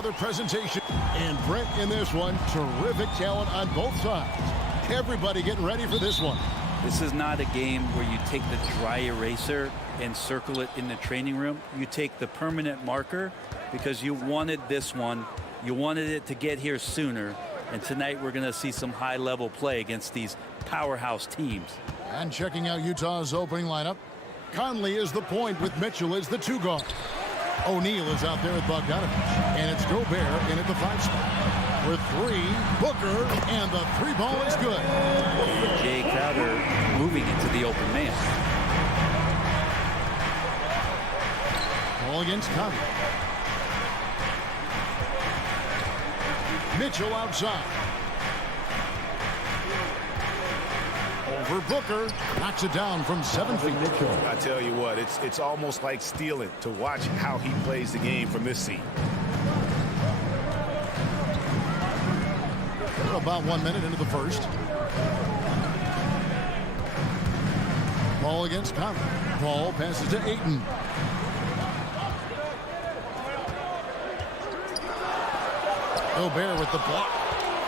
another presentation. And Brent in this one, terrific talent on both sides. Everybody getting ready for this one. This is not a game where you take the dry eraser and circle it in the training room. You take the permanent marker because you wanted this one. You wanted it to get here sooner. And tonight we're going to see some high-level play against these powerhouse teams. And checking out Utah's opening lineup, Conley is the point with Mitchell as the 2 guard. O'Neal is out there with Bogdanovich. And it's Gobert in at the 5 spot. For 3, Booker, and the 3 ball is good. Jay Crowder moving into the open man. Ball against Conley. Mitchell outside. Over Booker. Knocks it down from 7 feet. I tell you what, it's almost like stealing to watch how he plays the game from this seat. About 1 minute into the first. Ball against Conley. Ball passes to Ayton. Gobert with the block.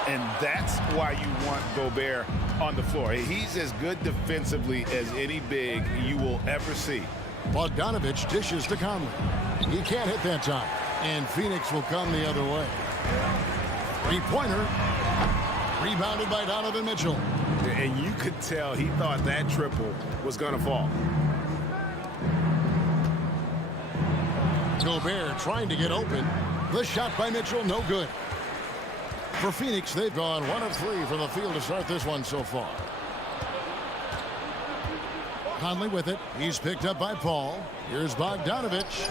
And that's why you want Gobert on the floor. He's as good defensively as any big you will ever see. Bogdanovich dishes to Conley. He can't hit that time. And Phoenix will come the other way. 3-pointer. Rebounded by Donovan Mitchell. And you could tell he thought that triple was going to fall. Gobert trying to get open. The shot by Mitchell, no good. For Phoenix, they've gone 1 of 3 from the field to start this one so far. Conley with it. He's picked up by Paul. Here's Bogdanovich.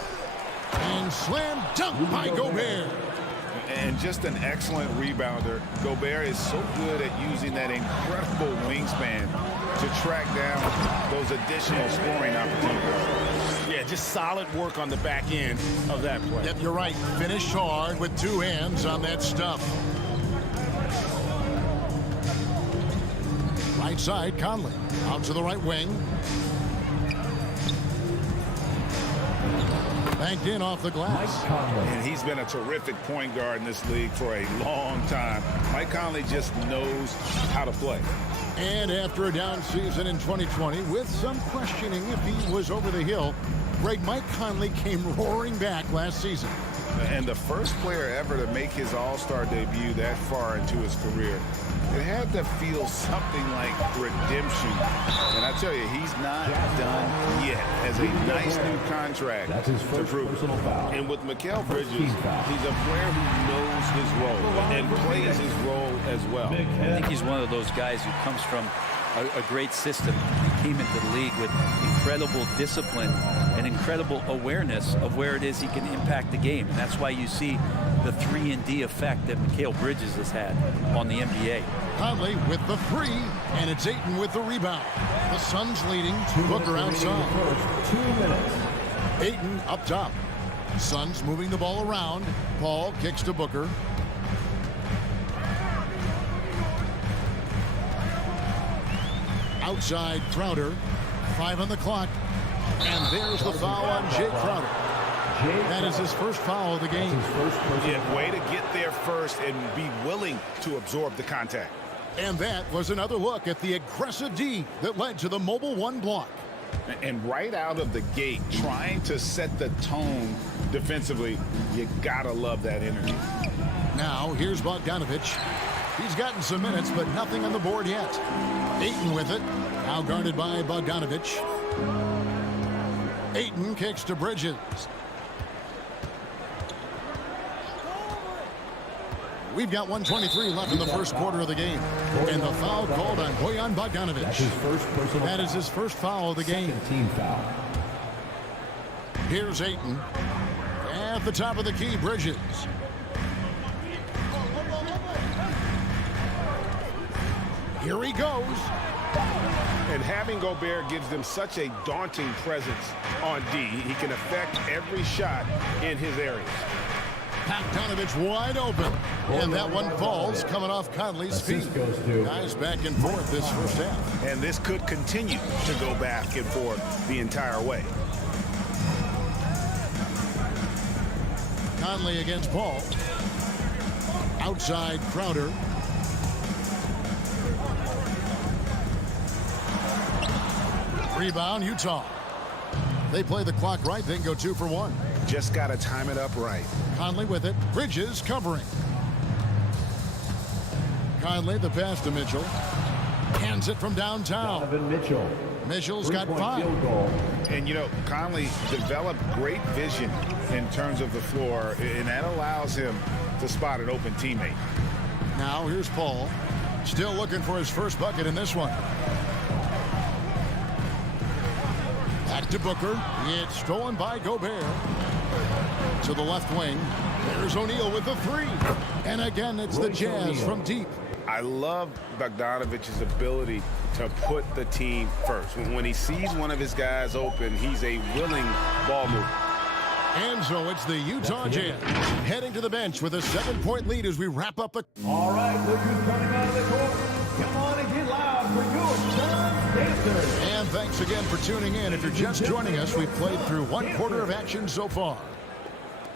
And slam dunk by Gobert. And just an excellent rebounder. Gobert is so good at using that incredible wingspan to track down those additional scoring opportunities. Yeah, just solid work on the back end of that play. Yep, you're right. Finished hard with 2 hands on that stuff. Right side, Conley. Out to the right wing. Banked in off the glass. And he's been a terrific point guard in this league for a long time. Mike Conley just knows how to play. And after a down season in 2020, with some questioning if he was over the hill, Mike Conley came roaring back last season. And the first player ever to make his All-Star debut that far into his career. It had to feel something like redemption. And I tell you, he's not done yet. As a nice new contract to prove it. And with Mikal Bridges, he's a player who knows his role and plays his role as well. I think he's one of those guys who comes from a great system. He came into the league with incredible discipline and incredible awareness of where it is he can impact the game. And that's why you see the 3-and-D effect that Mikal Bridges has had on the NBA. Conley with the 3, and it's Ayton with the rebound. The Suns leading, Booker outside. 2 minutes. Ayton up top. Suns moving the ball around. Paul kicks to Booker. Outside Crowder. 5 on the clock. And there's the foul on Jay Crowder. That is his first foul of the game. Yeah, way to get there first and be willing to absorb the contact. And that was another look at the aggressive D that led to the Mobile 1 block. And right out of the gate, trying to set the tone defensively, you gotta love that energy. Now, here's Bogdanovich. He's gotten some minutes, but nothing on the board yet. Ayton with it. Now guarded by Bogdanovich. Ayton kicks to Bridges. We've got 1:23 left in the first quarter of the game. And the foul called on Bojan Bogdanovich. That is his first foul of the game. Team foul. Here's Ayton. At the top of the key, Bridges. Here he goes. And having Gobert gives them such a daunting presence on D. He can affect every shot in his areas. Bogdanovich wide open. And that one falls coming off Conley's feet. Guys back and forth this first half. And this could continue to go back and forth the entire way. Conley against Paul. Outside Crowder. Rebound, Utah. They play the clock right, then go 2 for 1. Just got to time it up right. Conley with it. Bridges covering. Conley, the pass to Mitchell. Hands it from downtown. Donovan Mitchell. Mitchell's got 5. Field goal. And, you know, Conley developed great vision in terms of the floor, and that allows him to spot an open teammate. Now here's Paul. Still looking for his first bucket in this one. Back to Booker. It's stolen by Gobert. To the left wing. There's O'Neal with the 3. And again, it's the Jazz from deep. I love Bogdanovich's ability to put the team first. When he sees one of his guys open, he's a willing ball mover. And so it's the Utah Jazz heading to the bench with a 7-point lead as we wrap up the... All right, look who's coming out of the court. Come on and get loud for your Suns Dancers. And thanks again for tuning in. If you're just joining us, we've played through 1 quarter of action so far.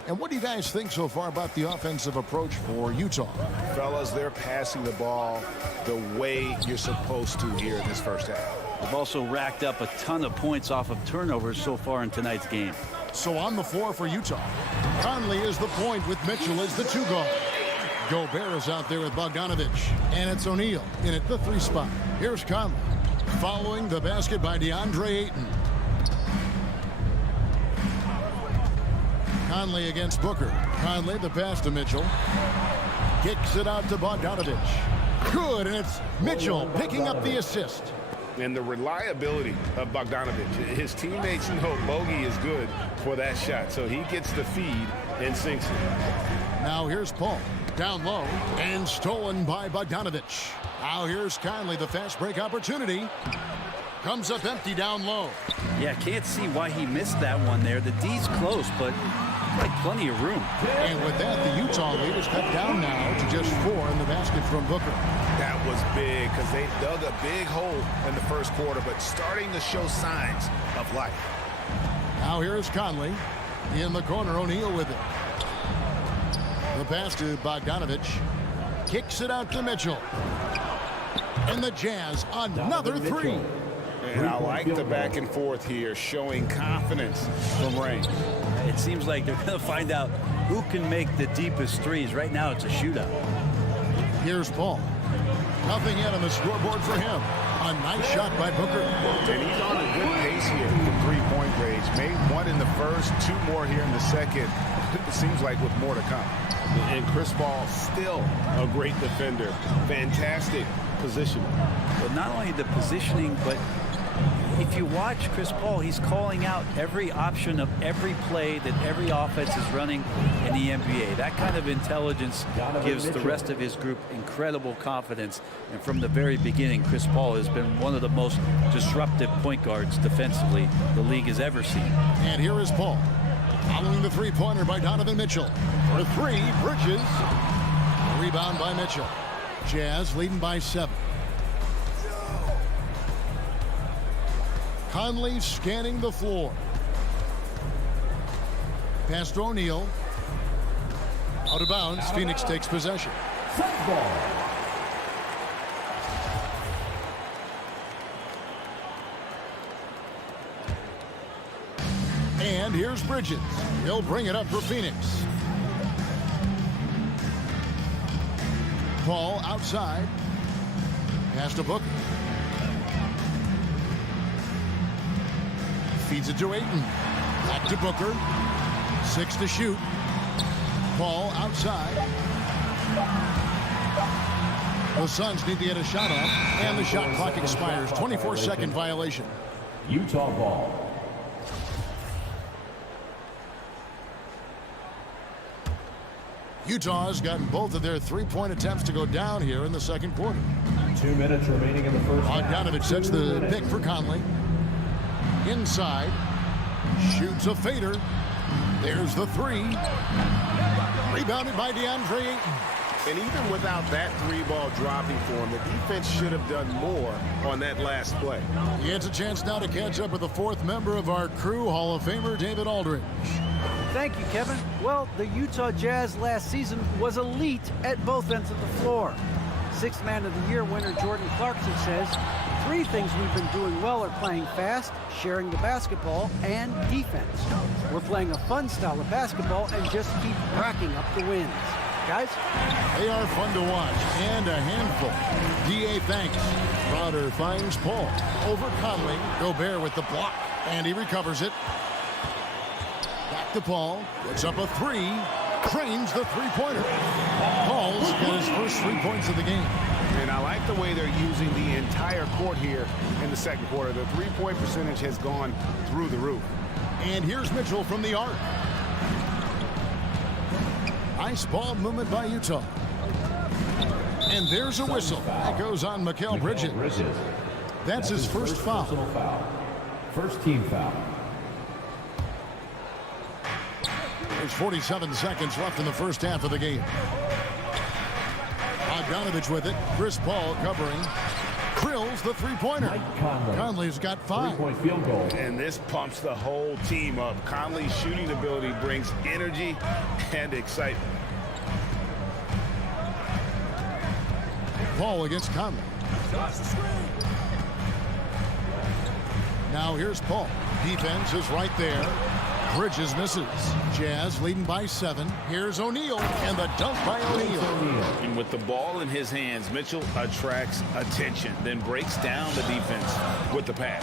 And what do you guys think so far about the offensive approach for Utah? Fellas, they're passing the ball the way you're supposed to here in this first half. They've also racked up a ton of points off of turnovers so far in tonight's game. So on the floor for Utah, Conley is the point with Mitchell as the 2 guard. Gobert is out there with Bogdanovich. And it's O'Neal in at the 3 spot. Here's Conley following the basket by DeAndre Ayton. Conley against Booker. Conley the pass to Mitchell. Kicks it out to Bogdanovich. Good, and it's Mitchell picking up the assist. And the reliability of Bogdanovich. His teammates know Bogey is good for that shot, so he gets the feed and sinks it. Now here's Paul. Down low and stolen by Bogdanovich. Now here's Conley, the fast break opportunity. Comes up empty down low. Yeah, can't see why he missed that one there. The D's close, but like plenty of room. And with that, the Utah lead is cut down now to just 4 in the basket from Booker. That was big because they dug a big hole in the first quarter, but starting to show signs of life. Now here's Conley. In the corner, O'Neal with it. The pass to Bogdanovich. Kicks it out to Mitchell. And the Jazz, another 3. And I like the back and forth here, showing confidence from Ray. It seems like they're going to find out who can make the deepest threes. Right now, it's a shootout. Here's Paul. Nothing yet on the scoreboard for him. A nice shot by Booker. And he's on a good pace here with 3-point range. Made 1 in the first, 2 more here in the second. It seems like with more to come. And Chris Paul still a great defender. Fantastic positioning. But not only the positioning, but if you watch Chris Paul, he's calling out every option of every play that every offense is running in the NBA. That kind of intelligence gives the rest of his group incredible confidence. And from the very beginning, Chris Paul has been one of the most disruptive point guards defensively the league has ever seen. And here is Paul. Following the 3-pointer by Donovan Mitchell. For 3, Bridges. Rebound by Mitchell. Jazz leading by 7. Conley scanning the floor. Pass to O'Neal. Out of bounds. Phoenix takes possession. And here's Bridges. He'll bring it up for Phoenix. Paul outside. Pass to Booker. Feeds it to Ayton. Back to Booker. 6 to shoot. Paul outside. The Suns need to get a shot off, and the shot clock expires. 24-second violation. Utah ball. Utah has gotten both of their 3-point attempts to go down here in the second quarter. 2 minutes remaining in the first half. Bogdanovich sets the pick for Conley. Inside. Shoots a fader. There's the 3. Rebounded by DeAndre Ayton. And even without that 3-ball dropping for him, the defense should have done more on that last play. He gets a chance now to catch up with the 4th member of our crew, Hall of Famer David Aldridge. Thank you, Kevin. Well, the Utah Jazz last season was elite at both ends of the floor. Sixth Man of the Year winner Jordan Clarkson says, 3 things we've been doing well are playing fast, sharing the basketball, and defense. We're playing a fun style of basketball and just keep racking up the wins. Guys? They are fun to watch and a handful. D.A. thanks. Crowder finds Paul over Conley. Gobert with the block, and he recovers it. Back to Paul. Puts up a 3. Trains the three-pointer. Paul's got his first 3 points of the game. And I like the way they're using the entire court here in the second quarter. The three-point percentage has gone through the roof. And here's Mitchell from the arc. Nice ball movement by Utah. And there's a whistle. That goes on Mikal Bridges. That's his first foul. First team foul. There's 47 seconds left in the first half of the game. Bogdanovich with it. Chris Paul covering. Drills the three-pointer. Conley's got 5. 3-point field goal. And this pumps the whole team up. Conley's shooting ability brings energy and excitement. Paul against Conley. Now here's Paul. Defense is right there. Bridges misses. Jazz leading by 7. Here's O'Neal, and the dunk by O'Neal. And with the ball in his hands, Mitchell attracts attention, then breaks down the defense with the pass.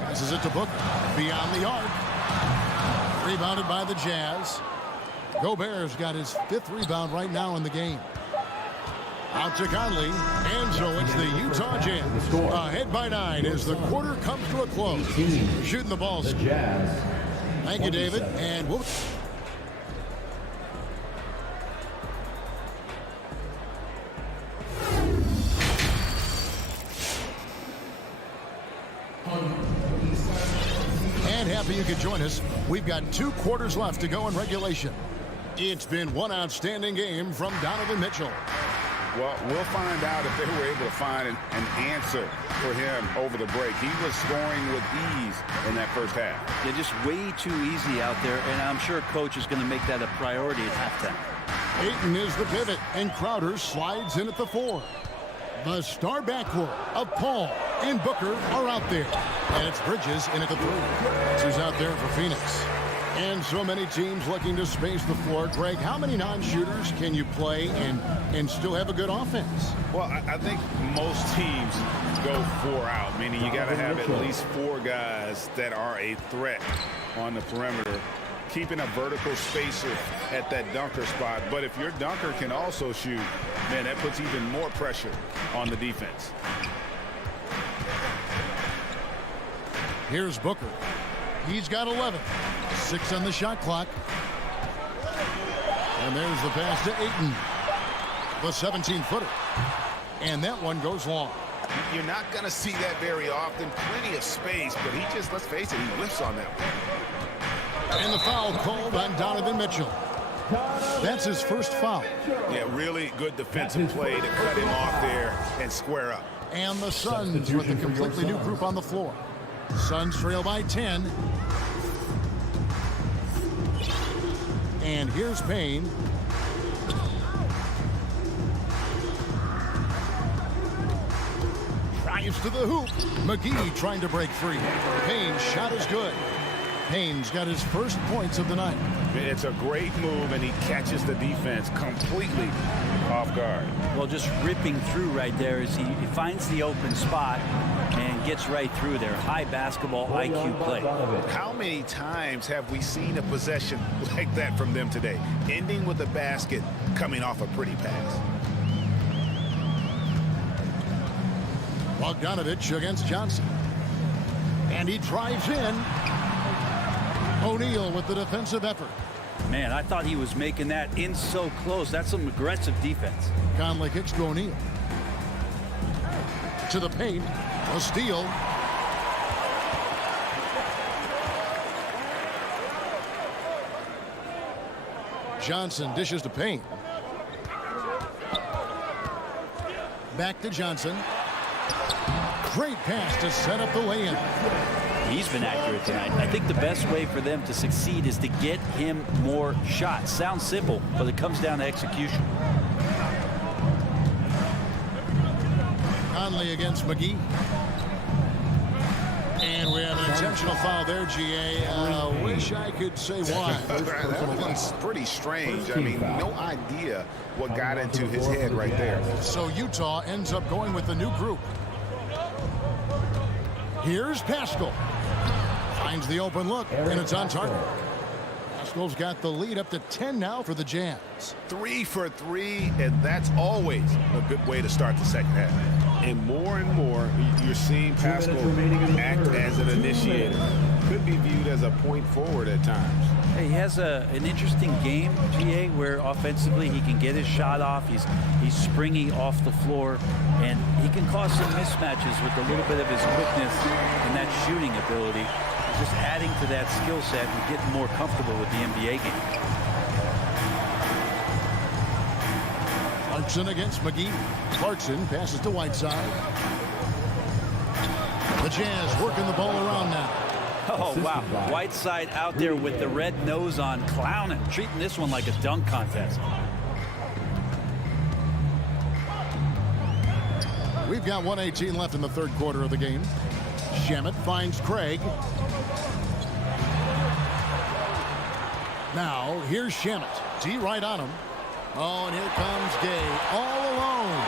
Passes it to Booker. Beyond the arc. Rebounded by the Jazz. Gobert's got his 5th rebound right now in the game. Out to Conley, and so it's the Utah Jazz ahead by 9 as the quarter comes to a close. Shooting the ball. The Jazz. Thank you, David. And we'll... And happy you could join us. We've got 2 quarters left to go in regulation. It's been one outstanding game from Donovan Mitchell. Well, we'll find out if they were able to find an answer for him over the break. He was scoring with ease in that first half. Yeah, just way too easy out there, and I'm sure coach is going to make that a priority at halftime. Ayton is the pivot, and Crowder slides in at the 4. The star backcourt of Paul and Booker are out there. And it's Bridges in at the 3. Who's out there for Phoenix. And so many teams looking to space the floor. Greg, how many non-shooters can you play and still have a good offense? Well, I think most teams go 4 out, meaning you got to have at least 4 guys that are a threat on the perimeter, keeping a vertical spacer at that dunker spot. But if your dunker can also shoot, man, that puts even more pressure on the defense. Here's Booker. He's got 11. 6 on the shot clock. And there's the pass to Ayton. The 17-footer. And that one goes long. You're not going to see that very often. Plenty of space, but he just, let's face it, he whiffs on that one. And the foul called on Donovan Mitchell. That's his first foul. Yeah, really good defensive play to cut him off there and square up. And the Suns with a completely new group on the floor. Suns trail by 10. And here's Payne. Drives to the hoop. McGee trying to break free. Payne's shot is good. Payne's got his first points of the night. It's a great move, and he catches the defense completely off guard. Well, just ripping through right there as he finds the open spot and gets right through there. High basketball IQ play. How many times have we seen a possession like that from them today? Ending with a basket, coming off a pretty pass. Bogdanovich against Johnson. And he drives in. O'Neal with the defensive effort. Man, I thought he was making that in so close. That's some aggressive defense. Conley kicks to O'Neal. To the paint. A steal. Johnson dishes to Payne. Back to Johnson. Great pass to set up the lay-in. He's been accurate tonight. I think the best way for them to succeed is to get him more shots. Sounds simple, but it comes down to execution. Conley against McGee. And we have an intentional foul there, GA. Wish I could say why. That one's pretty strange. I mean, no idea what got into his head right there. So Utah ends up going with a new group. Here's Paschall. Finds the open look, and it's on target. Paschall's got the lead up to 10 now for the Jazz. 3 for 3, and that's always a good way to start the second half. And more, you're seeing Paschall act as an initiator. Could be viewed as a point forward at times. He has an interesting game, GA, where offensively he can get his shot off. He's springy off the floor, and he can cause some mismatches with a little bit of his quickness and that shooting ability. Just adding to that skill set and getting more comfortable with the NBA game. Clarkson against McGee. Clarkson passes to Whiteside. The Jazz working the ball around now. Oh, wow. Whiteside out there with the red nose on, clowning, treating this one like a dunk contest. We've got 1:18 left in the third quarter of the game. Shamet finds Craig. Now, here's Shamet. D right on him. Oh, and here comes Gay all alone.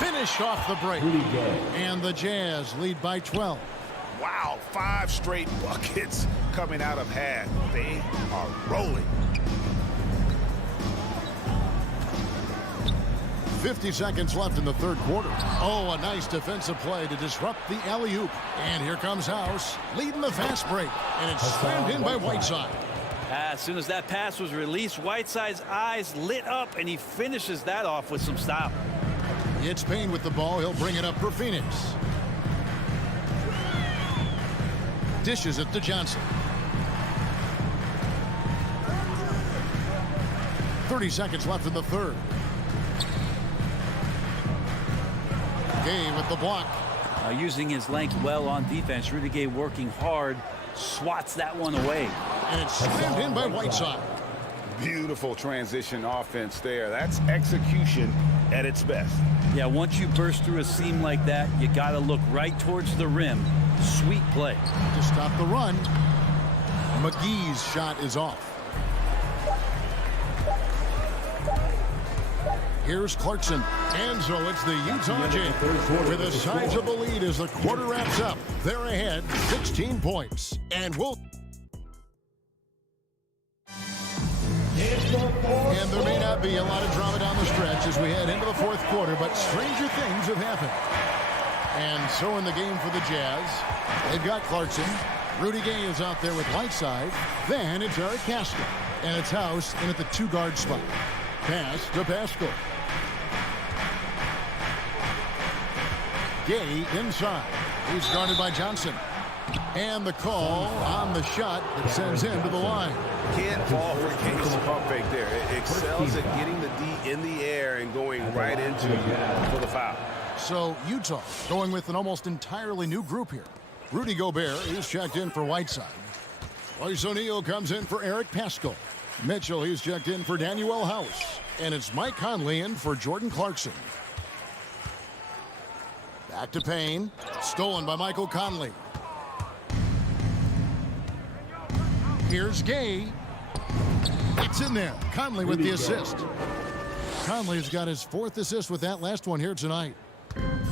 Finish off the break. And the Jazz lead by 12. Wow, 5 straight buckets coming out of half. They are rolling. 50 seconds left in the third quarter. Oh, a nice defensive play to disrupt the alley-oop. And here comes House, leading the fast break. And it's slammed in by Whiteside. As soon as that pass was released, Whiteside's eyes lit up, and he finishes that off with some style. It's Payne with the ball. He'll bring it up for Phoenix. Dishes it to Johnson. 30 seconds left in the third. Gay with the block. Using his length well on defense. Rudy Gay working hard, swats that one away. And it's slammed in by Whiteside. Beautiful transition offense there. That's execution at its best. Yeah, once you burst through a seam like that, you got to look right towards the rim. Sweet play. To stop the run, McGee's shot is off. Here's Clarkson. And so it's the Utah Jazz with a sizable lead as the quarter wraps up. They're ahead 16 points. And And there may not be a lot of drama down the stretch as we head into the fourth quarter, but stranger things have happened. And so in the game for the Jazz, they've got Clarkson. Rudy Gay is out there with Whiteside. Then it's Eric Paschall. And it's House in at the 2-guard spot. Pass to Paschall. Gay inside. He's guarded by Johnson. And the call on the shot that sends him to the line. Can't fall for Gay's pump fake there. It excels at getting the D in the air and going right into for the foul. So Utah going with an almost entirely new group here. Rudy Gobert is checked in for Whiteside. Royce O'Neal comes in for Eric Paschall. Mitchell, he's checked in for Danuel House. And it's Mike Conley in for Jordan Clarkson. Back to Payne. Stolen by Michael Conley. Here's Gay. It's in there. Conley with the assist. Conley's got his 4th assist with that last one here tonight.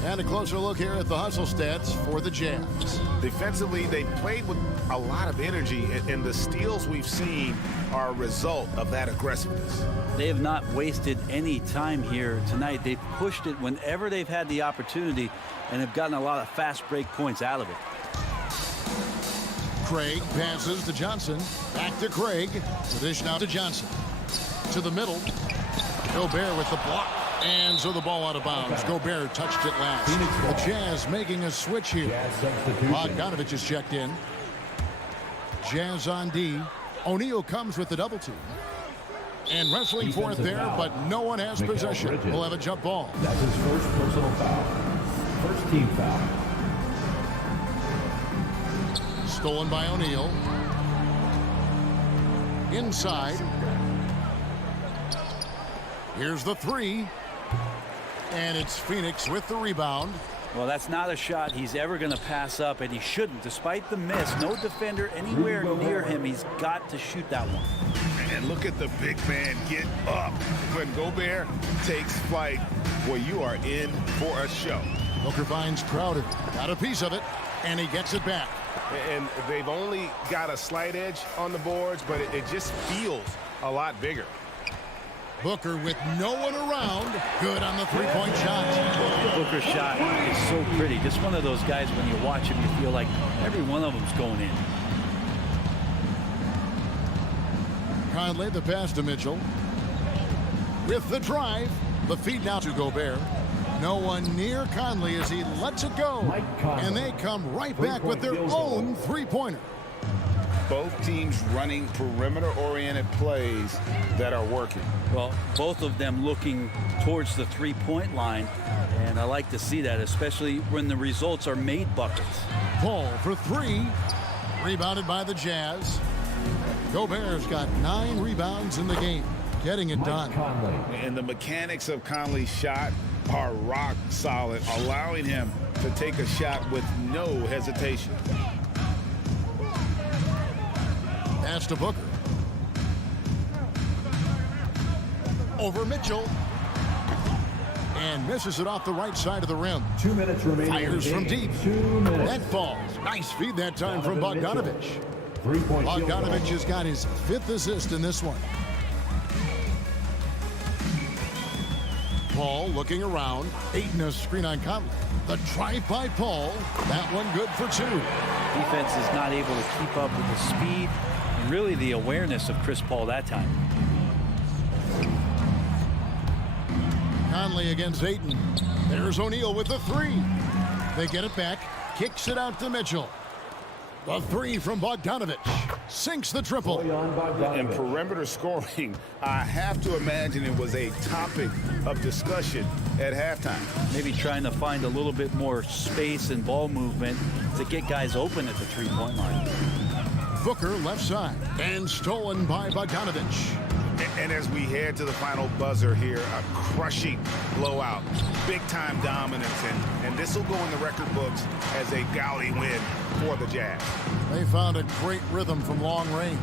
And a closer look here at the hustle stats for the Jazz. Defensively, they played with a lot of energy, and the steals we've seen are a result of that aggressiveness. They have not wasted any time here tonight. They've pushed it whenever they've had the opportunity and have gotten a lot of fast break points out of it. Craig passes to Johnson. Back to Craig. The dish now to Johnson. To the middle. Gobert with the block. And so the ball out of bounds. Gobert touched it last. The Jazz making a switch here. Bogdanovich is checked in. Jazz on D. O'Neal comes with the double team. And wrestling for it there, but no one has possession. We'll have a jump ball. That's his first personal foul. First team foul. Stolen by O'Neal. Inside. Here's the three. And it's Phoenix with the rebound. Well, that's not a shot he's ever going to pass up, and he shouldn't. Despite the miss, no defender anywhere near him. He's got to shoot that one. And look at the big man get up when Gobert takes flight. Well, you are in for a show. Booker finds Crowder. Got a piece of it, and he gets it back. And they've only got a slight edge on the boards, but it just feels a lot bigger. Booker with no one around. Good on the three-point shot. Booker's shot is so pretty. Just one of those guys, when you watch him, you feel like every one of them's going in. Conley, the pass to Mitchell. With the drive. The feed now to Gobert. No one near Conley as he lets it go. And they come right back with their own three-pointer. Both teams running perimeter-oriented plays that are working. Well, both of them looking towards the three-point line, and I like to see that, especially when the results are made buckets. Paul for three. Rebounded by the Jazz. Gobert's got 9 rebounds in the game, getting it done. And the mechanics of Conley's shot are rock solid, allowing him to take a shot with no hesitation. Pass to Booker. Over Mitchell. And misses it off the right side of the rim. 2 minutes remaining. Fires from deep. 2 minutes. That falls. Nice feed that time from Bogdanovich. 3-point Bogdanovich has got his 5th assist in this one. Paul looking around. Ayton a screen on Conley. The drive by Paul. That one good for 2. Defense is not able to keep up with the speed and really the awareness of Chris Paul that time. Conley against Ayton. There's O'Neal with the 3. They get it back. Kicks it out to Mitchell. The 3 from Bogdanovich. Sinks the triple. And perimeter scoring, I have to imagine it was a topic of discussion at halftime. Maybe trying to find a little bit more space and ball movement to get guys open at the three-point line. Booker left side. And stolen by Bogdanovich. And as we head to the final buzzer here, a crushing blowout, big-time dominance, and this will go in the record books as a gaudy win for the Jazz. They found a great rhythm from long range.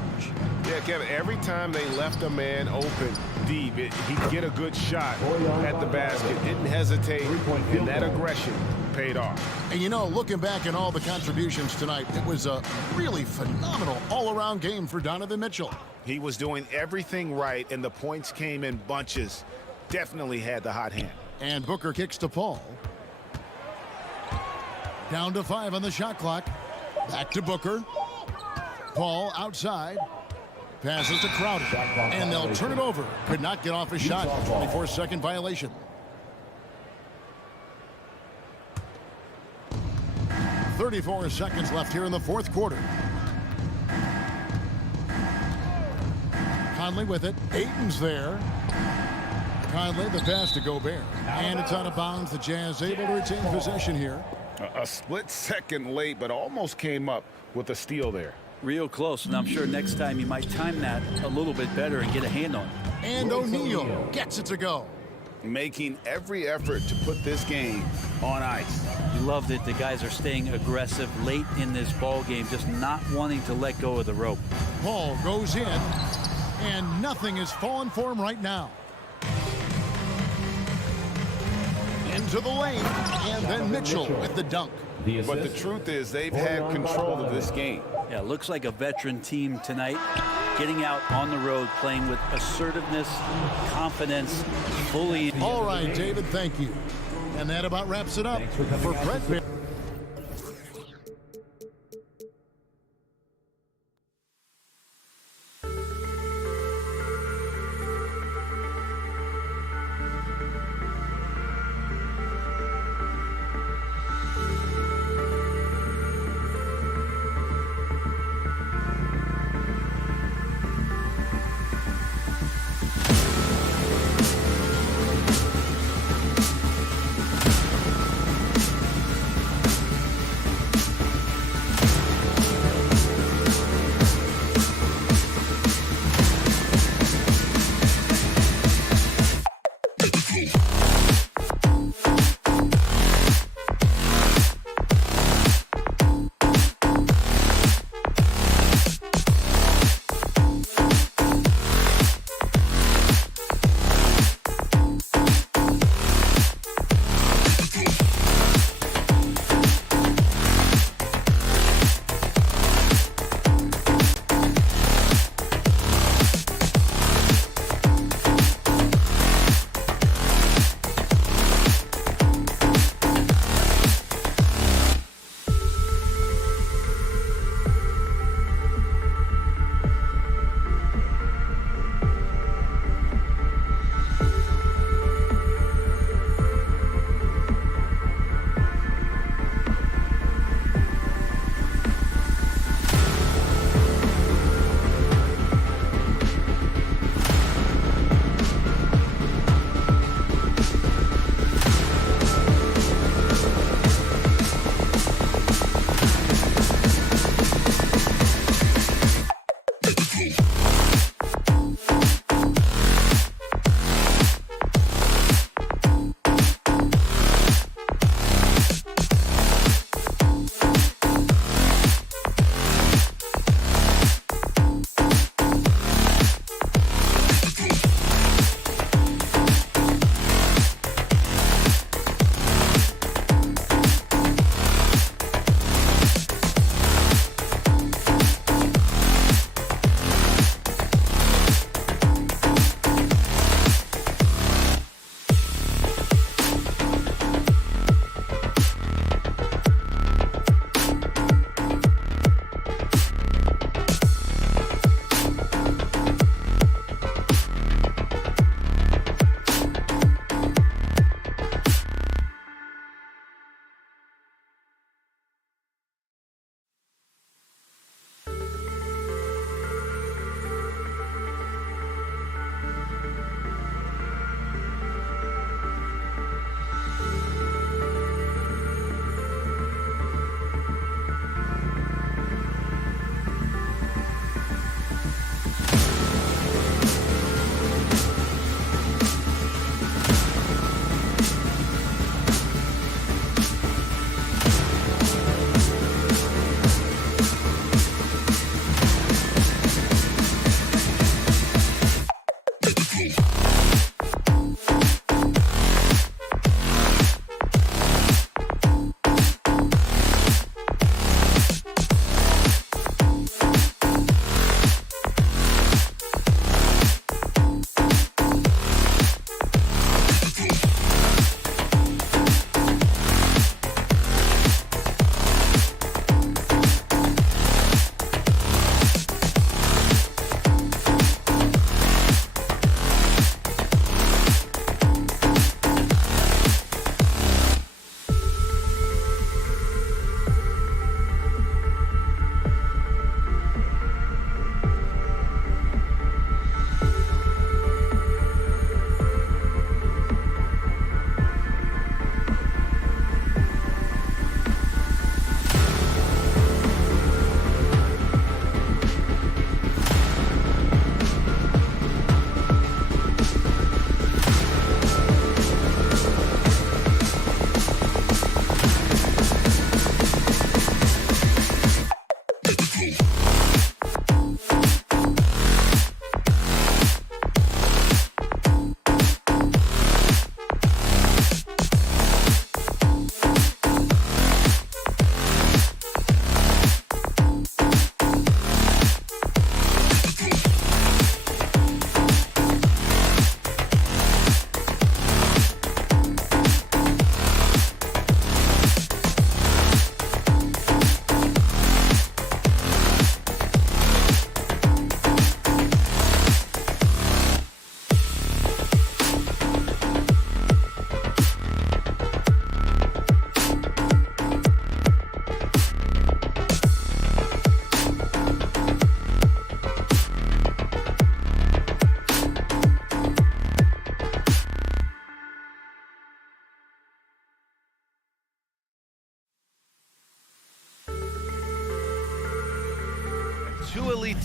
Yeah, Kevin, every time they left a man open deep, he'd get a good shot at the basket, didn't hesitate, and that aggression paid off. And you know, looking back at all the contributions tonight, it was a really phenomenal all-around game for Donovan Mitchell. He was doing everything right, and the points came in bunches. Definitely had the hot hand. And Booker kicks to Paul. Down to 5 on the shot clock. Back to Booker. Paul outside. Passes to Crowder. And they'll turn it over. Could not get off his shot. 24-second violation. .34 seconds left here in the fourth quarter. Conley with it. Ayton's there. Conley, the pass to Gobert. And it's out of bounds. The Jazz able to retain possession here. A split second late, but almost came up with a steal there. Real close, and I'm sure next time you might time that a little bit better and get a hand on it. And O'Neal gets it to go. Making every effort to put this game on ice. You love that the guys are staying aggressive late in this ball game, just not wanting to let go of the rope. Paul goes in, and nothing is falling for him right now. Into the lane, and then Mitchell with the dunk. But the truth is, they've had control of this game. Yeah, looks like a veteran team tonight, getting out on the road, playing with assertiveness, confidence, fully. All right, David, thank you. And that about wraps it up for Brett Baer.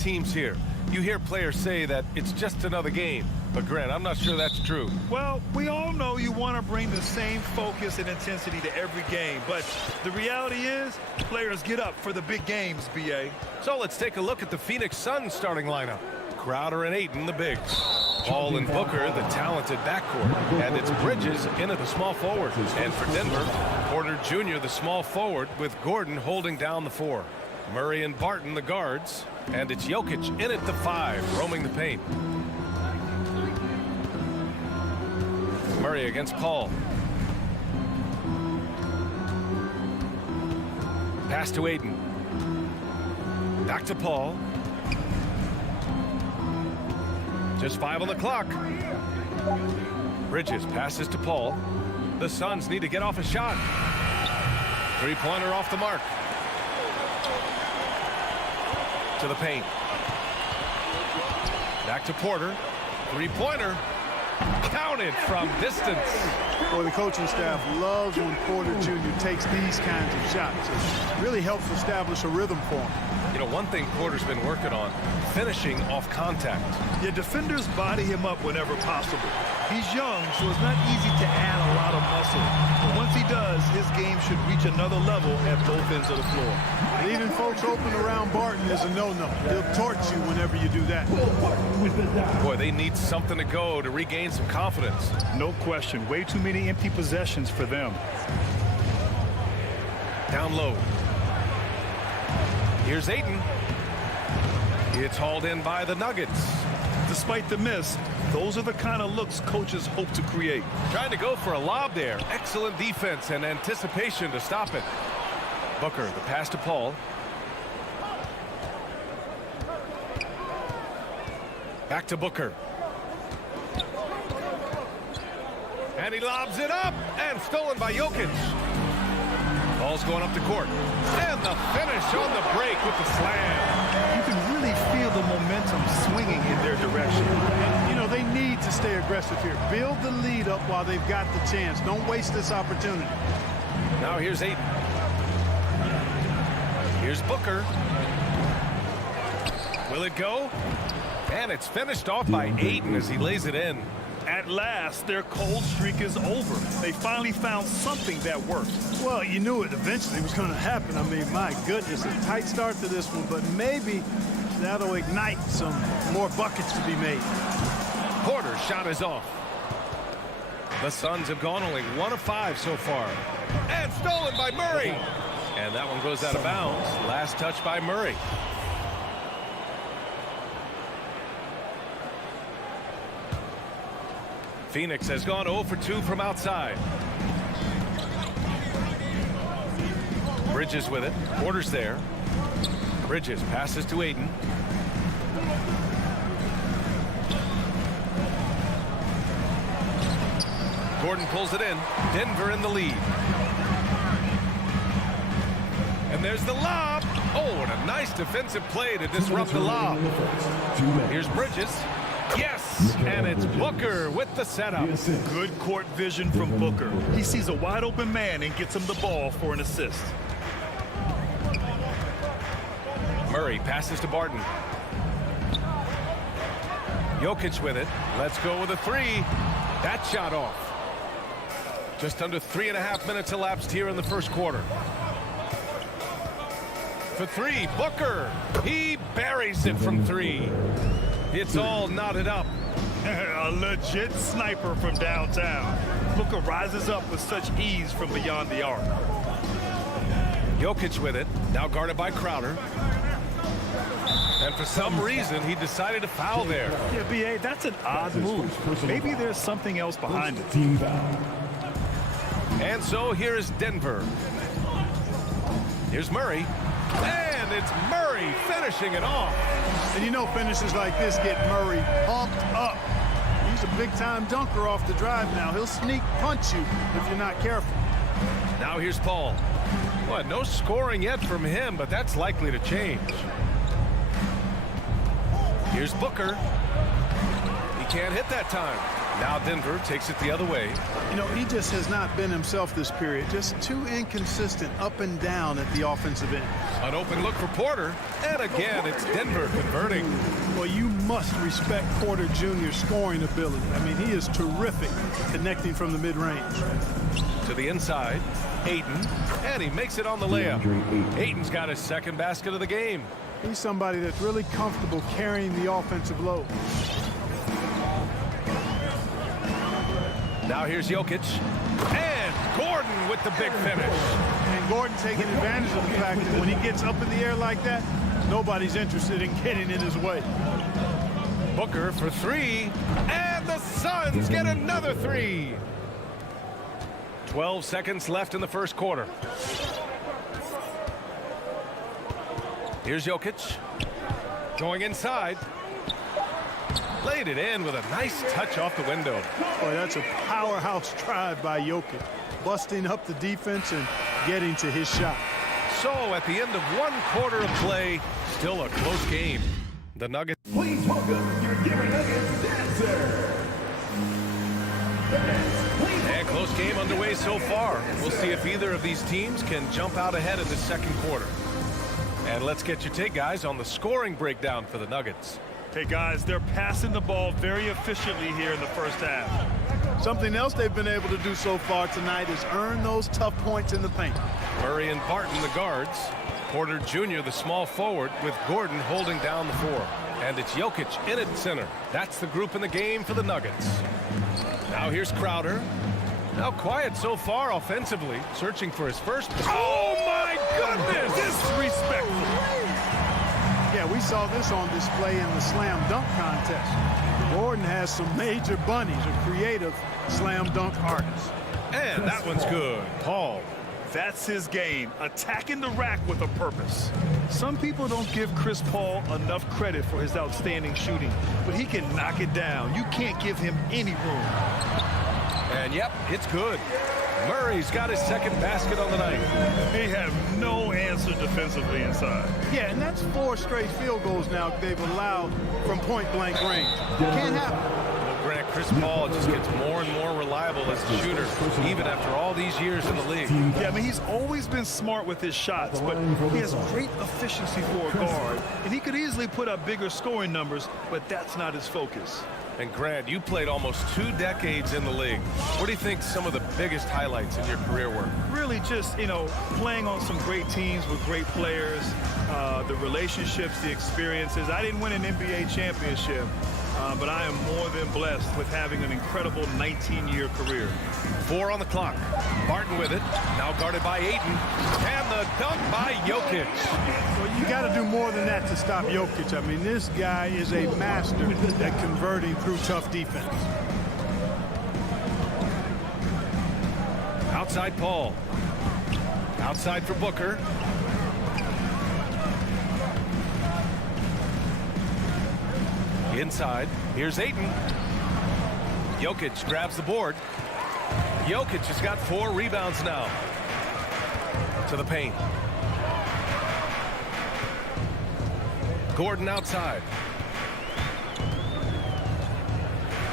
teams here. You hear players say that it's just another game. But, Grant, I'm not sure that's true. Well, we all know you want to bring the same focus and intensity to every game. But the reality is, players get up for the big games, B.A. So let's take a look at the Phoenix Suns starting lineup. Crowder and Ayton, the bigs. Paul and Booker, the talented backcourt. And it's Bridges in at the small forward. And for Denver, Porter Jr., the small forward, with Gordon holding down the 4. Murray and Barton, the guards. And it's Jokic in at the 5, roaming the paint. Murray against Paul. Pass to Ayton. Back to Paul. Just 5 on the clock. Bridges passes to Paul. The Suns need to get off a shot. Three-pointer off the mark. To the paint. Back to Porter. Three-pointer. Counted from distance. Boy, the coaching staff loves when Porter Jr. takes these kinds of shots. It really helps establish a rhythm for him. You know, one thing Porter's been working on, finishing off contact. Yeah, defenders body him up whenever possible. He's young, so it's not easy to add a lot of muscle. But once he does, his game should reach another level at both ends of the floor. Leaving folks open around Barton is a no-no. He'll torch you whenever you do that. Boy, they need something to go to regain some confidence. No question. Way too many empty possessions for them. Down low. Here's Ayton. It's hauled in by the Nuggets. Despite the miss, those are the kind of looks coaches hope to create. Trying to go for a lob there. Excellent defense and anticipation to stop it. Booker, the pass to Paul. Back to Booker. And he lobs it up, and stolen by Jokic. Ball's going up the court. And the finish on the break with the slam. You can really feel the momentum swinging in their direction. You know, they need to stay aggressive here. Build the lead up while they've got the chance. Don't waste this opportunity. Now here's Ayton. Here's Booker. Will it go? And it's finished off by Ayton as he lays it in. At last, their cold streak is over. They finally found something that worked. Well, you knew it eventually was going to happen. I mean, my goodness, a tight start to this one, but maybe that'll ignite some more buckets to be made. Porter's shot is off. The Suns have gone only 1 of 5 so far. And stolen by Murray. And that one goes out of bounds. Last touch by Murray. Phoenix has gone 0 for 2 from outside. Bridges with it. Porter's there. Bridges passes to Ayton. Gordon pulls it in. Denver in the lead. And there's the lob. Oh, and a nice defensive play to disrupt the lob. Here's Bridges. Yes, and it's Booker with the setup. Good court vision from Booker. He sees a wide open man and gets him the ball for an assist. Murray passes to Barton. Jokic with it. Let's go with a 3. That shot off. Just under 3.5 minutes elapsed here in the first quarter. For 3, Booker. He buries it from 3. It's all knotted up. A legit sniper from downtown. Booker rises up with such ease from beyond the arc. Jokic with it, now guarded by Crowder. And for some reason, he decided to foul there. Yeah, B.A., that's an odd move. Maybe there's something else behind it. And so here is Denver. Here's Murray. And it's Murray finishing it off. And you know finishes like this get Murray pumped up. He's a big-time dunker off the drive now. He'll sneak punch you if you're not careful. Now here's Paul. Well, no scoring yet from him, but that's likely to change. Here's Booker. He can't hit that time. Now Denver takes it the other way. You know, he just has not been himself this period. Just too inconsistent up and down at the offensive end. An open look for Porter. And again, it's Denver converting. Well, you must respect Porter Jr.'s scoring ability. I mean, he is terrific connecting from the mid-range. To the inside, Ayton. And he makes it on the layup. Ayton's got his second basket of the game. He's somebody that's really comfortable carrying the offensive load. Now here's Jokic. And Gordon with the big finish. And Gordon taking advantage of the fact that when he gets up in the air like that, nobody's interested in getting in his way. Booker for three. And the Suns get another three. 12 seconds left in the first quarter. Here's Jokic. Going inside. Laid it in with a nice touch off the window. Boy, that's a powerhouse drive by Jokic. Busting up the defense and getting to his shot. So at the end of one quarter of play, still a close game. The Nuggets. Please welcome your Denver Nuggets dancer. And close game underway so far. We'll see if either of these teams can jump out ahead in the second quarter. And let's get your take, guys, on the scoring breakdown for the Nuggets. Hey, guys, they're passing the ball very efficiently here in the first half. Something else they've been able to do so far tonight is earn those tough points in the paint. Murray and Barton, the guards. Porter Jr., the small forward, with Gordon holding down the four. And it's Jokic in at center. That's the group in the game for the Nuggets. Now here's Crowder. Now quiet so far offensively, searching for his first. Oh, my goodness! Disrespectful. Yeah, we saw this on display in the slam dunk contest. Gordon has some major bunnies, a creative slam dunk artist. And that one's good. Paul. That's his game, attacking the rack with a purpose. Some people don't give Chris Paul enough credit for his outstanding shooting, but he can knock it down. You can't give him any room. And yep, it's good. Murray's got his second basket on the night. They have no answer defensively inside. Yeah, and that's 4 straight field goals now they've allowed from point-blank range. Can't happen. Well, Grant, Chris Paul just gets more and more reliable as a shooter, even after all these years in the league. Yeah, I mean, he's always been smart with his shots, but he has great efficiency for a guard, and he could easily put up bigger scoring numbers, but that's not his focus. And Grant, you played almost 2 decades in the league. What do you think some of the biggest highlights in your career were? Really just, playing on some great teams with great players, the relationships, the experiences. I didn't win an NBA championship, but I am more than blessed with having an incredible 19-year career. 4 on the clock. Barton with it. Now guarded by Ayton. And the dunk by Jokic. Well, you got to do more than that to stop Jokic. I mean, this guy is a master at converting through tough defense. Outside Paul. Outside for Booker. Inside. Here's Ayton. Jokic grabs the board. Jokic has got 4 rebounds now. To the paint. Gordon outside.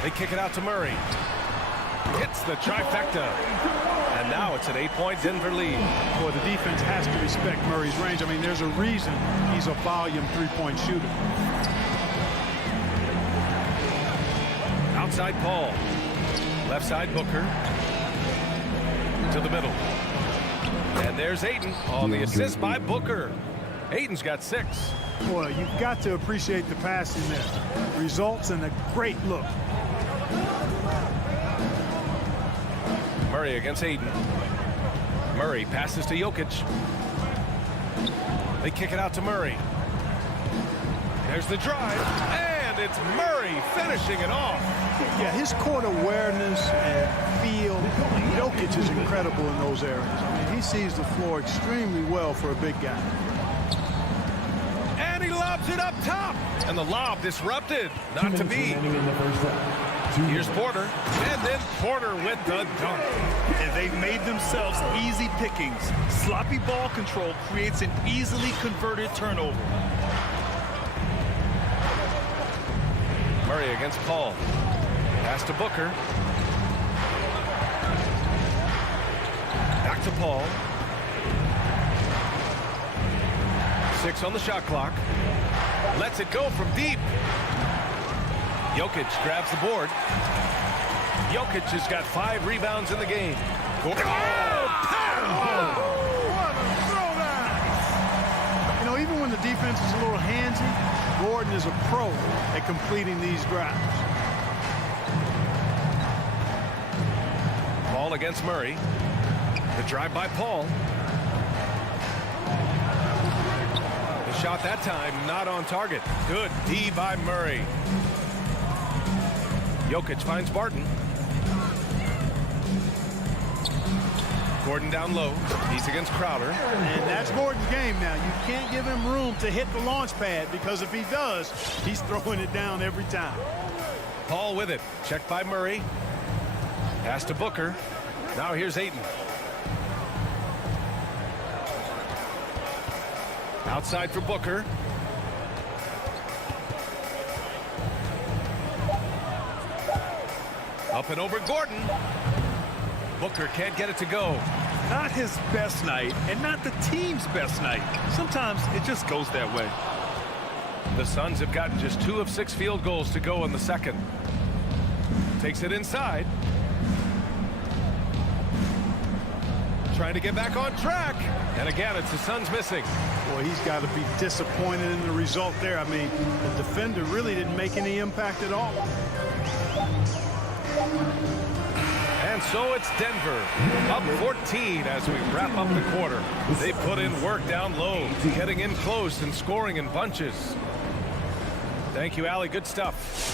They kick it out to Murray. Hits the trifecta. And now it's an 8-point Denver lead. Boy, the defense has to respect Murray's range. I mean, there's a reason he's a volume 3-point shooter. Outside Paul. Left side Booker. To the middle. And there's Ayton on the assist by Booker. Ayton's got 6. Boy, you've got to appreciate the passing there. Results in a great look. Murray against Ayton. Murray passes to Jokic. They kick it out to Murray. There's the drive. And it's Murray finishing it off. Yeah, his court awareness and feel, Jokic is incredible in those areas. I mean, he sees the floor extremely well for a big guy. And he lobs it up top. And the lob disrupted. Not to be. Here's Porter. And then Porter with the dunk. And they've made themselves easy pickings. Sloppy ball control creates an easily converted turnover. Murray against Paul. Pass to Booker. Back to Paul. 6 on the shot clock. Lets it go from deep. Jokic grabs the board. Jokic has got 5 rebounds in the game. What a throwdown! You know, even when the defense is a little handsy, Gordon is a pro at completing these drives. Paul against Murray. The drive by Paul. The shot that time not on target. Good D by Murray. Jokic finds Barton. Gordon down low. He's against Crowder. And that's Gordon's game now. You can't give him room to hit the launch pad because if he does, he's throwing it down every time. Paul with it. Checked by Murray. Pass to Booker. Now here's Ayton. Outside for Booker. Up and over Gordon. Booker can't get it to go. Not his best night and not the team's best night. Sometimes it just goes that way. The Suns have gotten just 2 of 6 field goals to go in the second. Takes it inside. Trying to get back on track. And again, it's the Suns missing. Boy, he's got to be disappointed in the result there. I mean, the defender really didn't make any impact at all. And so it's Denver up 14 as we wrap up the quarter. They put in work down low, getting in close and scoring in bunches. Thank you, Allie. Good stuff.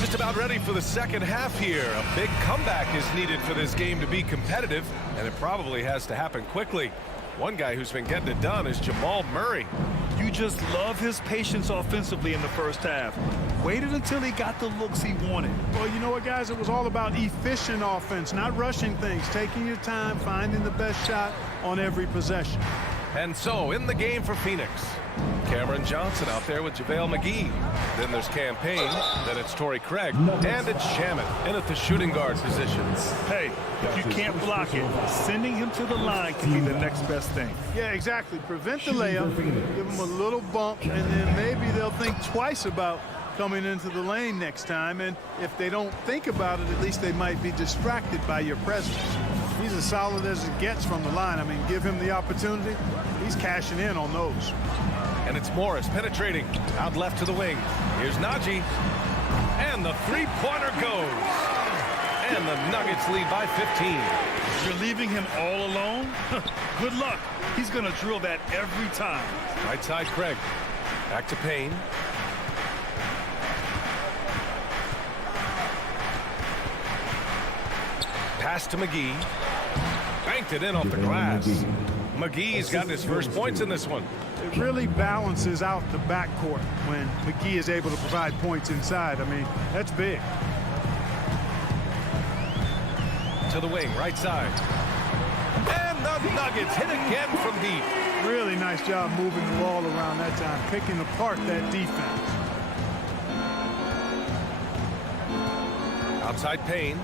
Just about ready for the second half here. A big comeback is needed for this game to be competitive, and it probably has to happen quickly. One guy who's been getting it done is Jamal Murray. You just love his patience offensively in the first half. Waited until he got the looks he wanted. Well, you know what, guys? It was all about efficient offense, not rushing things, taking your time, finding the best shot on every possession. And so, in the game for Phoenix, Cameron Johnson out there with JaVale McGee. Then there's Cam Payne, then it's Torrey Craig, and it's Shamet in at the shooting guard positions. Hey, if you can't block it, sending him to the line can be the next best thing. Yeah, exactly. Prevent the layup, give them a little bump, and then maybe they'll think twice about coming into the lane next time. And if they don't think about it, at least they might be distracted by your presence. He's as solid as it gets from the line. I mean, give him the opportunity. He's cashing in on those. And it's Morris penetrating out left to the wing. Here's Najee. And the three-pointer goes. And the Nuggets lead by 15. You're leaving him all alone? Good luck. He's going to drill that every time. Right side, Craig. Back to Payne. Pass to McGee. Banked it in off the glass. McGee's got his first points in this one. It really balances out the backcourt when McGee is able to provide points inside. I mean, that's big. To the wing, right side. And the Nuggets hit again from deep. Really nice job moving the ball around that time, picking apart that defense. Outside Payne.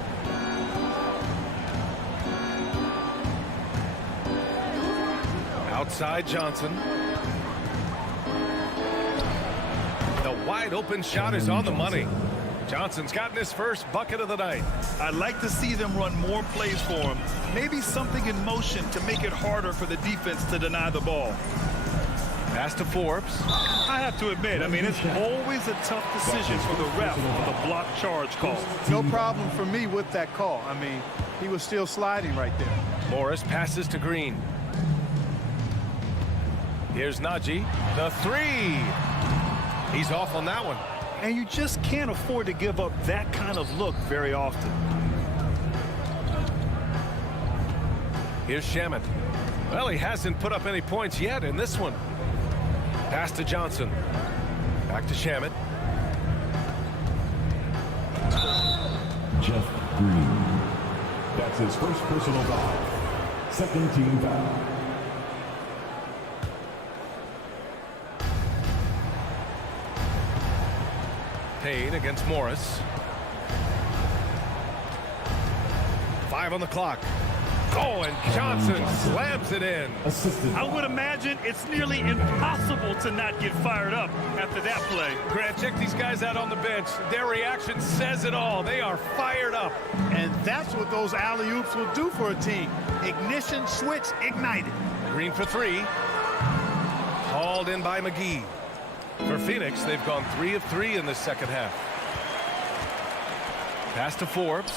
Outside Johnson. The wide open shot is on the money. Johnson's gotten his first bucket of the night. I'd like to see them run more plays for him. Maybe something in motion to make it harder for the defense to deny the ball. Pass to Forbes. I have to admit, I mean, it's always a tough decision for the ref with a block charge call. No problem for me with that call. I mean, he was still sliding right there. Morris passes to Green. Here's Najee. The three. He's off on that one. And you just can't afford to give up that kind of look very often. Here's Shamet. Well, he hasn't put up any points yet in this one. Pass to Johnson. Back to Shamet. Jeff Green. That's his first personal foul. Second team foul. Payne against Morris. 5 on the clock. Oh, and Johnson slams it in. I would imagine it's nearly impossible to not get fired up after that play. Grant, check these guys out on the bench. Their reaction says it all. They are fired up. And that's what those alley-oops will do for a team. Ignition switch ignited. Green for 3. Hauled in by McGee. For Phoenix, they've gone 3 of 3 in this second half. Pass to Forbes.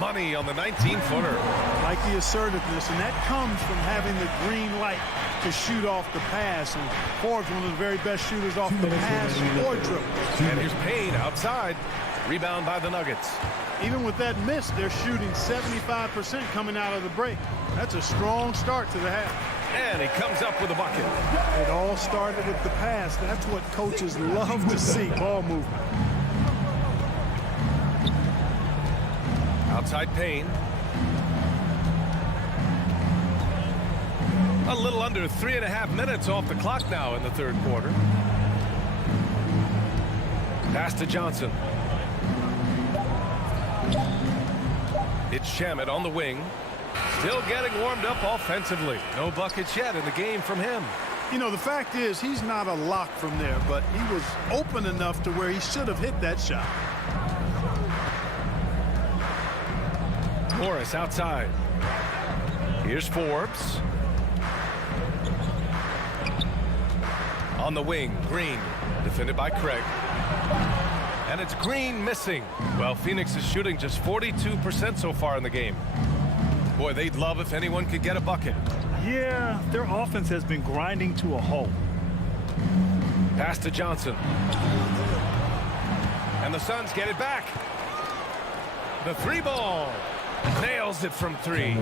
Money on the 19-footer. Like the assertiveness, and that comes from having the green light to shoot off the pass. And Forbes, one of the very best shooters off the pass or dribble. And here's Payne outside. Rebound by the Nuggets. Even with that miss, they're shooting 75% coming out of the break. That's a strong start to the half. And he comes up with a bucket. It all started at the pass. That's what coaches love to see, ball movement. Outside Payne. A little under 3.5 minutes off the clock now in the third quarter. Pass to Johnson. It's Shamet on the wing. Still getting warmed up offensively. No buckets yet in the game from him. You know, the fact is he's not a lock from there, but he was open enough to where he should have hit that shot. Morris outside. Here's Forbes. On the wing, Green. Defended by Craig. And it's Green missing. Well, Phoenix is shooting just 42% so far in the game. Boy, they'd love if anyone could get a bucket. Yeah, their offense has been grinding to a halt. Pass to Johnson. And the Suns get it back. The 3-ball. Nails it from 3.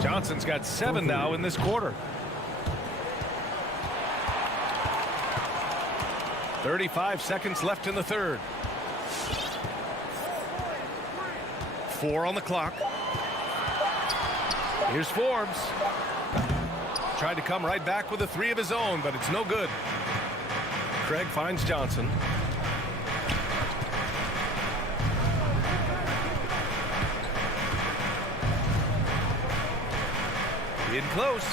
Johnson's got 7 now in this quarter. 35 seconds left in the third. 4 on the clock. Here's Forbes. Tried to come right back with a 3 of his own, but it's no good. Craig finds Johnson. In close.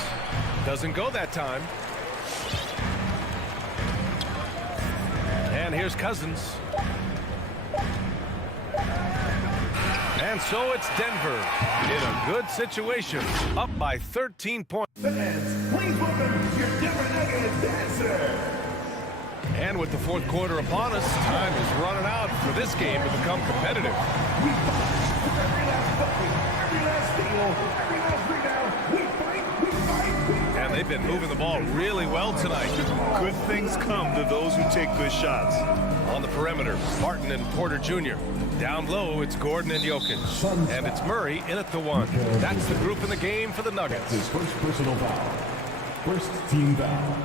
Doesn't go that time. And here's Cousins. And so it's Denver in a good situation, up by 13 points. Fans, please welcome your Denver Nuggets dancer. And with the fourth quarter upon us, time is running out for this game to become competitive. We fight for every last bucket, every last steal, every last rebound. We fight, we fight, we fight. And they've been moving the ball really well tonight. Good things come to those who take good shots. On the perimeter, Martin and Porter Jr. Down low, it's Gordon and Jokic. And it's Murray in at the 1. That's the group in the game for the Nuggets. His first personal foul. First team foul.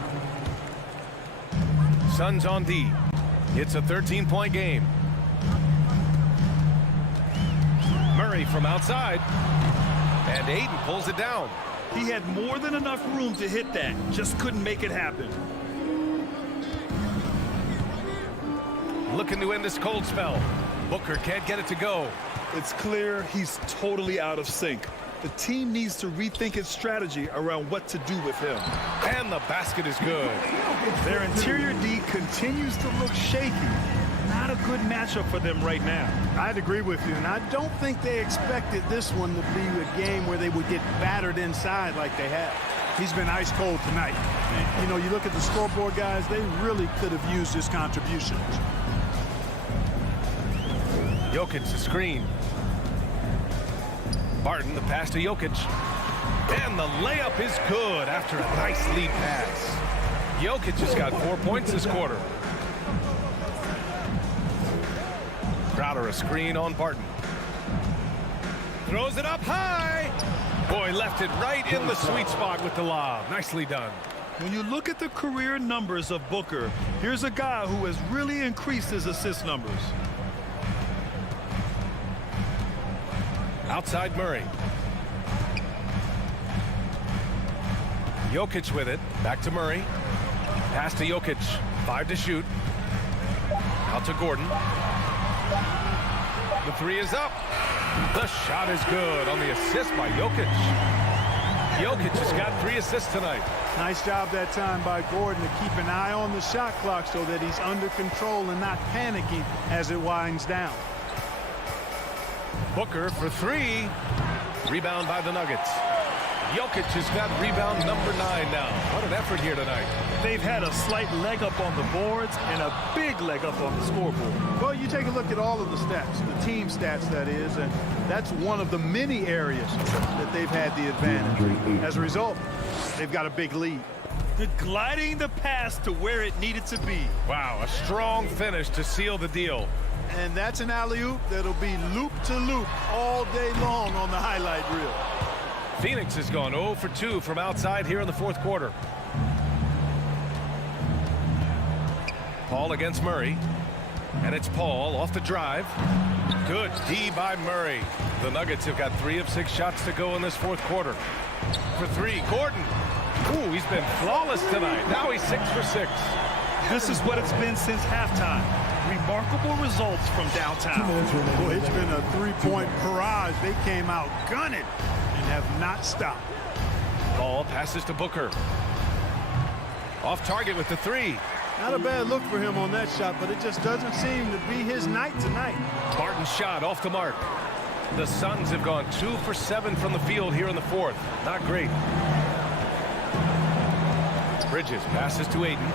Suns on D. It's a 13-point game. Murray from outside. And Ayton pulls it down. He had more than enough room to hit that. Just couldn't make it happen. Looking to end this cold spell. Booker can't get it to go. It's clear he's totally out of sync. The team needs to rethink its strategy around what to do with him. And the basket is good. Their interior D continues to look shaky. Not a good matchup for them right now. I'd agree with you, and I don't think they expected this one to be a game where they would get battered inside like they have. He's been ice cold tonight. And, you know, you look at the scoreboard, guys, they really could have used his contributions. Jokic the screen. Barton the pass to Jokic. And the layup is good after a nice lead pass. Jokic has got 4 points this quarter. Crowder a screen on Barton. Throws it up high. Boy, left it right in the sweet spot with the lob. Nicely done. When you look at the career numbers of Booker, here's a guy who has really increased his assist numbers. Outside Murray. Jokic with it. Back to Murray. Pass to Jokic. 5 to shoot. Out to Gordon. The three is up. The shot is good on the assist by Jokic. Jokic has got 3 assists tonight. Nice job that time by Gordon to keep an eye on the shot clock so that he's under control and not panicking as it winds down. Booker for 3. Rebound by the Nuggets. Jokic has got rebound number 9 now. What an effort here tonight. They've had a slight leg up on the boards and a big leg up on the scoreboard. Well, you take a look at all of the stats, the team stats that is, and that's one of the many areas that they've had the advantage. As a result, they've got a big lead. Gliding the pass to where it needed to be. Wow, a strong finish to seal the deal. And that's an alley-oop that'll be loop to loop all day long on the highlight reel. Phoenix has gone 0 for 2 from outside here in the fourth quarter. Paul against Murray. And it's Paul off the drive. Good D by Murray. The Nuggets have got 3 of 6 shots to go in this fourth quarter. For 3, Gordon. Ooh, he's been flawless tonight. Now he's 6 for 6. This is what it's been since halftime. Remarkable results from downtown. Boy, it's been a three-point barrage. They came out gunning and have not stopped. Paul passes to Booker. Off target with the 3. Not a bad look for him on that shot, but it just doesn't seem to be his night tonight. Barton's shot off the mark. The Suns have gone 2 for 7 from the field here in the fourth. Not great. Bridges passes to Ayton.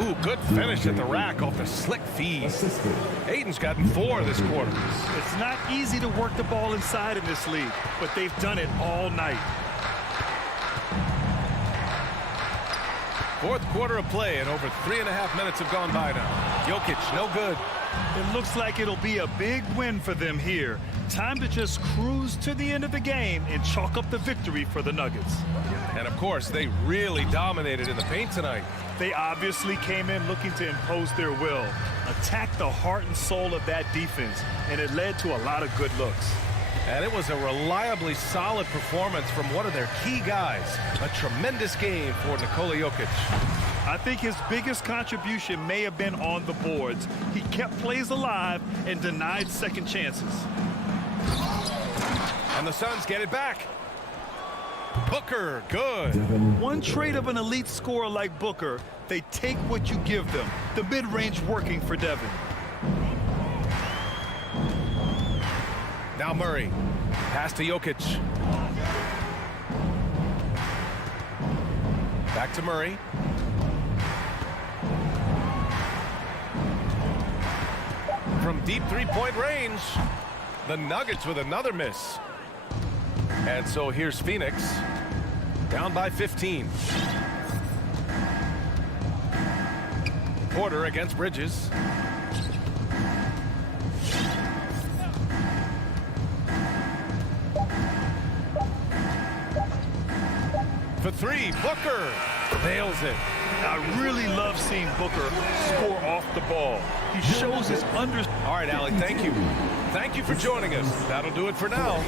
Ooh, good finish at the rack off the slick feed. Ayton's gotten 4 this quarter. It's not easy to work the ball inside in this league, but they've done it all night. Fourth quarter of play, and over 3.5 minutes have gone by now. Jokic, no good. It looks like it'll be a big win for them here. Time to just cruise to the end of the game and chalk up the victory for the Nuggets. And of course, they really dominated in the paint tonight. They obviously came in looking to impose their will, attack the heart and soul of that defense, and it led to a lot of good looks. And it was a reliably solid performance from one of their key guys. A tremendous game for Nikola Jokic. I think his biggest contribution may have been on the boards. He kept plays alive and denied second chances. And the Suns get it back. Booker, good. One trait of an elite scorer like Booker, they take what you give them. The mid-range working for Devin. Now Murray. Pass to Jokic. Back to Murray. From deep three-point range, the Nuggets with another miss. And so here's Phoenix, down by 15. Porter against Bridges. For 3, Booker nails it. I really love seeing Booker score off the ball. He shows his All right, Allie, thank you. Thank you for joining us. That'll do it for now.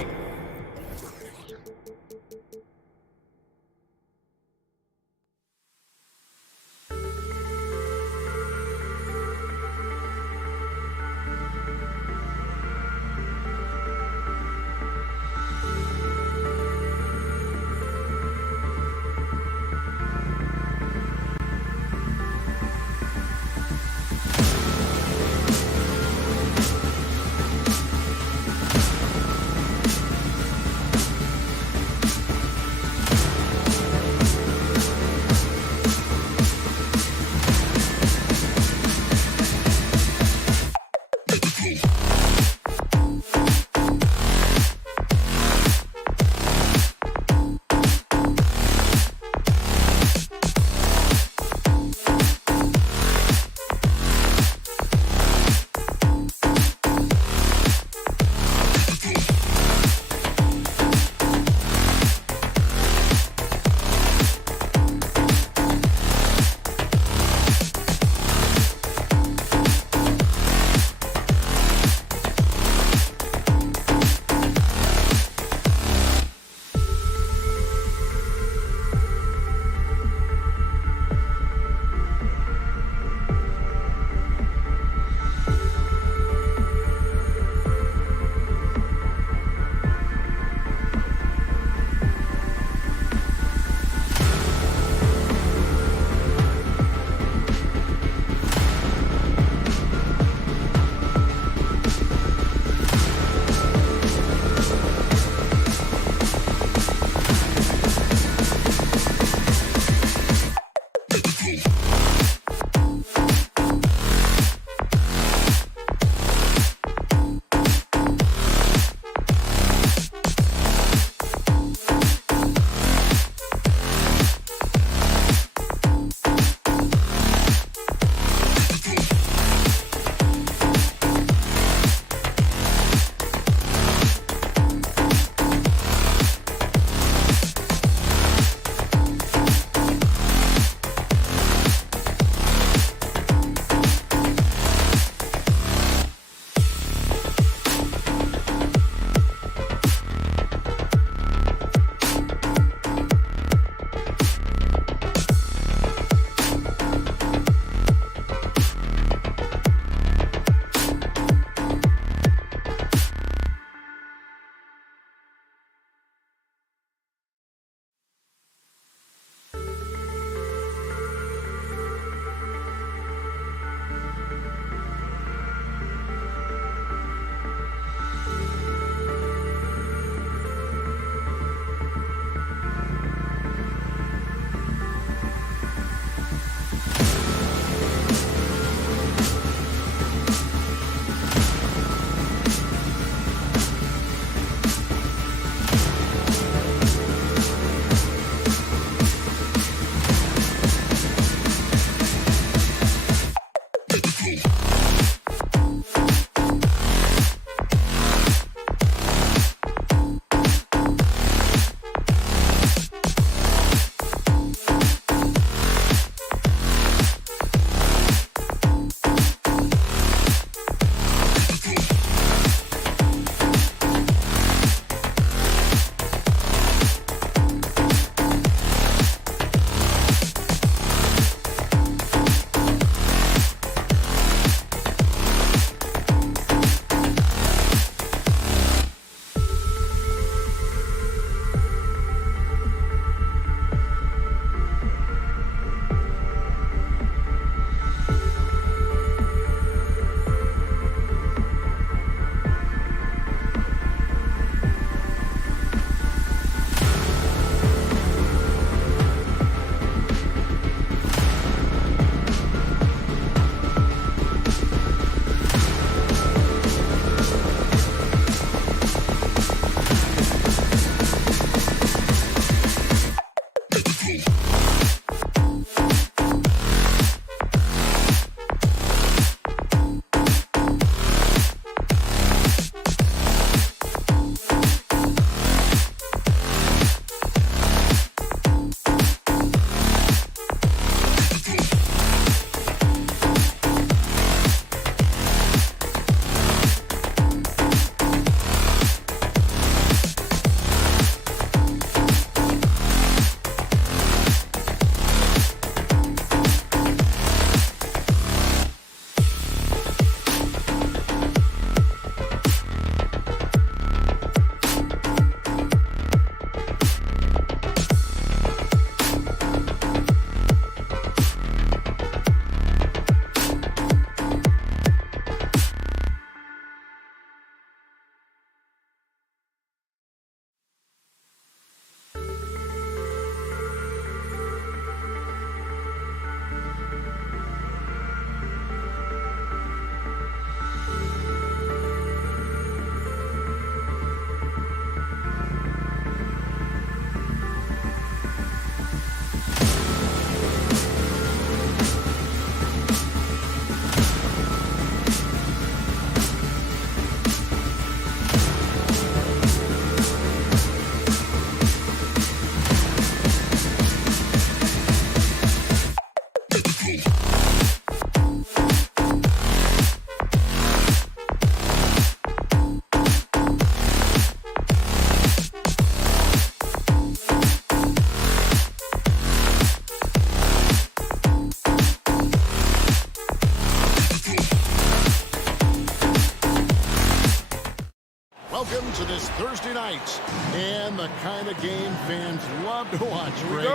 And the kind of game fans love to watch, Greg.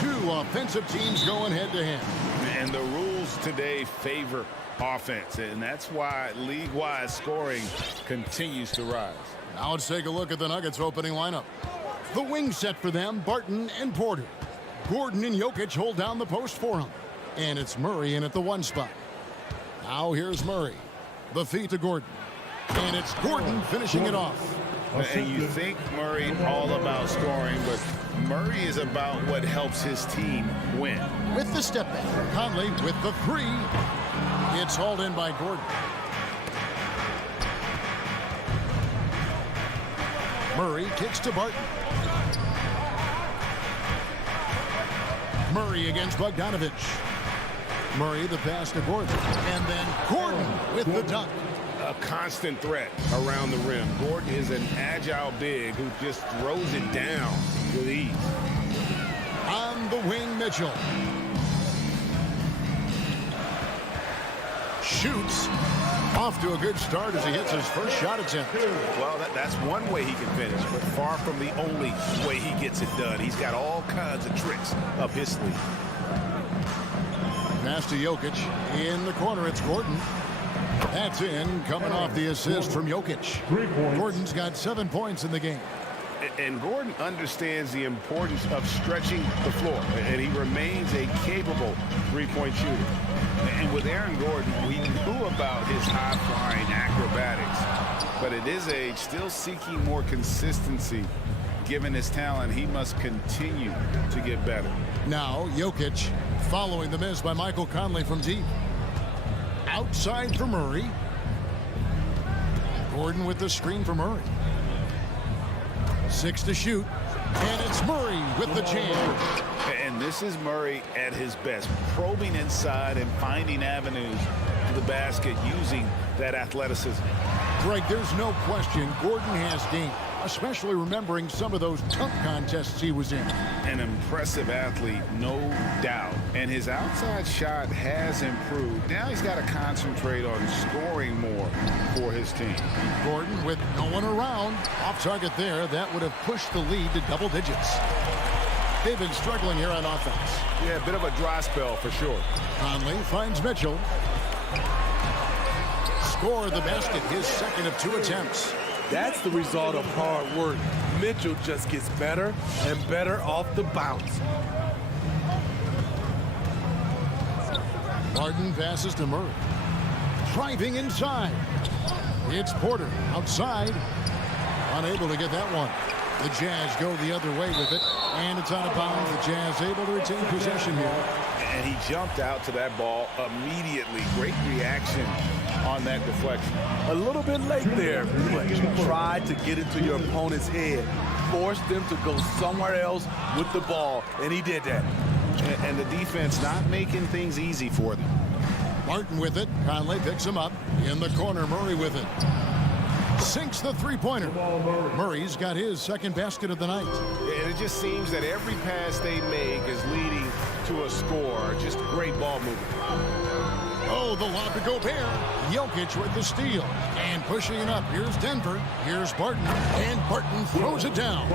Two offensive teams going head-to-head. And the rules today favor offense, and that's why league-wide scoring continues to rise. Now let's take a look at the Nuggets opening lineup. The wing set for them, Barton and Porter. Gordon and Jokic hold down the post for him. And it's Murray in at the 1 spot. Now here's Murray. The feed to Gordon. And it's Gordon finishing it off. And you think Murray all about scoring, but Murray is about what helps his team win. With the step back, Conley with the 3. It's hauled in by Gordon. Murray kicks to Barton. Murray against Bogdanovich. Murray the pass to Gordon. And then Gordon with the dunk. A constant threat around the rim. Gordon is an agile big who just throws it down with ease. On the wing, Mitchell. Shoots. Off to a good start as he hits his first shot attempt. Well, that's one way he can finish, but far from the only way he gets it done. He's got all kinds of tricks up his sleeve. Pass to Jokic. In the corner, it's Gordon. That's in, coming off the assist from Jokic. Gordon's got 7 points in the game. And Gordon understands the importance of stretching the floor, and he remains a capable three-point shooter. And with Aaron Gordon, we knew about his high-flying acrobatics, but at his age, still seeking more consistency. Given his talent, he must continue to get better. Now, Jokic following the miss by Michael Conley from deep. Outside for Murray. Gordon with the screen for Murray. 6 to shoot. And it's Murray with the jam. And this is Murray at his best, probing inside and finding avenues to the basket using that athleticism. Greg, there's no question Gordon has game, especially remembering some of those dunk contests he was in. An impressive athlete, no doubt. And his outside shot has improved. Now he's got to concentrate on scoring more for his team. Gordon with no one around. Off target there. That would have pushed the lead to double digits. They've been struggling here on offense. Yeah, a bit of a dry spell for sure. Conley finds Mitchell. Score the basket, his second of 2 attempts. That's the result of hard work. Mitchell just gets better and better off the bounce. Barton passes to Murray. Driving inside. It's Porter outside. Unable to get that one. The Jazz go the other way with it. And it's out of bounds. The Jazz able to retain possession here. And he jumped out to that ball immediately. Great reaction on that deflection. A little bit late there, but you tried to get into your opponent's head. Forced them to go somewhere else with the ball, and he did that. And the defense not making things easy for them. Martin with it. Conley picks him up. In the corner, Murray with it. Sinks the three-pointer. Murray's got his second basket of the night. And it just seems that every pass they make is leading to a score. Just great ball movement. Oh, the lob to Gobert. Jokic with the steal. And pushing it up. Here's Denver. Here's Barton. And Barton throws it down.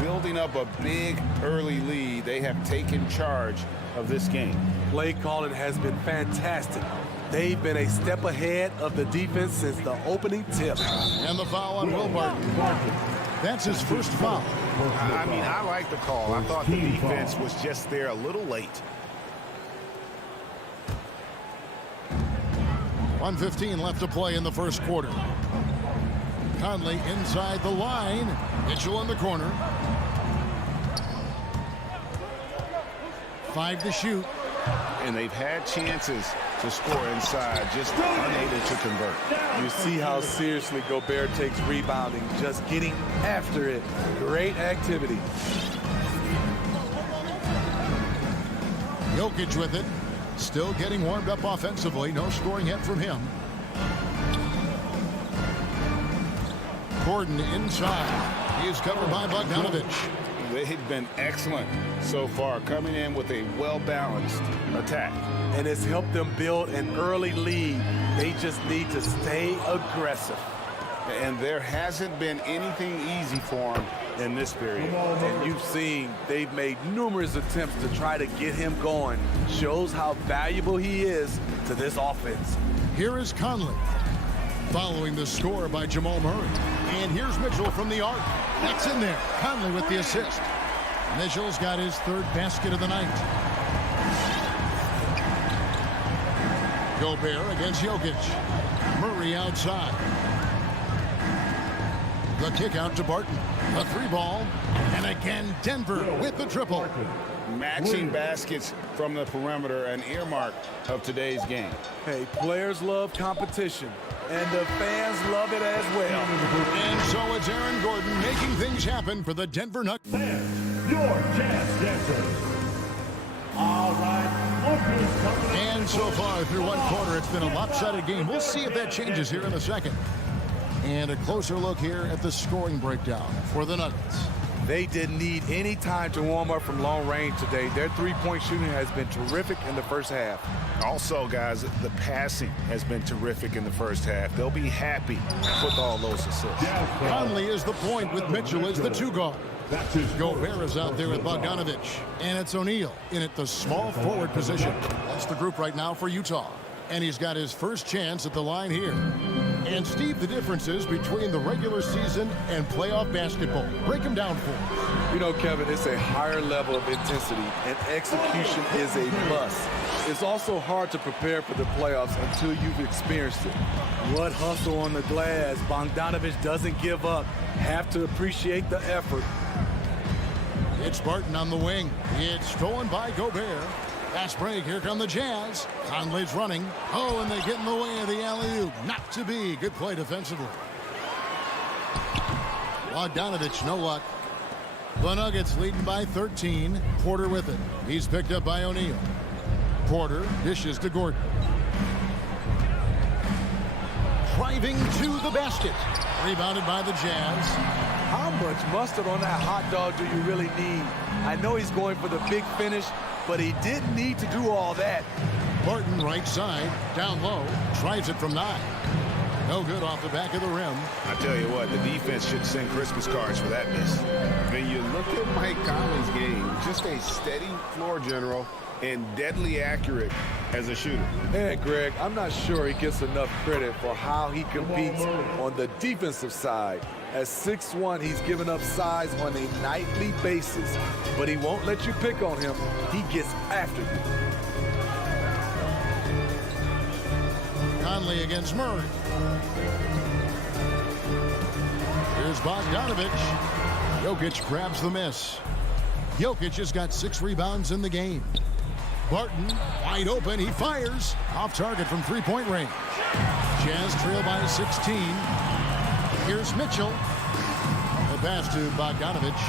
Building up a big early lead. They have taken charge of this game. Play calling has been fantastic. They've been a step ahead of the defense since the opening tip. And the foul on Will Barton. That's his first foul. I mean, I like the call. I thought the defense was just there a little late. 1:15 left to play in the first quarter. Conley inside the line. Mitchell in the corner. 5 to shoot. And they've had chances to score inside, just unable to convert. You see how seriously Gobert takes rebounding, just getting after it. Great activity. Jokic with it. Still getting warmed up offensively. No scoring yet from him. Gordon inside. He is covered by Bogdanovich. They've been excellent so far, coming in with a well-balanced attack. And it's helped them build an early lead. They just need to stay aggressive. And there hasn't been anything easy for him in this period. And you've seen they've made numerous attempts to try to get him going. Shows how valuable he is to this offense. Here is Conley, following the score by Jamal Murray. And here's Mitchell from the arc. That's in there. Conley with the assist. Mitchell's got his third basket of the night. Gobert against Jokic. Murray outside. The kick out to Barton. The three ball. And again, Denver with the triple. Matching baskets from the perimeter, an earmark of today's game. Hey, players love competition, and the fans love it as well. And so it's Aaron Gordon making things happen for the Denver Nuggets. Your Jazz dancers. All right. And so far through one quarter, it's been a lopsided game. We'll see if that changes here in a second. And a closer look here at the scoring breakdown for the Nuggets. They didn't need any time to warm up from long range today. Their three-point shooting has been terrific in the first half. Also, guys, the passing has been terrific in the first half. They'll be happy with all those assists. Conley is the point with Mitchell as the two guard. Gobert is out there with Bogdanovich. And it's O'Neal in at the small forward position. That's the group right now for Utah. And he's got his first chance at the line here. And Steve, the differences between the regular season and playoff basketball. Break them down for us. You know, Kevin, it's a higher level of intensity, and execution is a must. It's also hard to prepare for the playoffs until you've experienced it. What hustle on the glass. Bogdanovich doesn't give up. Have to appreciate the effort. It's Barton on the wing. It's stolen by Gobert. Fast break. Here come the Jazz. Conley's running. Oh, and they get in the way of the alley-oop. Not to be. Good play defensively. Bogdanovich, no luck. The Nuggets leading by 13. Porter with it. He's picked up by O'Neal. Porter dishes to Gordon. Driving to the basket. Rebounded by the Jazz. How much mustard on that hot dog do you really need? I know he's going for the big finish, but he didn't need to do all that. Barton right side, down low, tries it from 9. No good off the back of the rim. I tell you what, the defense should send Christmas cards for that miss. When you look at Mike Conley's game, just a steady floor general and deadly accurate as a shooter. And Greg, I'm not sure he gets enough credit for how he competes on the defensive side. At 6'1", he's given up size on a nightly basis, but he won't let you pick on him. He gets after you. Conley against Murray. Here's Bogdanovich. Jokic grabs the miss. Jokic has got 6 rebounds in the game. Barton, wide open, he fires. Off target from three-point range. Jazz trail by 16. Here's Mitchell. The pass to Bogdanovich.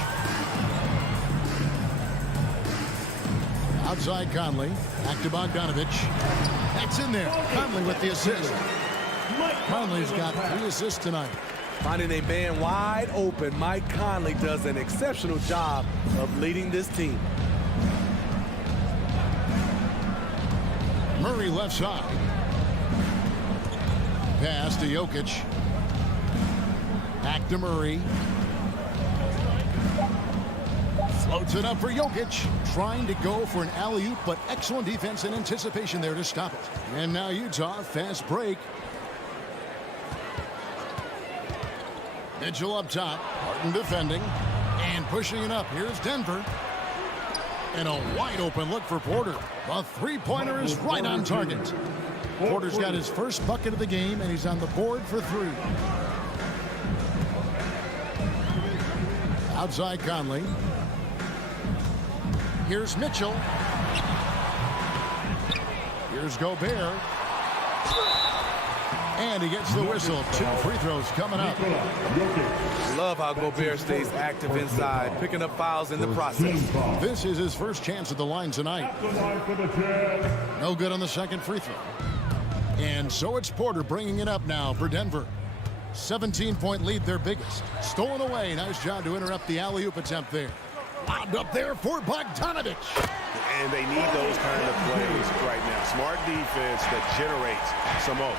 Outside Conley. Back to Bogdanovich. That's in there. Conley with the assist. Conley's got 3 assists tonight. Finding a man wide open, Mike Conley does an exceptional job of leading this team. Murray left side. Pass to Jokic. Back to Murray. Floats it up for Jokic. Trying to go for an alley-oop, but excellent defense and anticipation there to stop it. And now Utah, fast break. Mitchell up top. Barton defending. And pushing it up. Here's Denver. And a wide open look for Porter. The three-pointer is right on target. Porter's got his first bucket of the game, and he's on the board for 3. Outside Conley. Here's Mitchell. Here's Gobert. And he gets the whistle. 2 free throws coming up. Love how Gobert stays active inside, picking up fouls in the process. This is his first chance at the line tonight. No good on the second free throw. And so it's Porter bringing it up now for Denver. 17-point lead, their biggest. Stolen away. Nice job to interrupt the alley-oop attempt there. Lobbed up there for Bogdanovich. And they need those kind of plays right now. Smart defense that generates some hope.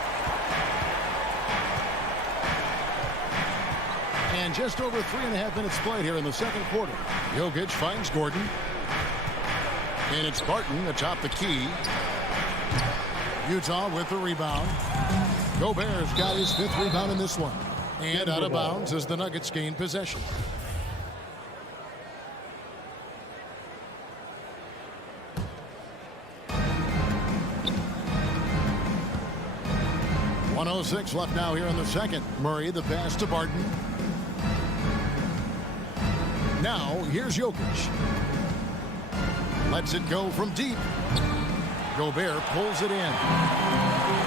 just over 3.5 minutes played here in the second quarter. Jokic finds Gordon. And it's Barton atop the key. Utah with the rebound. Gobert's got his 5th rebound in this one. And out of bounds as the Nuggets gain possession. .106 left now here in the second. Murray the pass to Barton. Now here's Jokic. Lets it go from deep. Gobert pulls it in.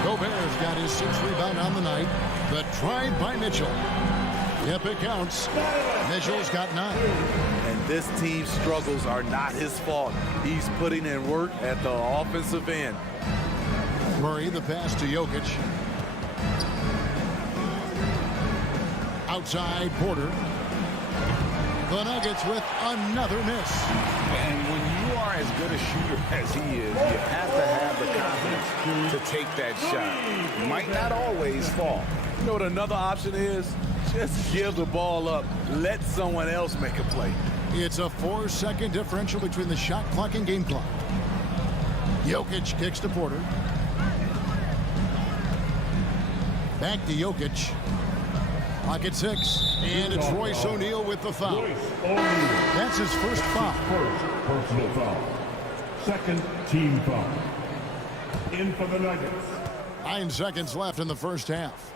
Gobert's got his 6th rebound on the night. The drive by Mitchell. Yep, it counts. Mitchell's got 9. And this team's struggles are not his fault. He's putting in work at the offensive end. Murray the pass to Jokic. Outside Porter. The Nuggets with another miss. And when you are as good a shooter as he is, you have to have the confidence to take that shot. It might not always fall. You know what another option is? Just give the ball up. Let someone else make a play. It's a 4-second differential between the shot clock and game clock. Jokic kicks to Porter. Back to Jokic. Clock at 6. And it's Royce O'Neal with the foul. That's his first foul. First personal foul. Second team foul. In for the Nuggets. 9 seconds left in the first half.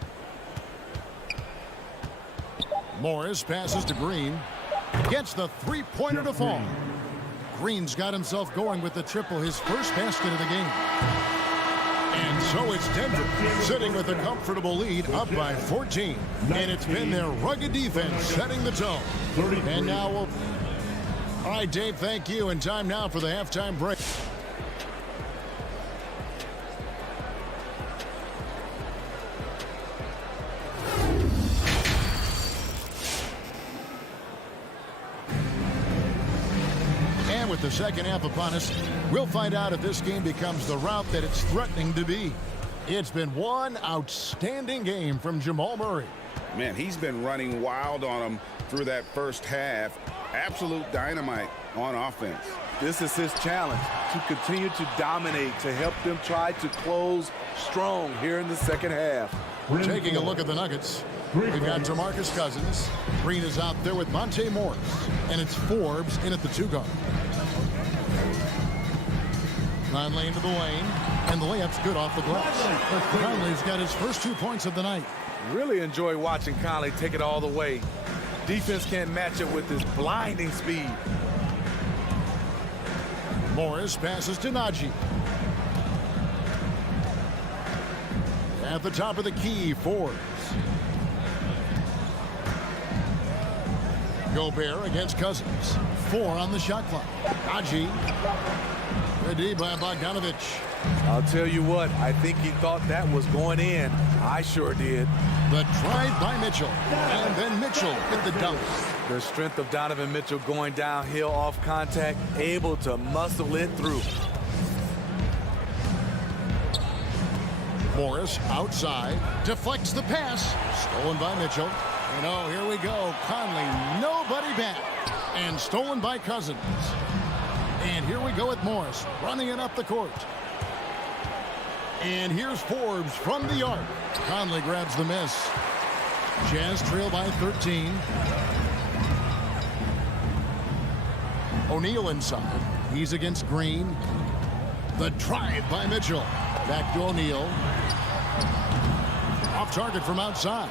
Morris passes to Green. Gets the 3-pointer to fall. Green's got himself going with the triple, his first basket of the game. And so it's Denver sitting with a comfortable lead, up by 14. And it's been their rugged defense setting the tone. And now we'll... All right, Dave, thank you. And time now for the halftime break. With the second half upon us, we'll find out if this game becomes the route that it's threatening to be. It's been one outstanding game from Jamal Murray. Man, he's been running wild on him through that first half. Absolute dynamite on offense. This is his challenge, to continue to dominate, to help them try to close strong here in the second half. Taking a look at the Nuggets, we've got DeMarcus Cousins. Green is out there with Monte Morris. And it's Forbes in at the 2-guard. Conley into the lane, and the layup's good off the glass. Conley's got his first 2 points of the night. Really enjoy watching Conley take it all the way. Defense can't match it with his blinding speed. Morris passes to Najee. At the top of the key, Forbes. Gobert against Cousins. 4 on the shot clock. Najee. Ready by Bogdanovic. I'll tell you what, I think he thought that was going in. I sure did. The drive by Mitchell. And then Mitchell hit the dunk. The strength of Donovan Mitchell going downhill off contact, able to muscle it through. Morris outside, deflects the pass. Stolen by Mitchell. And oh, here we go. Conley, nobody back. And stolen by Cousins. And here we go with Morris, running it up the court. And here's Forbes from the arc. Conley grabs the miss. Jazz trail by 13. O'Neal inside. He's against Green. The drive by Mitchell. Back to O'Neal. Off target from outside.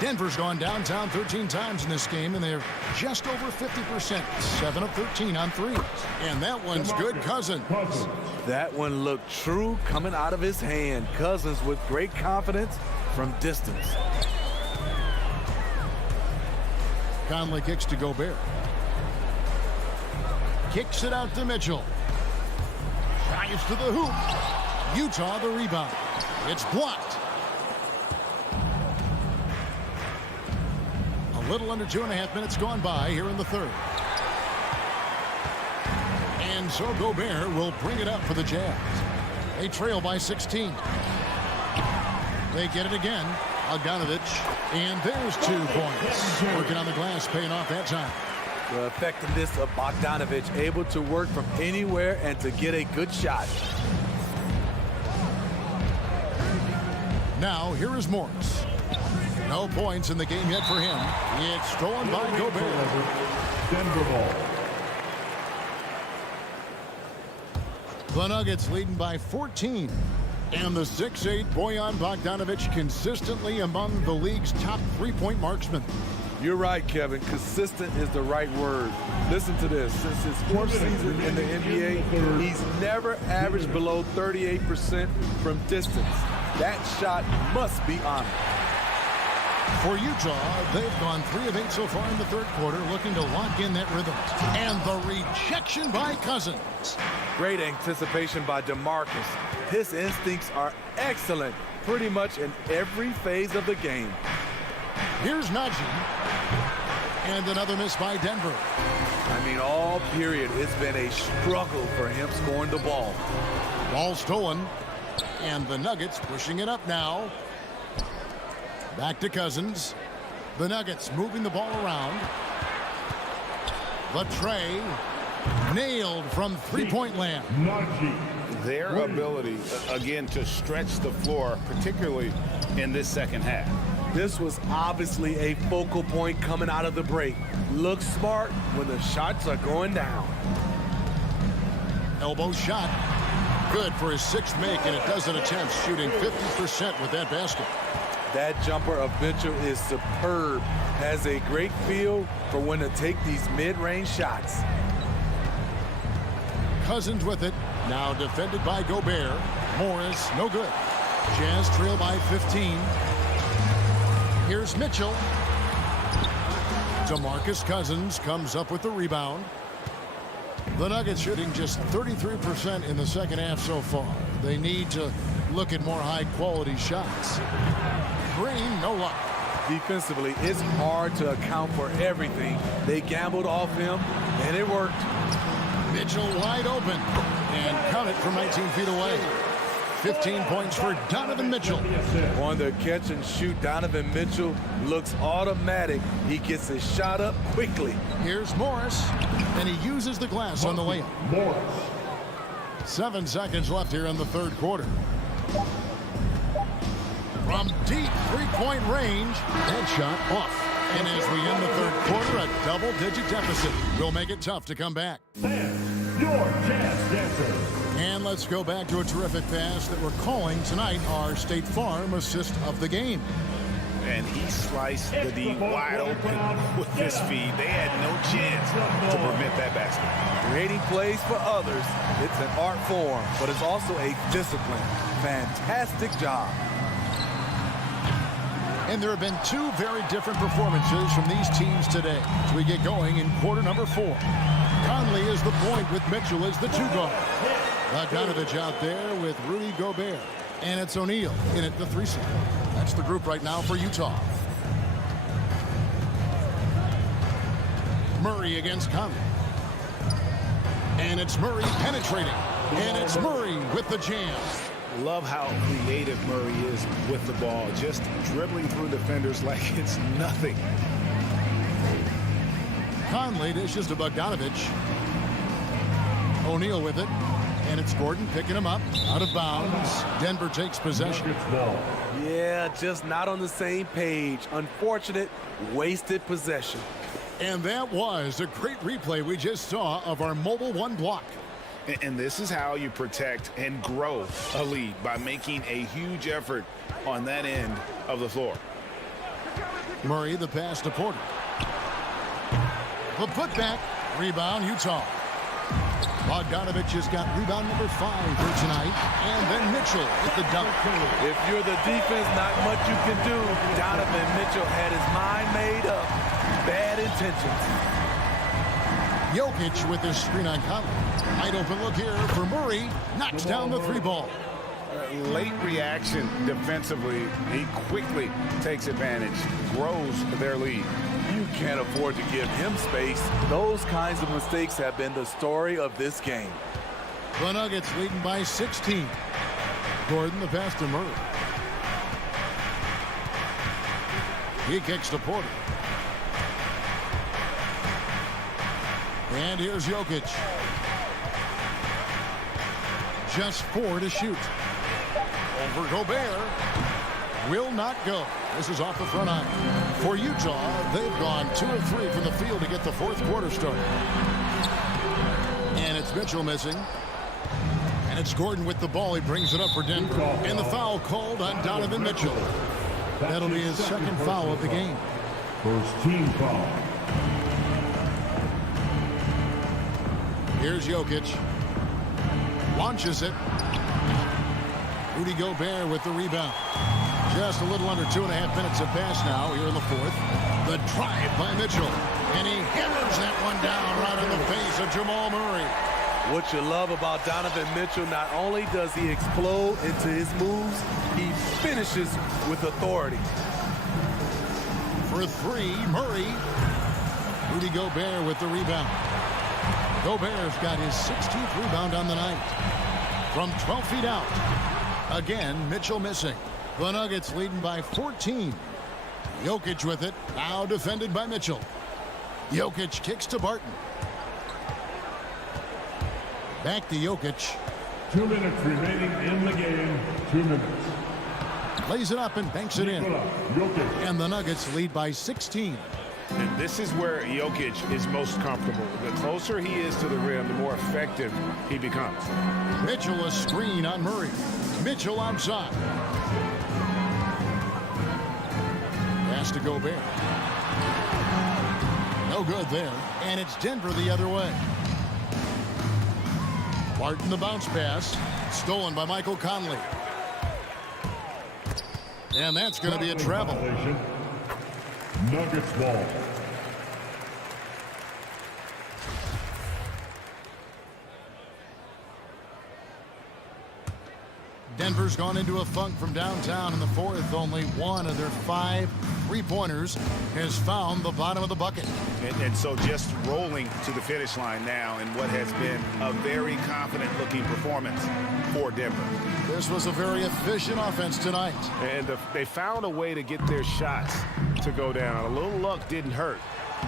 Denver's gone downtown 13 times in this game, and they're just over 50%. 7 of 13 on threes. And that one's good. Cousins. That one looked true coming out of his hand. Cousins with great confidence from distance. Conley kicks to Gobert. Kicks it out to Mitchell. Drives to the hoop. Utah the rebound. It's blocked. A little under 2.5 minutes gone by here in the third. And so Gobert will bring it up for the Jazz. They trail by 16. They get it again. Bogdanovich, and there's 2 points. Working on the glass, paying off that time. The effectiveness of Bogdanovich, able to work from anywhere and to get a good shot. Now, here is Morris. No points in the game yet for him. It's stolen by Gobert. Denver ball. The Nuggets leading by 14. And the 6'8" Bojan Bogdanovich consistently among the league's top three-point marksmen. You're right, Kevin. Consistent is the right word. Listen to this. Since his 4th season in the NBA, he's never averaged below 38% from distance. That shot must be honored. For Utah, they've gone 3 of 8 so far in the third quarter, looking to lock in that rhythm. And the rejection by Cousins. Great anticipation by DeMarcus. His instincts are excellent pretty much in every phase of the game. Here's Najee. And another miss by Denver. I mean, all period, it's been a struggle for him scoring the ball. Ball stolen. And the Nuggets pushing it up now. Back to Cousins. The Nuggets moving the ball around. The tray. Nailed from three-point land. Their ability, again, to stretch the floor, particularly in this second half. This was obviously a focal point coming out of the break. Look smart when the shots are going down. Elbow shot. Good for his 6th make, and a dozen attempts, shooting 50% with that basket. That jumper of Mitchell is superb. Has a great feel for when to take these mid-range shots. Cousins with it. Now defended by Gobert. Morris, no good. Jazz trail by 15. Here's Mitchell. DeMarcus Cousins comes up with the rebound. The Nuggets shooting just 33% in the second half so far. They need to look at more high-quality shots. Green, no luck. Defensively, it's hard to account for everything. They gambled off him, and it worked. Mitchell wide open, and count it from 19 feet away. 15 points for Donovan Mitchell. On the catch and shoot, Donovan Mitchell looks automatic. He gets his shot up quickly. Here's Morris, and he uses the glass on the layup. Morris. 7 seconds left here in the third quarter. From deep three-point range, that shot off. And as we end the third quarter, a double-digit deficit will make it tough to come back. Your Jazz Dancer. And let's go back to a terrific pass that we're calling tonight our State Farm assist of the game. And he sliced the D wide open with his feed. They had no chance to prevent that basket. Creating plays for others, it's an art form, but it's also a discipline. Fantastic job. And there have been 2 very different performances from these teams today as we get going in quarter number 4. Conley is the point with Mitchell as the 2-guard. Bogdanovich out there with Rudy Gobert. And it's O'Neal in at the 3 seed. That's the group right now for Utah. Murray against Conley. And it's Murray penetrating. And it's Murray with the jam. Love how creative Murray is with the ball, just dribbling through defenders like it's nothing. Conley dishes to Bogdanovich. O'Neal with it. And it's Gordon picking him up out of bounds. Denver takes possession. Yeah, just not on the same page. Unfortunate, wasted possession. And that was a great replay we just saw of our Mobile One block. And this is how you protect and grow a lead, by making a huge effort on that end of the floor. Murray, the pass to Porter. The putback. Rebound, Utah. Bogdanovich has got rebound number 5 for tonight. And then Mitchell with the dunk. If you're the defense, not much you can do. Donovan Mitchell had his mind made up. Bad intentions. Jokic with his screen on Conley. Wide open look here for Murray. Knocks down the 3-ball. Late reaction defensively. He quickly takes advantage, grows their lead. You can't afford to give him space. Those kinds of mistakes have been the story of this game. The Nuggets leading by 16. Gordon, the pass to Murray. He kicks to Porter. And here's Jokic. Just 4 to shoot. Over Gobert. Will not go. This is off the front iron. For Utah, they've gone 2 of 3 from the field to get the fourth quarter started. And it's Mitchell missing. And it's Gordon with the ball. He brings it up for Denver. And the foul called on Donovan Mitchell. That'll be his second foul of the game. First team foul. Here's Jokic. Launches it. Rudy Gobert with the rebound. Just a little under 2.5 minutes have passed now here in the fourth. The drive by Mitchell. And he hammers that one down right in the face of Jamal Murray. What you love about Donovan Mitchell, not only does he explode into his moves, he finishes with authority. For 3, Murray. Rudy Gobert with the rebound. Gobert's got his 16th rebound on the night. From 12 feet out. Again, Mitchell missing. The Nuggets leading by 14. Jokic with it. Now defended by Mitchell. Jokic kicks to Barton. Back to Jokic. 2 minutes remaining in the game. 2 minutes. Lays it up and banks it in. Jokic. And the Nuggets lead by 16. And this is where Jokic is most comfortable. The closer he is to the rim, the more effective he becomes. Mitchell a screen on Murray. Mitchell outside. Pass to Gobert. No good there. And it's Denver the other way. Barton the bounce pass. Stolen by Michael Conley. And that's going to be a travel. Nuggets ball. Denver's gone into a funk from downtown in the fourth. Only one of their 5 3-pointers has found the bottom of the bucket. And so just rolling to the finish line now in what has been a very confident-looking performance for Denver. This was a very efficient offense tonight. And they found a way to get their shots to go down. A little luck didn't hurt.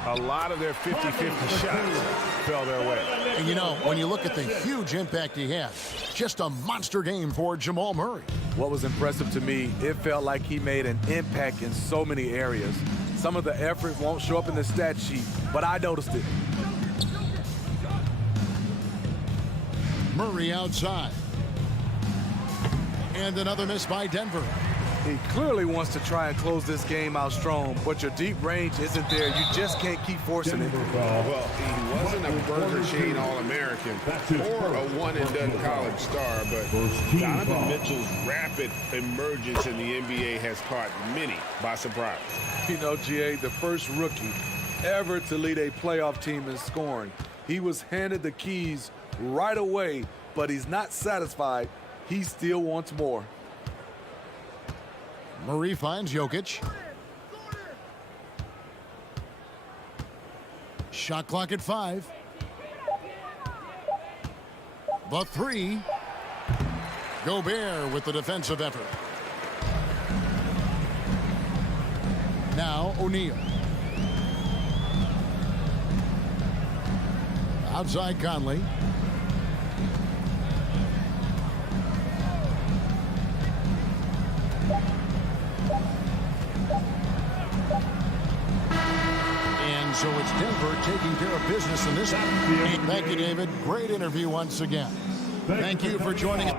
A lot of their 50-50 shots fell their way. And you know, when you look at the huge impact he had, just a monster game for Jamal Murray. What was impressive to me, it felt like he made an impact in so many areas. Some of the effort won't show up in the stat sheet, but I noticed it. Murray outside. And another miss by Denver. He clearly wants to try and close this game out strong, but your deep range isn't there. You just can't keep forcing it. Well, he wasn't a Burger Chain All-American or a one-and-done college star, but Donovan Mitchell's rapid emergence in the NBA has caught many by surprise. You know, GA, the first rookie ever to lead a playoff team in scoring. He was handed the keys right away, but he's not satisfied. He still wants more. Murray finds Jokic. Shot clock at 5. The 3. Gobert with the defensive effort. Now O'Neal. Outside Conley. So it's Denver taking care of business in this one. Thank you, David. Great interview once again. Thank you for joining us.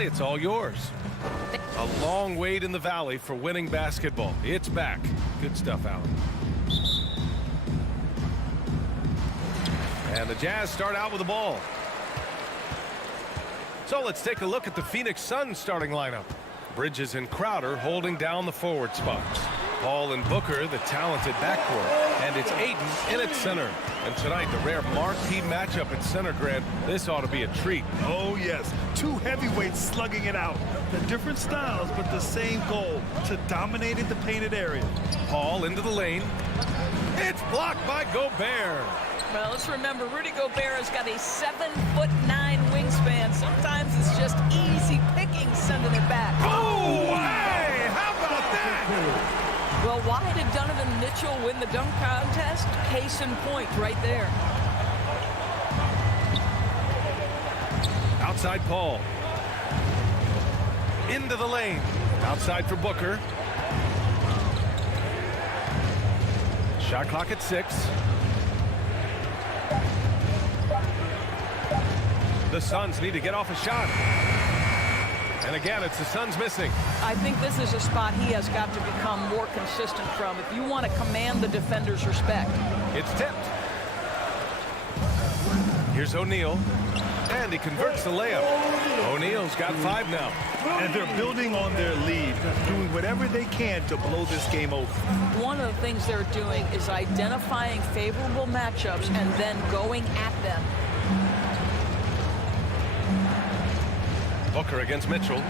Allie, it's all yours. A long wait in the valley for winning basketball. It's back. Good stuff, Allie. And the Jazz start out with the ball. So let's take a look at the Phoenix Suns starting lineup. Bridges and Crowder holding down the forward spots. Paul and Booker, the talented backcourt. And it's Ayton in at center. And tonight, the rare marquee matchup at center, Grant. This ought to be a treat. Oh, yes. Two heavyweights slugging it out. The different styles, but the same goal, to dominate in the painted area. Paul into the lane. It's blocked by Gobert. Well, let's remember, Rudy Gobert has got a 7'9" wingspan. Sometimes it's just easy picking sending it back. Oh, hey, how about that? Well, why did Donovan Mitchell win the dunk contest? Case in point right there. Outside Paul. Into the lane. Outside for Booker. Shot clock at 6. The Suns need to get off a shot. And again, it's the Suns missing. I think this is a spot he has got to become more consistent from if you want to command the defender's respect. It's tipped. Here's O'Neal. And he converts the layup. O'Neal's got 5 now. And they're building on their lead, doing whatever they can to blow this game open. One of the things they're doing is identifying favorable matchups and then going at them. Booker against Mitchell.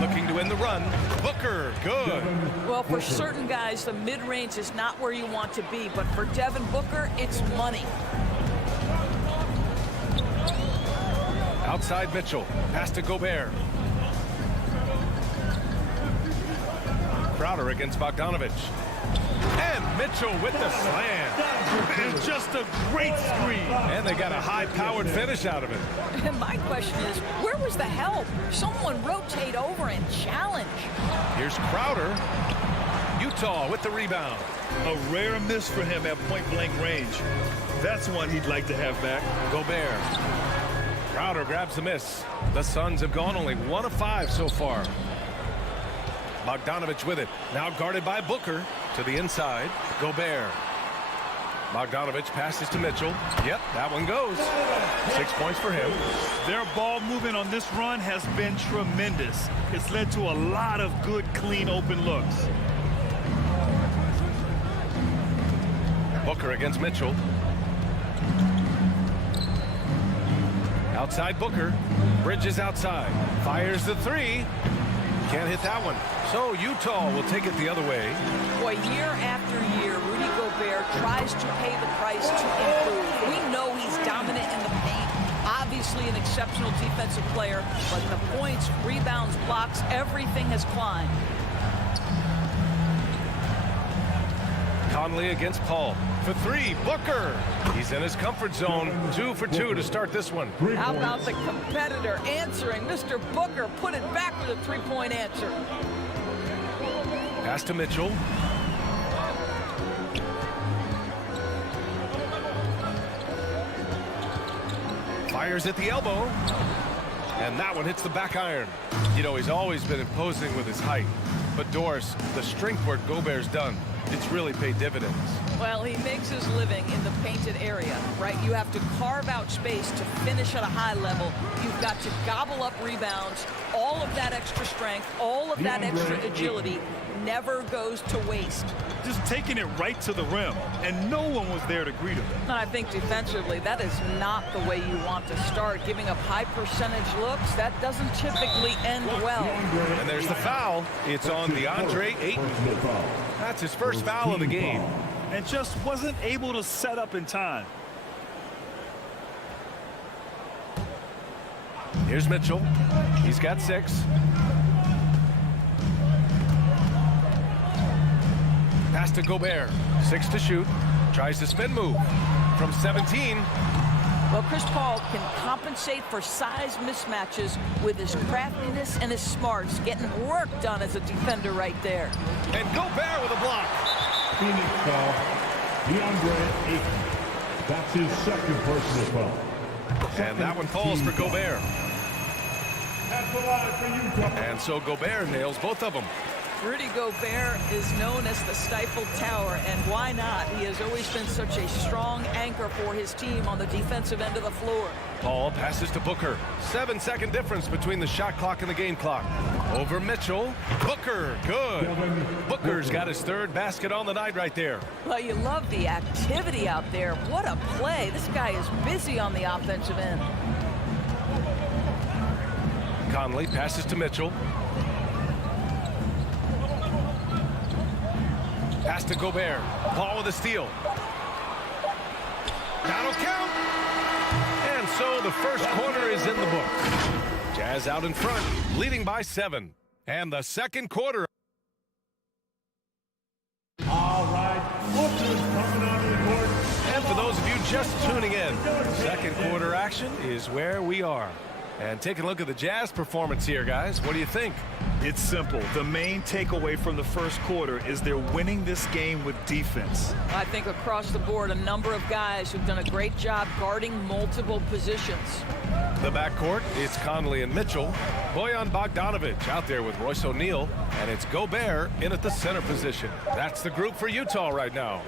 Looking to end the run. Booker, good. Well, for certain guys, the mid-range is not where you want to be, but for Devin Booker, it's money. Outside Mitchell. Pass to Gobert. Crowder against Bogdanovich. And Mitchell with the slam. And just a great screen. And they got a high-powered finish out of it. And my question is, where was the help? Someone rotate over and challenge. Here's Crowder. Utah with the rebound. A rare miss for him at point-blank range. That's one he'd like to have back. Gobert. Crowder grabs the miss. The Suns have gone only 1 of 5 so far. Bogdanovich with it. Now guarded by Booker. To the inside. Gobert. Bogdanovich passes to Mitchell. Yep, that one goes. 6 points for him. Their ball movement on this run has been tremendous. It's led to a lot of good, clean, open looks. Booker against Mitchell. Outside Booker. Bridges outside. Fires the 3. Can't hit that one. So Utah will take it the other way. Boy, year after year, Rudy Gobert tries to pay the price to improve. We know he's dominant in the paint. Obviously an exceptional defensive player, but the points, rebounds, blocks, everything has climbed. Conley against Paul. For 3, Booker. He's in his comfort zone. 2 for 2 to start this one. How about the competitor answering? Mr. Booker put it back with a 3-point answer. Pass to Mitchell. Fires at the elbow. And that one hits the back iron. You know, he's always been imposing with his height. But Doris, the strength work Gobert's done, it's really paid dividends. Well, he makes his living in the painted area, right? You have to carve out space to finish at a high level. You've got to gobble up rebounds. All of that extra strength, all of that extra agility never goes to waste. Just taking it right to the rim, and no one was there to greet him. And I think defensively, that is not the way you want to start. Giving up high percentage looks, that doesn't typically end well. And there's the foul. It's on DeAndre Ayton. That's his first foul of the game. And just wasn't able to set up in time. Here's Mitchell. He's got 6. Pass to Gobert. 6 to shoot. Tries to spin move. From 17. Well, Chris Paul can compensate for size mismatches with his craftiness and his smarts, getting work done as a defender right there. And Gobert with a block. Phoenix foul. DeAndre Ayton. That's his second personal foul. And that one falls for Gobert. at the line for Utah. And so Gobert nails both of them. Rudy Gobert is known as the Stifle Tower, and why not? He has always been such a strong anchor for his team on the defensive end of the floor. Paul passes to Booker. 7-second difference between the shot clock and the game clock. Over Mitchell. Booker, good. Booker's got his third basket on the night right there. Well, you love the activity out there. What a play. This guy is busy on the offensive end. Conley passes to Mitchell. Pass to Gobert. Paul with a steal. That'll count. And so the first quarter is in the books. Jazz out in front, leading by 7. And the second quarter. All right, Booker's coming onto the court. And for those of you just tuning in, second quarter action is where we are. And taking a look at the Jazz performance here, guys. What do you think? It's simple. The main takeaway from the first quarter is they're winning this game with defense. I think across the board, a number of guys who've done a great job guarding multiple positions. The backcourt, it's Conley and Mitchell. Bojan Bogdanovic out there with Royce O'Neal. And it's Gobert in at the center position. That's the group for Utah right now.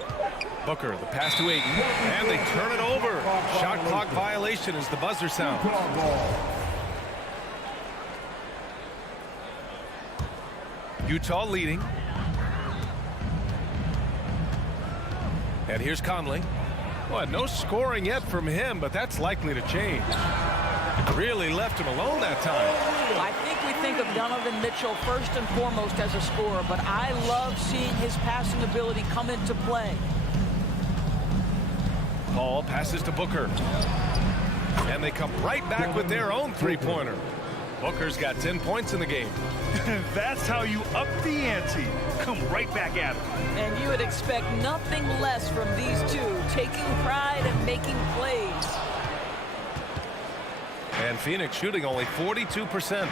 Booker, the pass to Ayton. And they turn it over. Shot clock violation as the buzzer sounds. Utah leading. And here's Conley. Well, no scoring yet from him, but that's likely to change. Really left him alone that time. I think we think of Donovan Mitchell first and foremost as a scorer, but I love seeing his passing ability come into play. Paul passes to Booker. And they come right back with their own three-pointer. Booker's got 10 points in the game. That's how you up the ante. Come right back at him. And you would expect nothing less from these two, taking pride and making plays. And Phoenix shooting only 42%.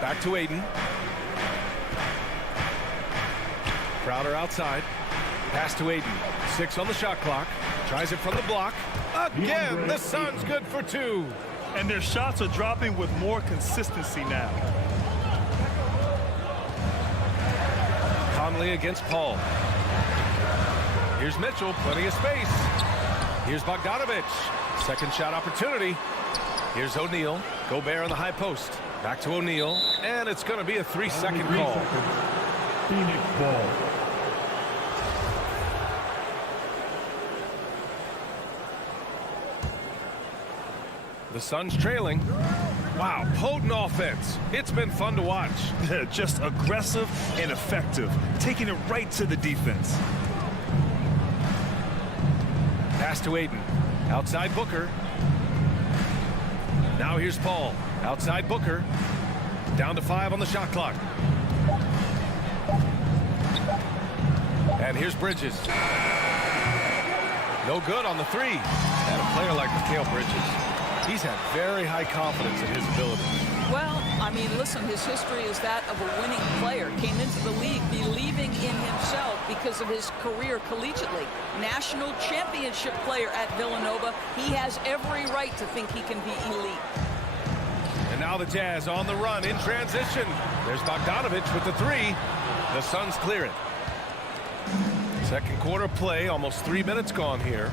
Back to Ayton. Crowder outside. Pass to Ayton. 6 on the shot clock. Tries it from the block. Again, the Suns good for 2. And their shots are dropping with more consistency now. Conley against Paul. Here's Mitchell, plenty of space. Here's Bogdanovic. Second shot opportunity. Here's O'Neal. Gobert on the high post. Back to O'Neal. And it's going to be a 3-second call. Phoenix ball. The Suns trailing. Wow, potent offense. It's been fun to watch. Just aggressive and effective, taking it right to the defense. Pass to Ayton. Outside Booker. Now here's Paul. Outside Booker. Down to 5 on the shot clock. And here's Bridges. No good on the 3. And a player like Mikal Bridges, he's had very high confidence in his ability. Well, I mean, listen, his history is that of a winning player. Came into the league believing in himself because of his career collegiately. National championship player at Villanova. He has every right to think he can be elite. And now the Jazz on the run in transition. There's Bogdanovic with the 3. The Suns clear it. Second quarter play, almost 3 minutes gone here.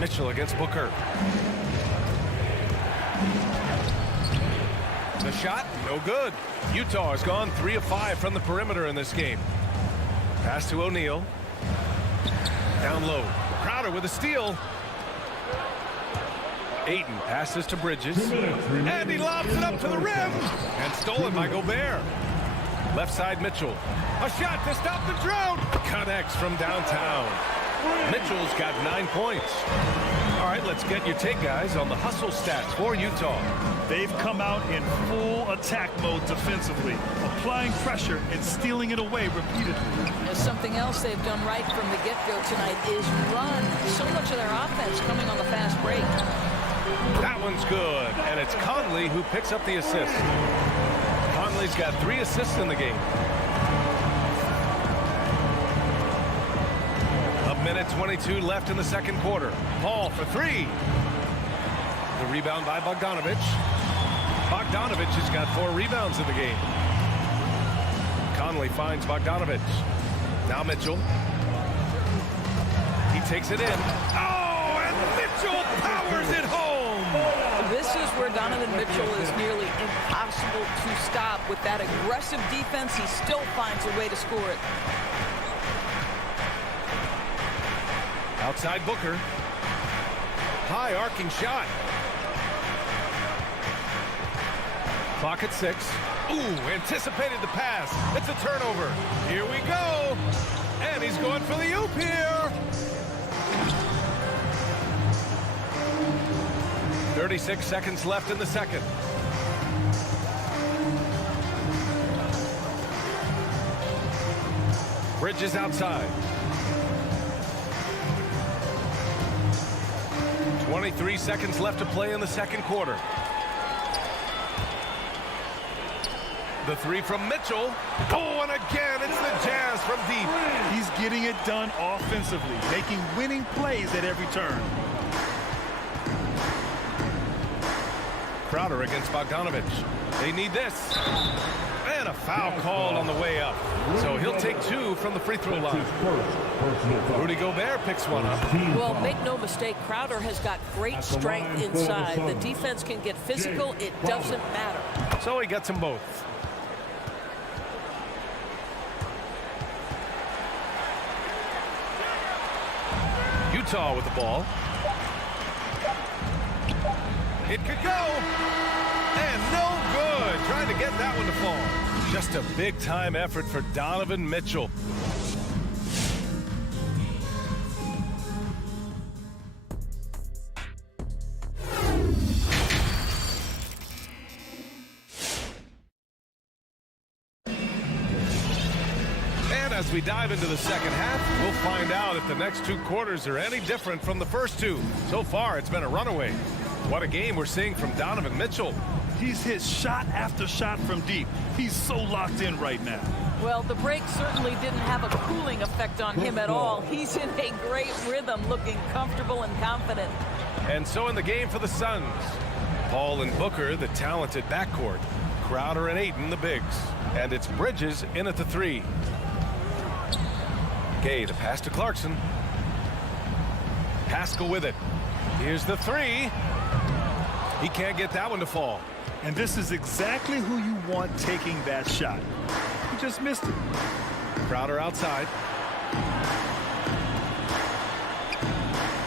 Mitchell against Booker. The shot, no good. Utah has gone 3 of 5 from the perimeter in this game. Pass to O'Neal. Down low. Crowder with a steal. Ayton passes to Bridges. And he lobs it up to the rim. And stolen by Gobert. Left side Mitchell. A shot to stop the drought. Connects from downtown. Mitchell's got 9 points. All right, let's get your take, guys, on the hustle stats for Utah. They've come out in full attack mode defensively, applying pressure and stealing it away repeatedly. There's something else they've done right from the get-go tonight is run. So much of their offense coming on the fast break. That one's good, and it's Conley who picks up the assist. Conley's got 3 assists in the game. Up minute 22 left in the second quarter. Paul for three. The rebound by Bogdanovic. Bogdanovic has got 4 rebounds in the game. Conley finds Bogdanovic. Now Mitchell. He takes it in. Oh, and Mitchell powers it home. This is where Donovan Mitchell is nearly impossible to stop. With that aggressive defense, he still finds a way to score it. Outside Booker. High arcing shot. Clock at 6. Ooh, anticipated the pass. It's a turnover. Here we go. And he's going for the oop here. 36 seconds left in the second. Bridges outside. 23 seconds left to play in the second quarter. The three from Mitchell. Oh, and again, it's the Jazz from deep. He's getting it done offensively, making winning plays at every turn. Crowder against Bogdanovic. They need this. And a foul called on the way up. So he'll take 2 from the free throw line. Rudy Gobert picks one up. Well, make no mistake, Crowder has got great strength inside. The defense can get physical. It doesn't matter. So he gets them both. Utah with the ball. It could go. And no good. Trying to get that one to fall. Just a big-time effort for Donovan Mitchell. As we dive into the second half, we'll find out if the next 2 quarters are any different from the first 2. So far, it's been a runaway. What a game we're seeing from Donovan Mitchell. He's hit shot after shot from deep. He's so locked in right now. Well, the break certainly didn't have a cooling effect on him at all. He's in a great rhythm, looking comfortable and confident. And so in the game for the Suns, Paul and Booker, the talented backcourt. Crowder and Ayton, the bigs. And it's Bridges in at the 3. Gay, the pass to Clarkson. Haskell with it. Here's the 3. He can't get that one to fall. And this is exactly who you want taking that shot. He just missed it. Crowder outside.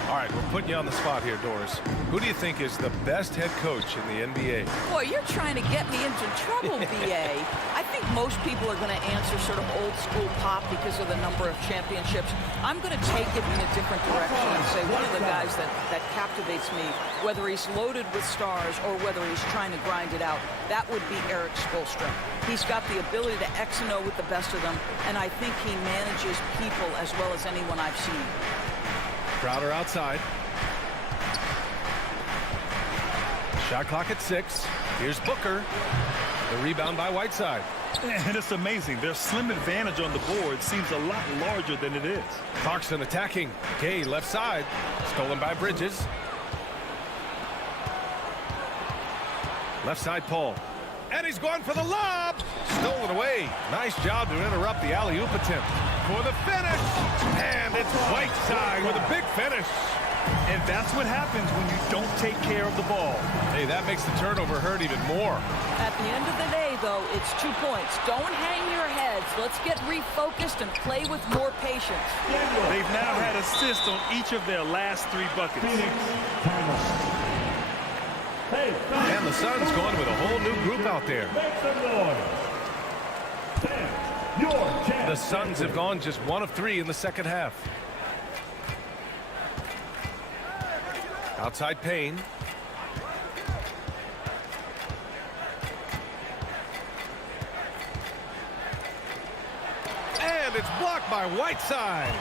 All right, we're putting you on the spot here, Doris. Who do you think is the best head coach in the NBA? Boy, you're trying to get me into trouble, B.A. I think most people are going to answer sort of old school Pop because of the number of championships. I'm going to take it in a different direction and say one of the guys that captivates me, whether he's loaded with stars or whether he's trying to grind it out, that would be Erik Spoelstra. He's got the ability to X and O with the best of them, and I think he manages people as well as anyone I've seen. Crowder outside. Shot clock at 6. Here's Booker. The rebound by Whiteside. And it's amazing. Their slim advantage on the board seems a lot larger than it is. Clarkson attacking. Gay left side. Stolen by Bridges. Left side Paul. And he's going for the lob. Stolen away. Nice job to interrupt the alley-oop attempt. For the finish. And it's Whiteside with a big finish. And that's what happens when you don't take care of the ball. Hey, that makes the turnover hurt even more. At the end of the day, though, it's 2 points. Don't hang your heads. Let's get refocused and play with more patience. They've now had assists on each of their last 3 buckets. And the Suns going with a whole new group out there. The Suns have gone just 1 of 3 in the second half. Outside Payne. And it's blocked by Whiteside.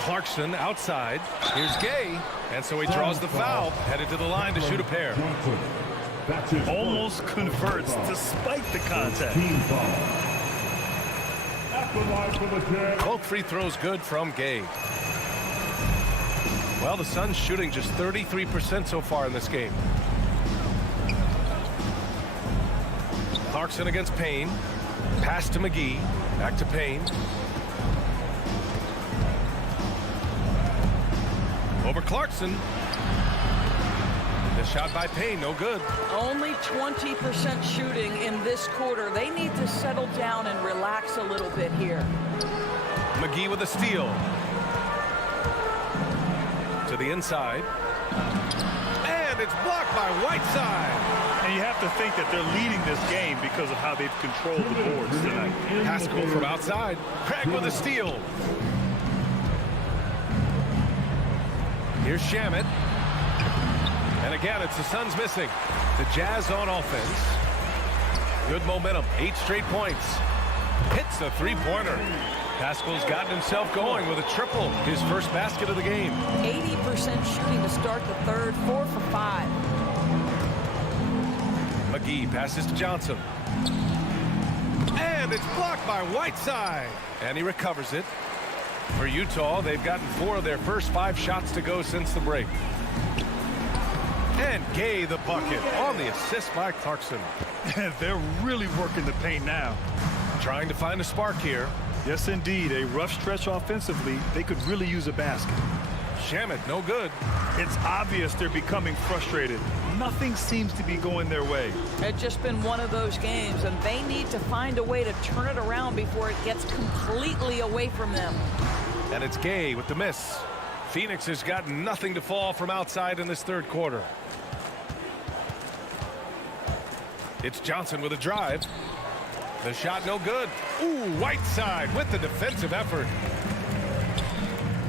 Clarkson outside. Here's Gay. And so he draws the foul. Headed to the line to shoot a pair. Almost converts despite the contact. Both free throws good from Gay. Well, the Suns shooting just 33% so far in this game. Clarkson against Payne. Pass to McGee. Back to Payne. Over Clarkson. The shot by Payne, no good. Only 20% shooting in this quarter. They need to settle down and relax a little bit here. McGee with a steal. To the inside. And it's blocked by Whiteside. And you have to think that they're leading this game because of how they've controlled the boards tonight. Pascal from outside. Craig with a steal. Here's Shamet. And again, it's the Suns missing. The Jazz on offense. Good momentum. 8 straight points. Hits the three-pointer. Pascal's gotten himself going with a triple. His first basket of the game. 80% shooting to start the third. 4 for 5. McGee passes to Johnson. And it's blocked by Whiteside. And he recovers it. For Utah, they've gotten 4 of their first 5 shots to go since the break. And Gay the bucket on the assist by Clarkson. They're really working the paint now. Trying to find a spark here. Yes, indeed. A rough stretch offensively. They could really use a basket. Shamet, no good. It's obvious they're becoming frustrated. Nothing seems to be going their way. It's just been one of those games, and they need to find a way to turn it around before it gets completely away from them. And it's Gay with the miss. Phoenix has gotten nothing to fall from outside in this third quarter. It's Johnson with a drive. The shot no good. Ooh, Whiteside with the defensive effort.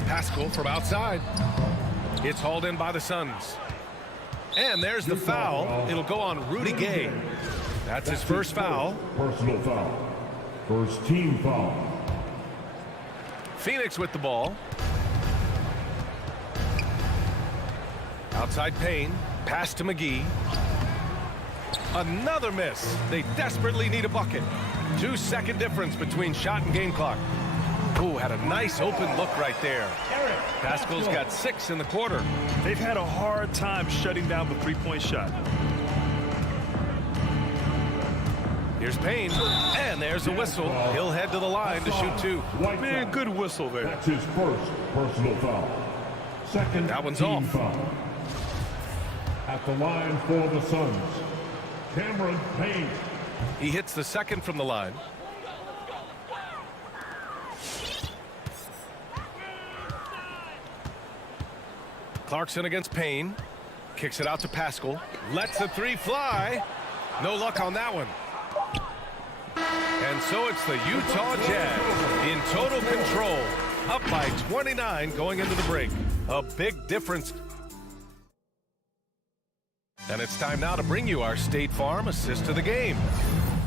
Pascal from outside. It's hauled in by the Suns. And there's the foul. It'll go on Rudy Gay. That's his first foul. Personal foul. First team foul. Phoenix with the ball. Outside Payne. Pass to McGee. Another miss. They desperately need a bucket. 2-second difference between shot and game clock. Ooh, had a nice open look right there. Pascal's got 6 in the quarter. They've had a hard time shutting down the three-point shot. Here's Payne, and there's a whistle. He'll head to the line to shoot 2. Man, good whistle there. That's his first personal foul. Second That one's team off. foul. At the line for the Suns, Cameron Payne. He hits the second from the line. Clarkson against Payne. Kicks it out to Pascal. Lets the 3 fly. No luck on that one. And so it's the Utah Jazz in total control. Up by 29 going into the break. A big difference. And it's time now to bring you our State Farm assist of the game.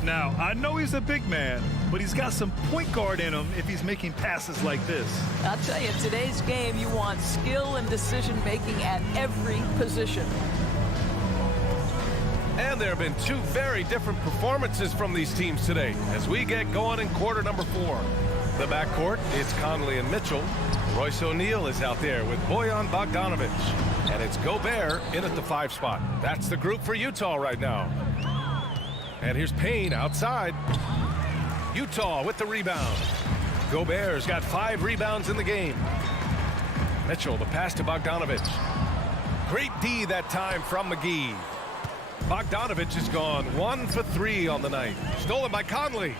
Now, I know he's a big man, but he's got some point guard in him if he's making passes like this. I'll tell you, in today's game, you want skill and decision-making at every position. And there have been 2 very different performances from these teams today as we get going in quarter number 4. The backcourt, it's Conley and Mitchell. Royce O'Neal is out there with Bojan Bogdanovic. And it's Gobert in at the 5 spot. That's the group for Utah right now. And here's Payne outside. Utah with the rebound. Gobert's got 5 rebounds in the game. Mitchell, the pass to Bogdanovic. Great D that time from McGee. Bogdanovic has gone 1 for 3 on the night. Stolen by Conley.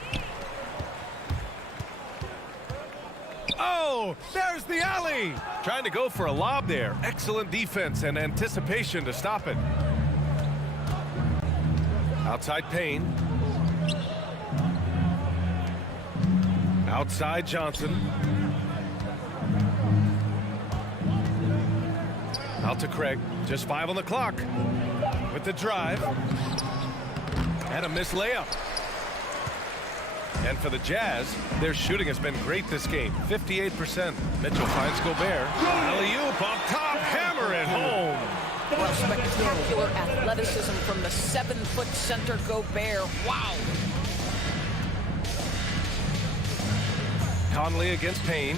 Oh, there's the alley. Trying to go for a lob there. Excellent defense and anticipation to stop it. Outside Payne. Outside Johnson. Out to Craig. Just 5 on the clock. With the drive. And a missed layup. And for the Jazz, their shooting has been great this game. 58%. Mitchell finds Gobert. Alley-oop up top. Hammer it home. Well, spectacular athleticism from the 7-foot center Gobert. Wow. Conley against Payne.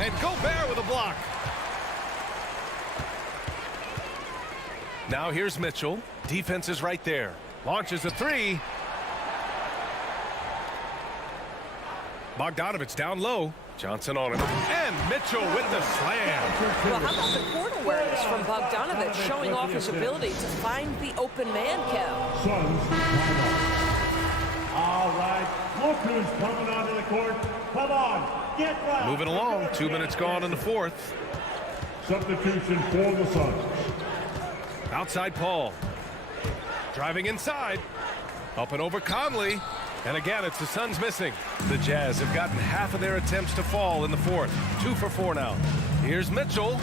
And Gobert with a block. Now here's Mitchell. Defense is right there. Launches a three. Bogdanovich down low. Johnson on him. And Mitchell with the slam. Well, how about the court awareness from Bogdanovich, showing off his ability to find the open man, Cal? All right, look who's coming onto the court. Come on, get right. Moving along. 2 minutes gone in the fourth. Substitution for the Suns. Outside Paul. Driving inside. Up and over Conley. And again, it's the Suns missing. The Jazz have gotten half of their attempts to fall in the fourth. 2 for 4 now. Here's Mitchell.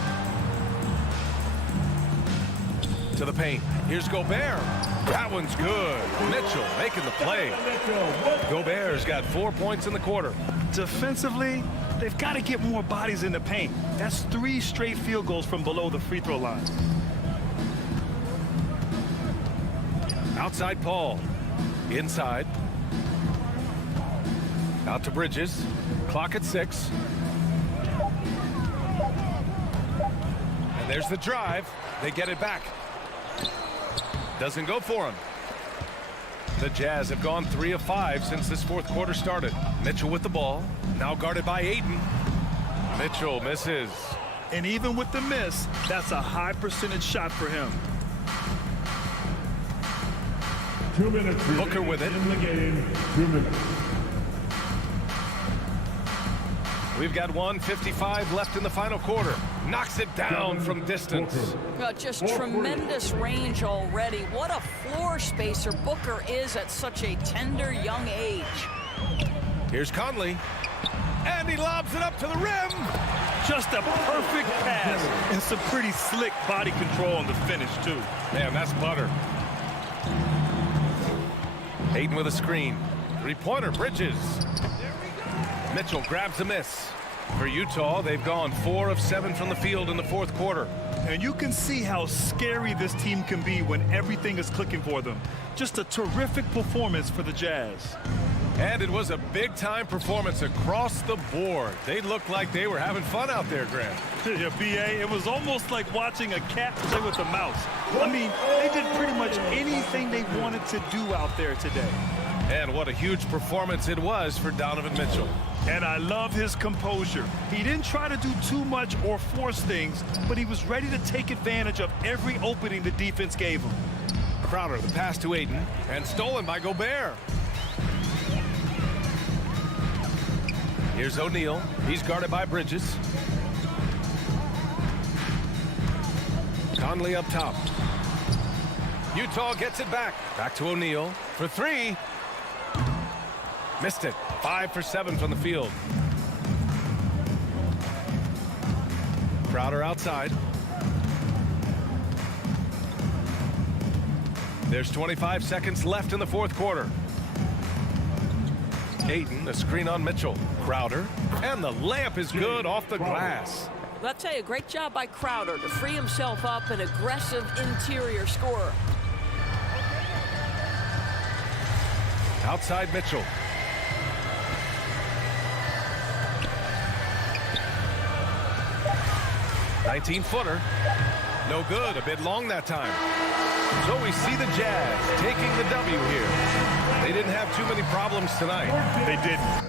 To the paint. Here's Gobert. That one's good. Mitchell making the play. Gobert's got 4 points in the quarter. Defensively, they've got to get more bodies in the paint. That's 3 straight field goals from below the free throw line. Outside Paul. Inside. Out to Bridges. Clock at 6. And there's the drive. They get it back. Doesn't go for him. The Jazz have gone 3 of 5 since this fourth quarter started. Mitchell with the ball. Now guarded by Ayton. Mitchell misses. And even with the miss, that's a high percentage shot for him. 2 minutes. Booker with it. In the game, 2 minutes. We've got 1:55 left in the final quarter. Knocks it down from distance. Just tremendous range already. What a floor spacer Booker is at such a tender young age. Here's Conley. And he lobs it up to the rim. Just a perfect pass and some pretty slick body control on the finish, too. Man, that's butter. Ayton with a screen. Three-pointer, Bridges. Mitchell grabs a miss. For Utah, they've gone 4 of 7 from the field in the fourth quarter. And you can see how scary this team can be when everything is clicking for them. Just a terrific performance for the Jazz. And it was a big-time performance across the board. They looked like they were having fun out there, Grant. Yeah, B.A., it was almost like watching a cat play with a mouse. I mean, they did pretty much anything they wanted to do out there today. And what a huge performance it was for Donovan Mitchell. And I love his composure. He didn't try to do too much or force things, but he was ready to take advantage of every opening the defense gave him. Crowder, the pass to Ayton, and stolen by Gobert. Here's O'Neal. He's guarded by Bridges. Conley up top. Utah gets it back. Back to O'Neal for 3. Missed it. 5 for 7 from the field. Crowder outside. There's 25 seconds left in the fourth quarter. Ayton, a screen on Mitchell. Crowder, and the layup is good off the glass. Well, I'll tell you, great job by Crowder to free himself up, an aggressive interior scorer. Outside Mitchell. $19-footer. No good. A bit long that time. So we see the Jazz taking the W here. They didn't have too many problems tonight. They didn't.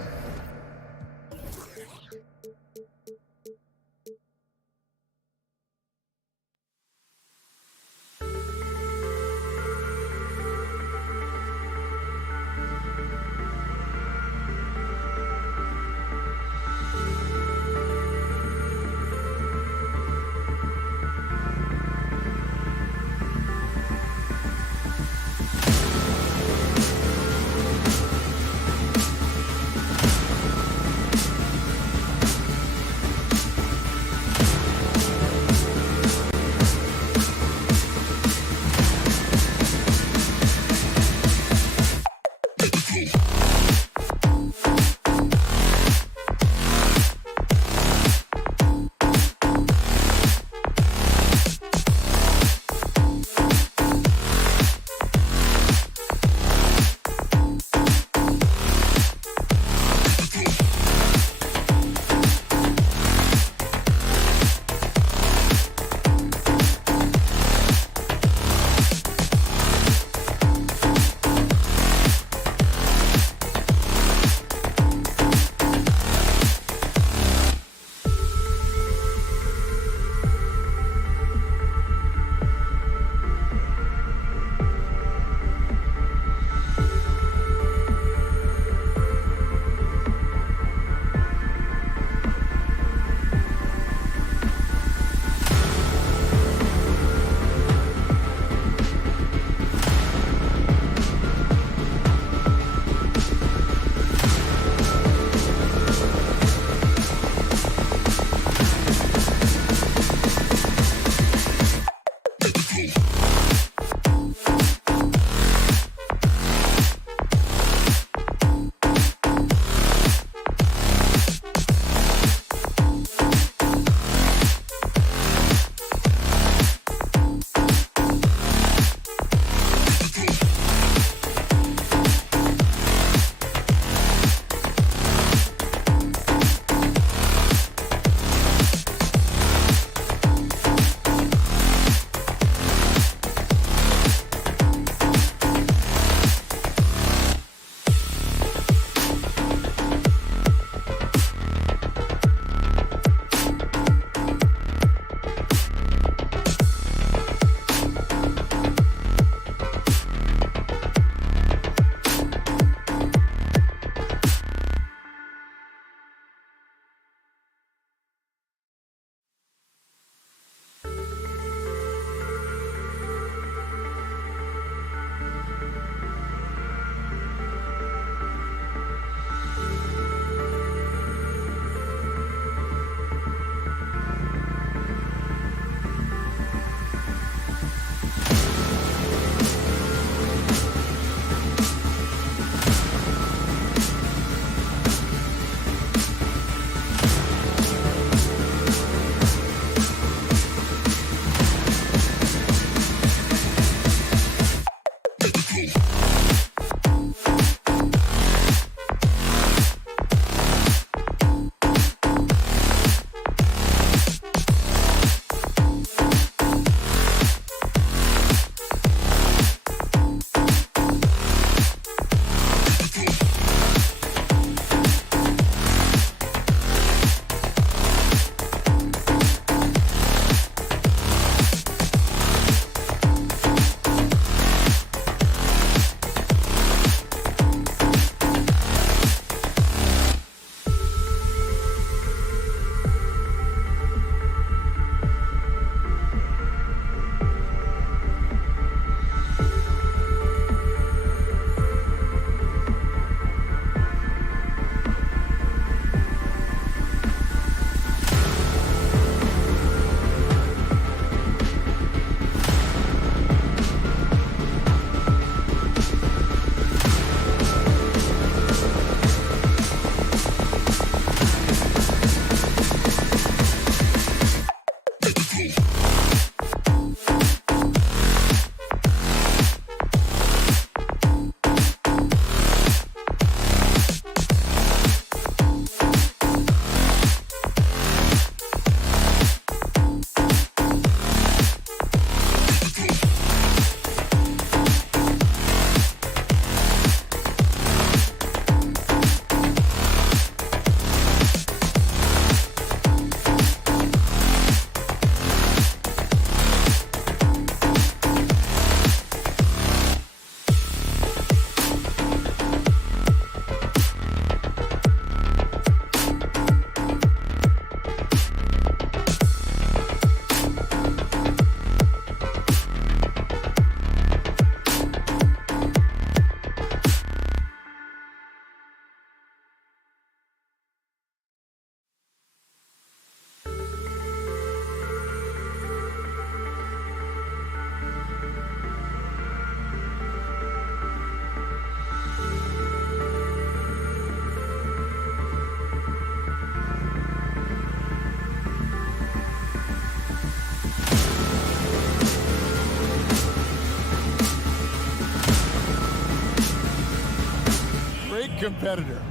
competitor.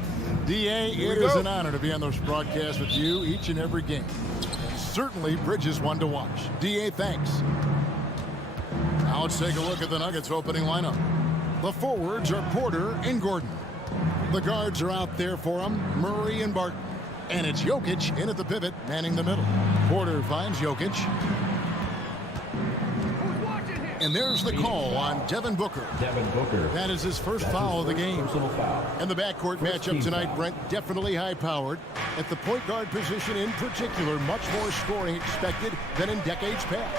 D.A., it is an honor to be on those broadcasts with you each and every game. Certainly, Bridges one to watch. D.A., thanks. Now let's take a look at the Nuggets opening lineup. The forwards are Porter and Gordon. The guards are out there for them, Murray and Barton. And it's Jokic in at the pivot, manning the middle. Porter finds Jokic. And there's the call on Devin Booker. That is his first foul of the game. And the backcourt matchup tonight, Brent, definitely high-powered. At the point guard position in particular, much more scoring expected than in decades past.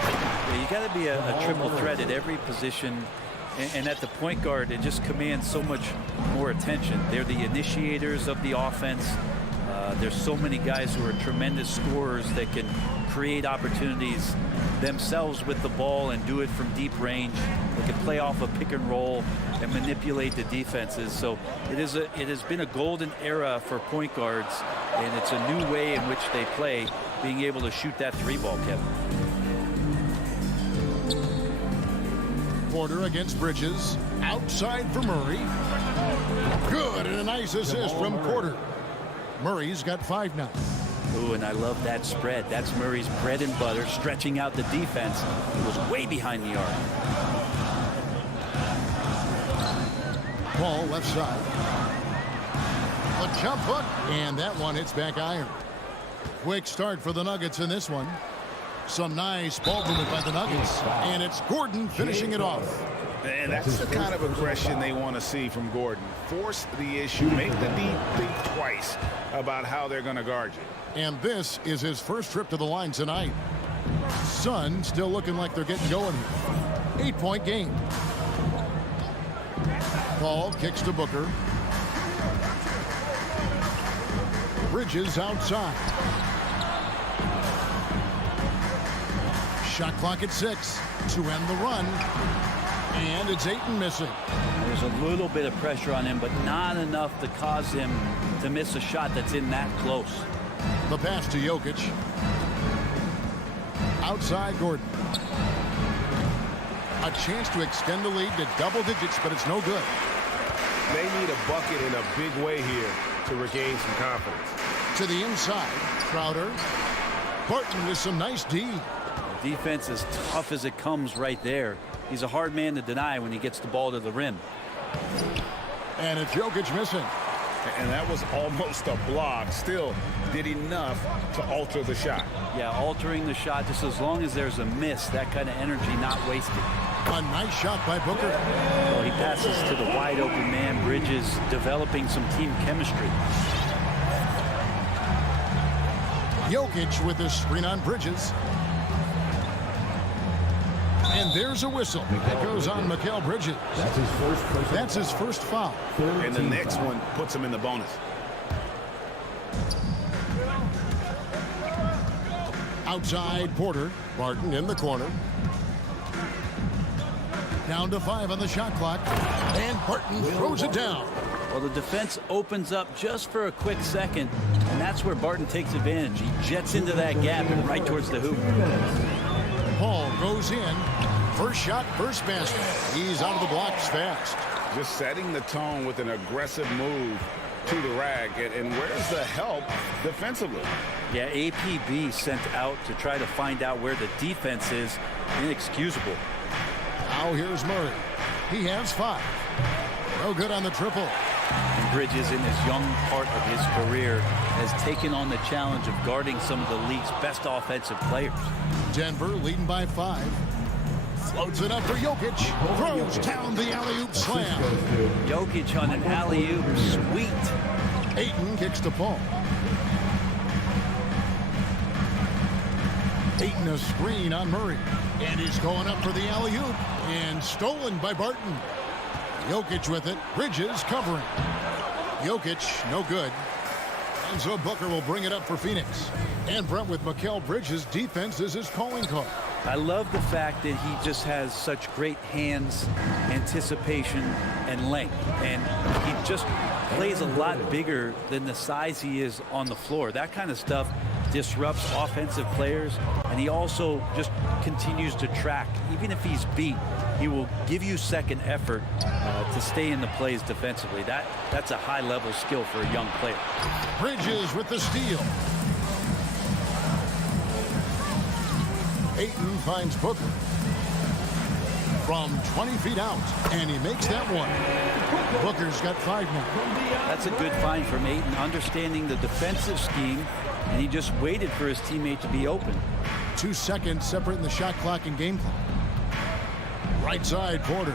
Yeah, you got to be a triple threat at every position. And at the point guard, it just commands so much more attention. They're the initiators of the offense. There's so many guys who are tremendous scorers that can create opportunities themselves with the ball and do it from deep range. They can play off a pick and roll and manipulate the defenses. So it has been a golden era for point guards, and it's a new way in which they play, being able to shoot that three ball, Kevin. Porter against Bridges. Outside for Murray. Good, and a nice assist from Porter. Murray's got 5 now. Ooh, and I love that spread. That's Murray's bread and butter, stretching out the defense. He was way behind the arc. Paul left side. A jump hook, and that one hits back iron. Quick start for the Nuggets in this one. Some nice ball movement by the Nuggets, and it's Gordon finishing it off. And that's the kind of aggression they want to see from Gordon. Force the issue, make the D think twice about how they're going to guard you. And this is his first trip to the line tonight. Sun still looking like they're getting going here. 8-point game. Paul kicks to Booker. Bridges outside. Shot clock at 6 to end the run. And it's Ayton missing. There's a little bit of pressure on him, but not enough to cause him to miss a shot that's in that close. The pass to Jokic. Outside Gordon. A chance to extend the lead to double digits, but it's no good. They need a bucket in a big way here to regain some confidence. To the inside, Crowder. Barton with some nice D. Defense as tough as it comes right there. He's a hard man to deny when he gets the ball to the rim. And it's Jokic missing. And that was almost a block. Still did enough to alter the shot. Yeah, altering the shot just as long as there's a miss. That kind of energy not wasted. A nice shot by Booker. Well, he passes to the wide open man. Bridges developing some team chemistry. Jokic with the screen on Bridges. And there's a whistle that goes on Mikal Bridges. That's his first foul. And the next one puts him in the bonus. Outside Porter. Barton in the corner. Down to 5 on the shot clock. And Barton throws it down. Well, the defense opens up just for a quick second, and that's where Barton takes advantage. He jets into that gap and right towards the hoop. Paul goes in. First shot, first basket. He's out of the blocks fast. Just setting the tone with an aggressive move to the rack. And where's the help defensively? Yeah, APB sent out to try to find out where the defense is. Inexcusable. Now here's Murray. He has 5. No good on the triple. And Bridges, in his young part of his career, has taken on the challenge of guarding some of the league's best offensive players. Denver leading by 5. Floats it up for Jokic. Throws down the alley-oop slam. Jokic on an alley-oop. Sweet. Ayton kicks to Paul. Ayton a screen on Murray. And he's going up for the alley-oop. And stolen by Barton. Jokic with it. Bridges covering. Jokic, no good. And so Booker will bring it up for Phoenix. And Brent, with Mikal Bridges, defense is his calling card. I love the fact that he just has such great hands, anticipation, and length. And he just plays a lot bigger than the size he is on the floor. That kind of stuff disrupts offensive players, and he also just continues to track. Even if he's beat, he will give you second effort to stay in the plays defensively. That's a high-level skill for a young player. Bridges with the steal. Ayton finds Booker from 20 feet out, and he makes that one. Booker's got 5 now. That's a good find from Ayton, understanding the defensive scheme, and he just waited for his teammate to be open. 2 seconds separating the shot clock and game clock. Right side, Porter.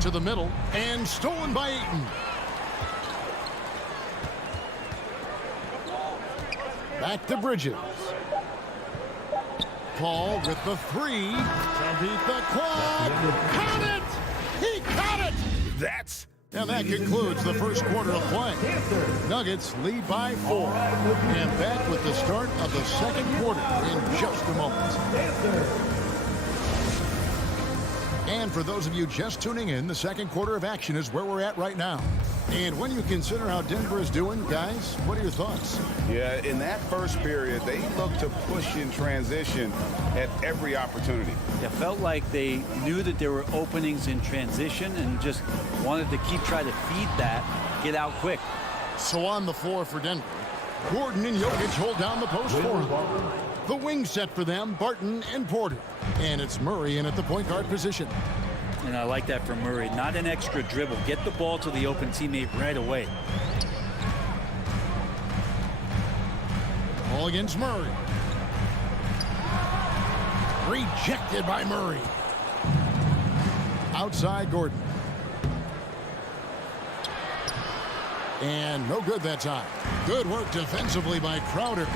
To the middle, and stolen by Ayton. Back to Bridges. Paul with the 3 to beat the clock. Caught it! He caught it! And that concludes the first quarter of play. Nuggets lead by 4. And back with the start of the second quarter in just a moment. And for those of you just tuning in, the second quarter of action is where we're at right now. And when you consider how Denver is doing, guys, what are your thoughts? Yeah, in that first period, they looked to push in transition at every opportunity. It felt like they knew that there were openings in transition and just wanted to try to feed that, get out quick. So on the floor for Denver, Gordon and Jokic hold down the post for him. The wing set for them, Barton and Porter. And it's Murray in at the point guard position. And I like that from Murray. Not an extra dribble. Get the ball to the open teammate right away. Ball against Murray. Rejected by Murray. Outside Gordon. And no good that time. Good work defensively by Crowder.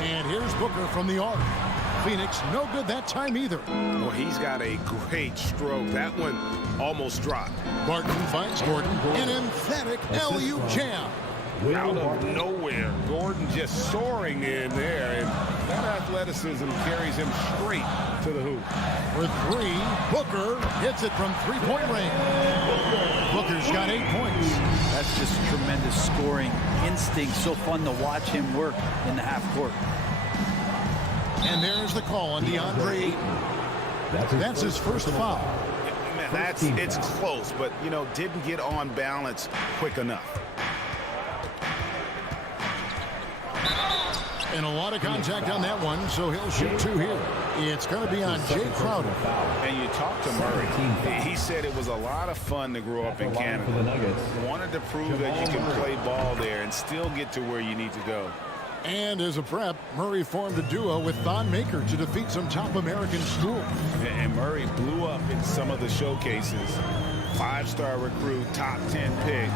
And here's Booker from the arc. Phoenix, no good that time either. Well, he's got a great stroke. That one almost dropped. Barton finds Gordon. An emphatic LU jam. Out of nowhere, Gordon just soaring in there, and that athleticism carries him straight to the hoop. For 3, Booker hits it from 3-point range. Booker's got 8 points. That's just tremendous scoring instinct. So fun to watch him work in the half court. And there's the call on DeAndre Ayton. That's his first foul. Man, it's close, but, you know, didn't get on balance quick enough. And a lot of contact on that one, so he'll shoot 2 here. It's going to be on Jay Crowder. And you talked to Murray. He said it was a lot of fun to grow up in Canada. Wanted to prove that you can play ball there and still get to where you need to go. And as a prep, Murray formed a duo with Thon Maker to defeat some top American schools. And Murray blew up in some of the showcases. 5-star recruit, top 10 pick.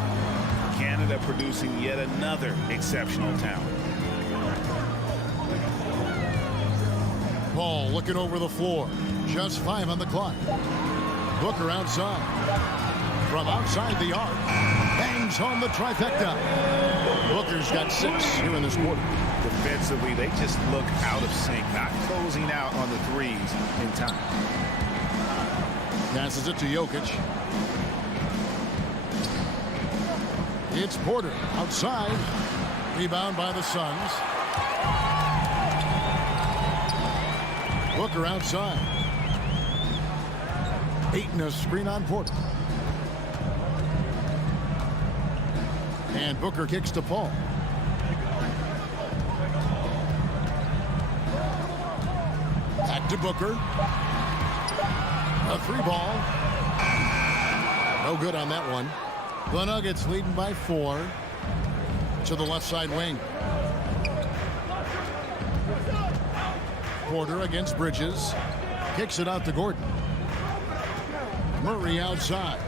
Canada producing yet another exceptional talent. Paul looking over the floor. Just 5 on the clock. Booker outside. From outside the arc. Bangs home the trifecta. Booker's got 6 here in this quarter. Defensively, they just look out of sync, not closing out on the threes in time. Passes it to Jokic. It's Porter outside. Rebound by the Suns. Booker outside. Ayton a screen on Porter. And Booker kicks to Paul. Back to Booker. A 3 ball. No good on that one. The Nuggets leading by 4 to the left side wing. Porter against Bridges. Kicks it out to Gordon. Murray outside.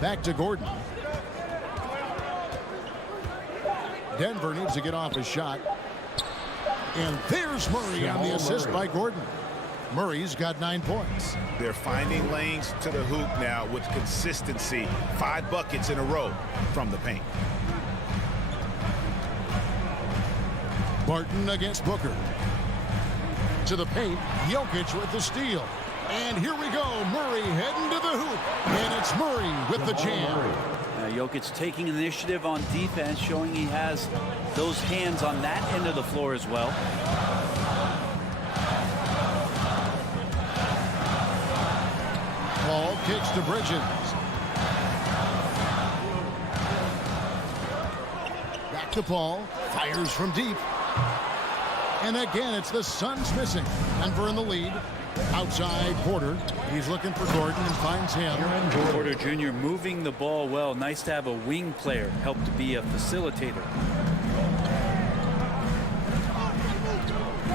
Back to Gordon. Denver needs to get off his shot. And there's Murray on the assist by Gordon. Murray's got 9 points. They're finding lanes to the hoop now with consistency. 5 buckets in a row from the paint. Barton against Booker. To the paint, Jokic with the steal. And here we go, Murray heading to the hoop. And it's Murray with the jam. Jokic taking initiative on defense, showing he has those hands on that end of the floor as well. Paul kicks to Bridges. Back to Paul. Fires from deep. And again, it's the Suns missing. Denver in the lead. Outside Porter. He's looking for Gordon and finds him. Porter Jr. moving the ball well. Nice to have a wing player help to be a facilitator.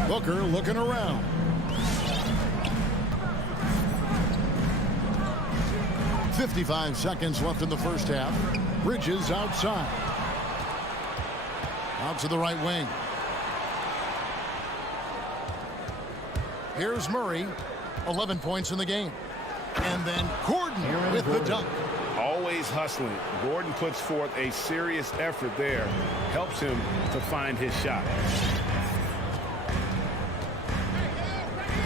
Booker looking around. .55 seconds left in the first half. Bridges outside. Out to the right wing. Here's Murray. 11 points in the game. And then Gordon with the dunk. Always hustling. Gordon puts forth a serious effort there. Helps him to find his shot.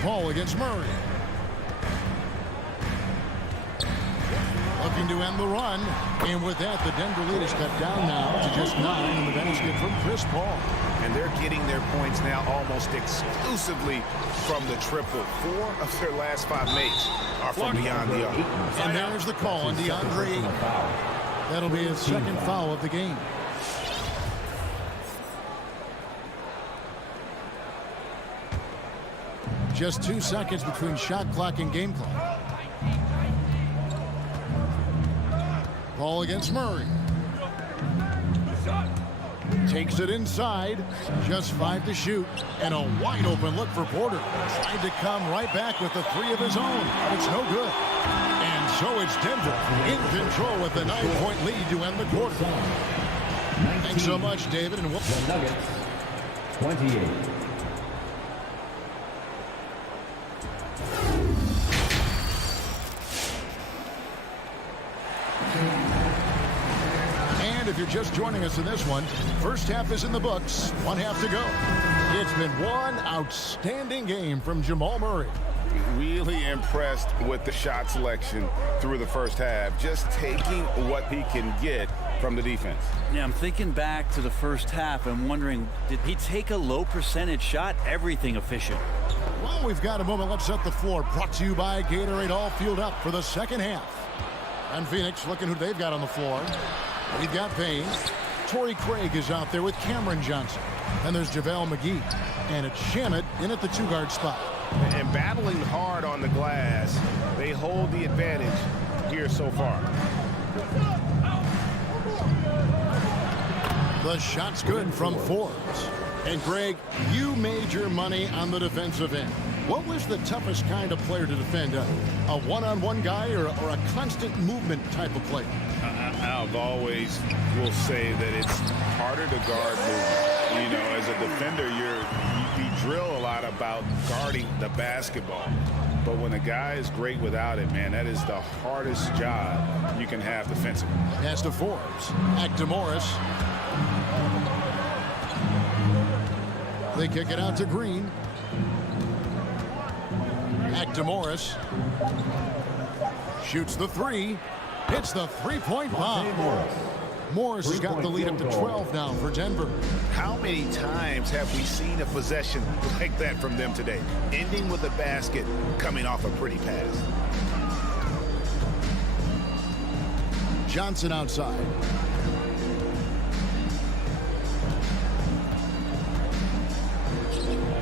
Paul against Murray. Looking to end the run. And with that, the Denver lead is cut down now to just 9 in the basket from Chris Paul. And they're getting their points now almost exclusively from the triple. 4 of their last 5 makes are from beyond the arc. And there's the call on DeAndre Ayton. That'll be his second foul of the game. Just 2 seconds between shot clock and game clock. Paul against Murray. Takes it inside. Just 5 to shoot. And a wide open look for Porter. Tried to come right back with the 3 of his own. It's no good. And so it's Denver in control with the 9-point lead to end the quarter. Thanks so much, David. And the Nuggets, 28. If you're just joining us in this one, first half is in the books. 1 half to go. It's been one outstanding game from Jamal Murray. Really impressed with the shot selection through the first half. Just taking what he can get from the defense. Yeah, I'm thinking back to the first half and wondering, did he take a low percentage shot? Everything efficient. Well, we've got a moment. Let's set the floor. Brought to you by Gatorade. All fueled up for the second half. And Phoenix looking who they've got on the floor. We've got Payne. Torrey Craig is out there with Cameron Johnson. And there's JaVale McGee. And it's Shamet in at the 2-guard spot. And battling hard on the glass, they hold the advantage here so far. The shot's good from Forbes. And Greg, you made your money on the defensive end. What was the toughest kind of player to defend? A one-on-one guy or a constant movement type of player? I've always will say that it's harder to guard movement. You know, as a defender, you drill a lot about guarding the basketball. But when a guy is great without it, man, that is the hardest job you can have defensively. Pass to Forbes. Back to Morris. They kick it out to Green. Back to Morris. Shoots the 3. Hits the 3-point bomb. Morris has got the lead up to 12 now for Denver. How many times have we seen a possession like that from them today? Ending with a basket, coming off a pretty pass. Johnson outside.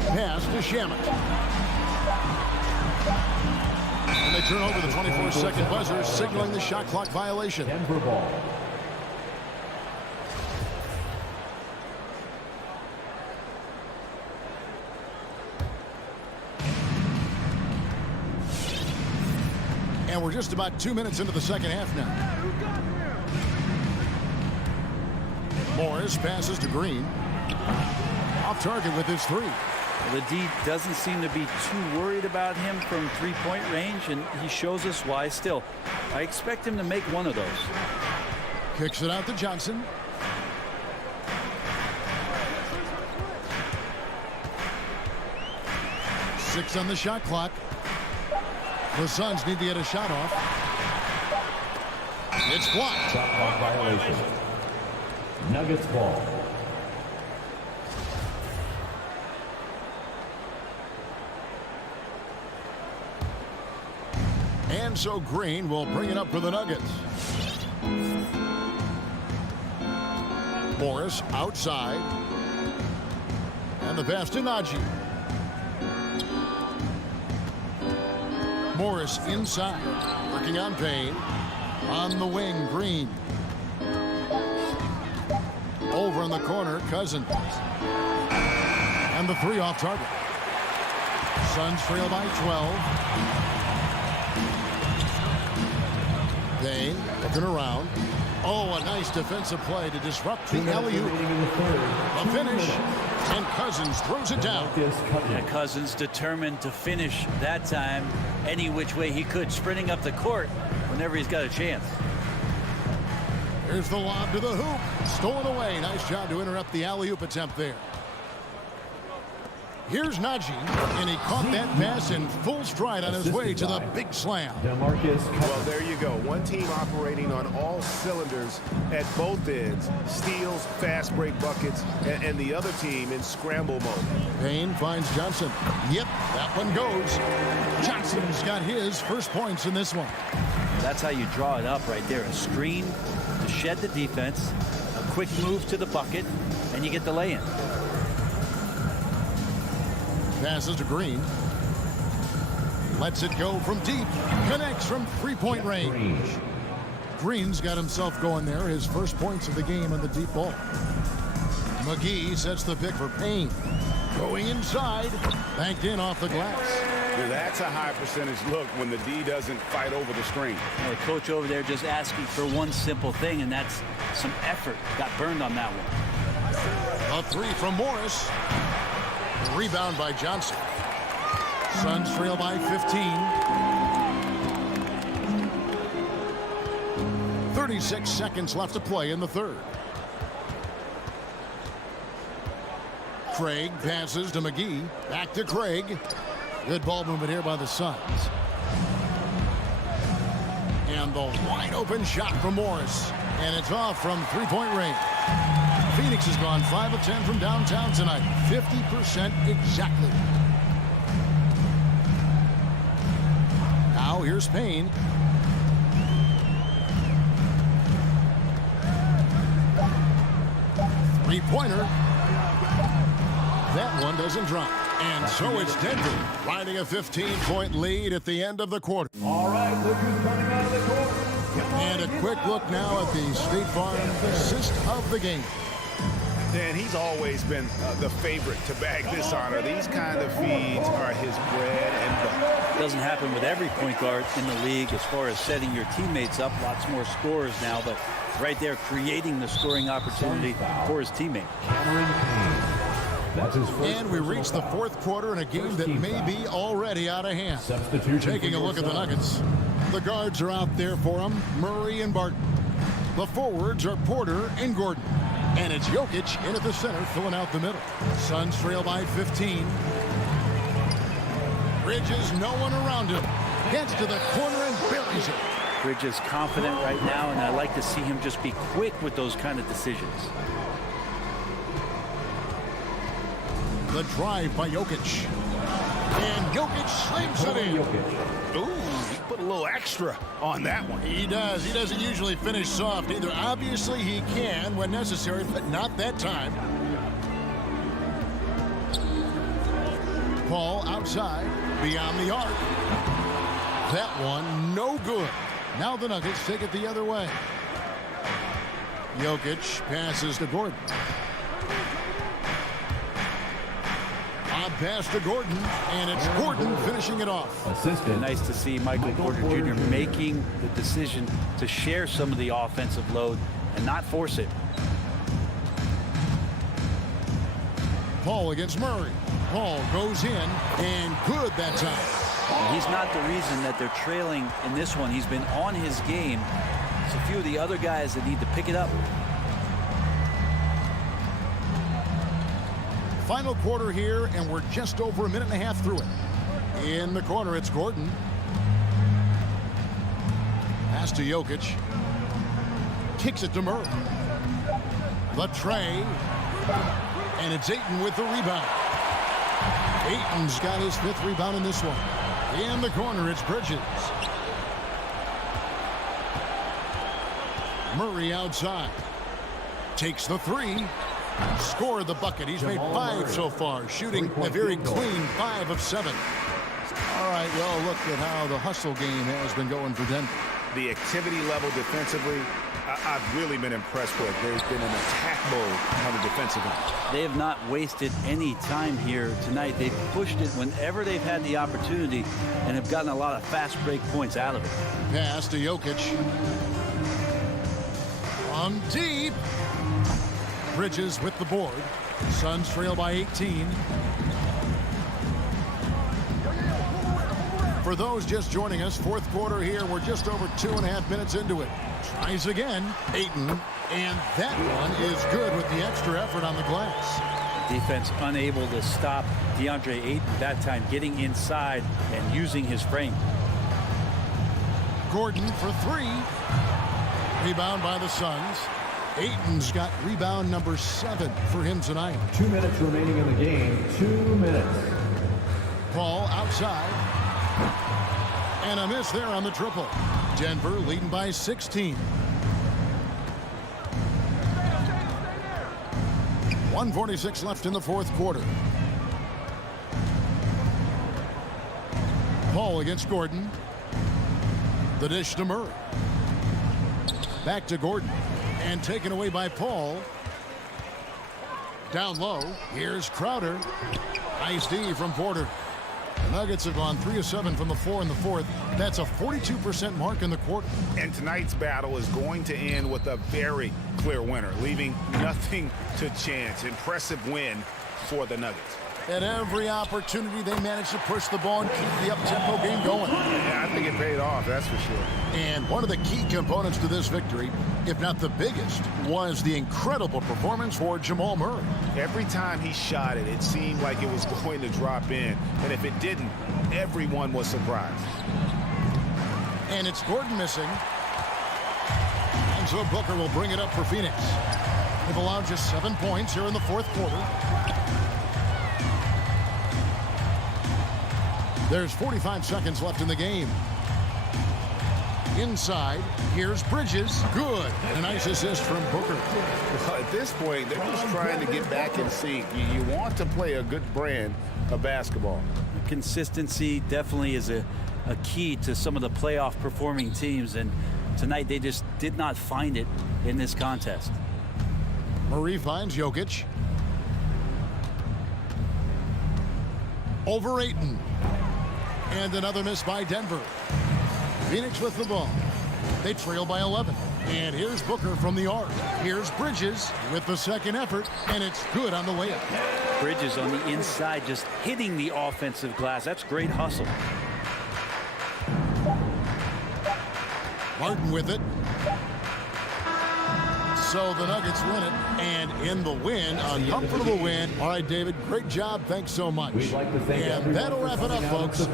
Pass to Shamet. And they turn over the 24-second buzzer, signaling the shot clock violation. Denver ball. And we're just about 2 minutes into the second half now. Morris passes to Green. Off target with his 3. The D doesn't seem to be too worried about him from 3-point range, and he shows us why still. I expect him to make one of those. Kicks it out to Johnson. Six on the shot clock. The Suns need to get a shot off. It's blocked. Shot clock violation. Nuggets ball. And so Green will bring it up for the Nuggets. Morris outside. And the pass to Najee. Morris inside. Working on Payne. On the wing, Green. Over in the corner, Cousins. And the three off target. Suns trail by 12. Payne looking around. Oh, a nice defensive play to disrupt the alley-oop. A finish, and Cousins throws it down. And Cousins determined to finish that time any which way he could, sprinting up the court whenever he's got a chance. Here's the lob to the hoop. Stolen away. Nice job to interrupt the alley-oop attempt there. Here's Najee, and he caught that pass in full stride on his way to the big slam. Well, there you go. One team operating on all cylinders at both ends. Steals, fast break buckets, and the other team in scramble mode. Payne finds Johnson. Yep, that one goes. Johnson's got his first points in this one. That's how you draw it up right there. A screen to shed the defense, a quick move to the bucket, and you get the lay-in. Passes to Green. Lets it go from deep. Connects from three-point range. Green's got himself going there. His first points of the game on the deep ball. McGee sets the pick for Payne. Going inside. Banked in off the glass. Now, that's a high percentage look when the D doesn't fight over the screen. And the coach over there just asking for one simple thing, and that's some effort. Got burned on that one. A three from Morris. Rebound by Johnson. Suns trail by 15. 36 seconds left to play in the third. Craig passes to McGee. Back to Craig. Good ball movement here by the Suns. And the wide open shot from Morris. And it's off from three-point range. Phoenix has gone 5 of 10 from downtown tonight. 50% exactly. Now here's Payne. Three-pointer. That one doesn't drop. And so it's Denver riding a 15-point lead at the end of the quarter. All right, look who's coming out of the court. And a quick look now at the State Farm assist of the game. Dan, he's always been the favorite to bag this honor. These kind of feeds are his bread and butter. Doesn't happen with every point guard in the league as far as setting your teammates up. Lots more scorers now, but right there creating the scoring opportunity for his teammate. That's his first. And we reach the fourth quarter in a game that may be already out of hand. Taking a look at the Nuggets. The guards are out there for them, Murray and Barton. The forwards are Porter and Gordon. And it's Jokic in at the center, filling out the middle. Suns trail by 15. Bridges, no one around him. Gets to the corner and buries it. Bridges confident right now, and I like to see him just be quick with those kind of decisions. The drive by Jokic. And Jokic slams it in. Ooh, he put a little extra on that one. He does. He doesn't usually finish soft either. Obviously, he can when necessary, but not that time. Paul outside, beyond the arc. That one, no good. Now the Nuggets take it the other way. Jokic passes to Gordon. Pass to Gordon, and it's Gordon finishing it off. Assistant. Nice to see Michael Porter Jr. making the decision to share some of the offensive load and not force it. Paul against Murray. Paul goes in, and good that time. And he's not the reason that they're trailing in this one. He's been on his game. It's a few of the other guys that need to pick it up. Final quarter here, and we're just over a minute and a half through it. In the corner, it's Gordon. Pass to Jokic. kicks it to Murray. The tray. And it's Ayton with the rebound. Ayton's got his 5th rebound in this one. In the corner, it's Bridges. Murray outside. Takes the 3. Scored the bucket. He's made 5 so far, shooting a very clean 5 of 7. All right, well, look at how the hustle game has been going for Denver. The activity level defensively, I've really been impressed with. There's been an attack mode on the defensive end. They have not wasted any time here tonight. They've pushed it whenever they've had the opportunity and have gotten a lot of fast break points out of it. Pass to Jokic. From deep. Bridges with the board. Suns trail by 18. For those just joining us, 4th quarter here. We're just over 2.5 minutes into it. Tries again. Ayton. And that one is good with the extra effort on the glass. Defense unable to stop DeAndre Ayton that time, getting inside and using his frame. Gordon for 3. Rebound by the Suns. Ayton's got rebound number 7 for him tonight. 2 minutes remaining in the game. 2 minutes. Paul outside. And a miss there on the triple. Denver leading by 16. 1:46 left in the 4th quarter. Paul against Gordon. The dish to Murray. Back to Gordon. And taken away by Paul. Down low. Here's Crowder. Nice D from Porter. The Nuggets have gone 3 of 7 from the floor in the 4th. That's a 42% mark in the quarter. And tonight's battle is going to end with a very clear winner, leaving nothing to chance. Impressive win for the Nuggets. At every opportunity, they managed to push the ball and keep the up-tempo game going. Yeah, I think it paid off, that's for sure. And one of the key components to this victory, if not the biggest, was the incredible performance for Jamal Murray. Every time he shot it, it seemed like it was going to drop in. And if it didn't, everyone was surprised. And it's Gordon missing. And so Booker will bring it up for Phoenix. They've allowed just 7 points here in the 4th quarter. There's 45 seconds left in the game. Inside, here's Bridges. Good. And a nice assist from Booker. Well, at this point, they're just trying to get back in sync. You want to play a good brand of basketball. Consistency definitely is a key to some of the playoff performing teams, and tonight they just did not find it in this contest. Murray finds Jokic. Over Ayton. And another miss by Denver. Phoenix with the ball. They trail by 11. And here's Booker from the arc. Here's Bridges with the second effort, and it's good on the layup. Bridges on the inside just hitting the offensive glass. That's great hustle. Martin with it. So the Nuggets win it, and in the win, a comfortable win. All right, David, great job. Thanks so much. And that'll wrap it up, folks.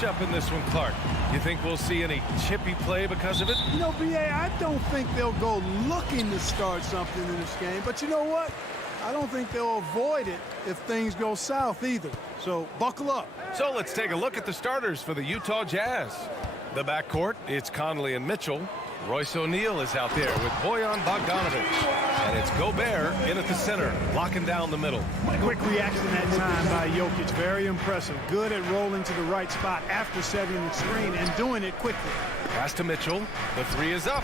matchup in this one, Clark. You think we'll see any chippy play because of it? You know, B.A., I don't think they'll go looking to start something in this game. But you know what? I don't think they'll avoid it if things go south either. So buckle up. So let's take a look at the starters for the Utah Jazz. The backcourt, it's Conley and Mitchell. Royce O'Neal is out there with Bojan Bogdanovic. And it's Gobert in at the center, locking down the middle. Quick reaction that time by Jokic. Very impressive. Good at rolling to the right spot after setting the screen and doing it quickly. Pass to Mitchell. The three is up.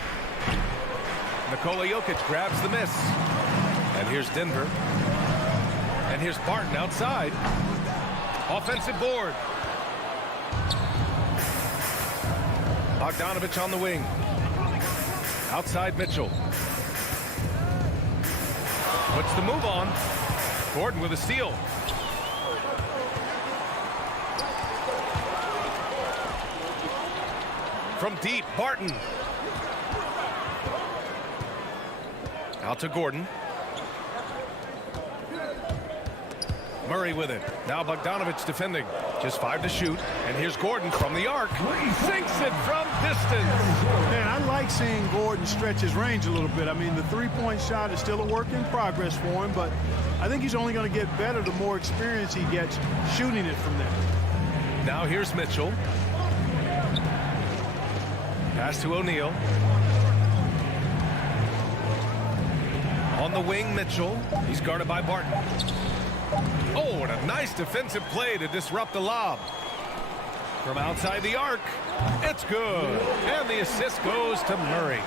Nikola Jokic grabs the miss. And here's Denver. And here's Barton outside. Offensive board. Bogdanovic on the wing. Outside Mitchell. Puts the move on. Gordon with a steal. From deep, Barton. Out to Gordon. Murray with it. Now Bogdanovic defending. Just 5 to shoot. And here's Gordon from the arc. He sinks it from distance. Man, I like seeing Gordon stretch his range a little bit. I mean, the three-point shot is still a work in progress for him, but I think he's only going to get better the more experience he gets shooting it from there. Now here's Mitchell. Pass to O'Neal. On the wing, Mitchell. He's guarded by Barton. Oh, and a nice defensive play to disrupt the lob. From outside the arc, it's good. And the assist goes to Murray.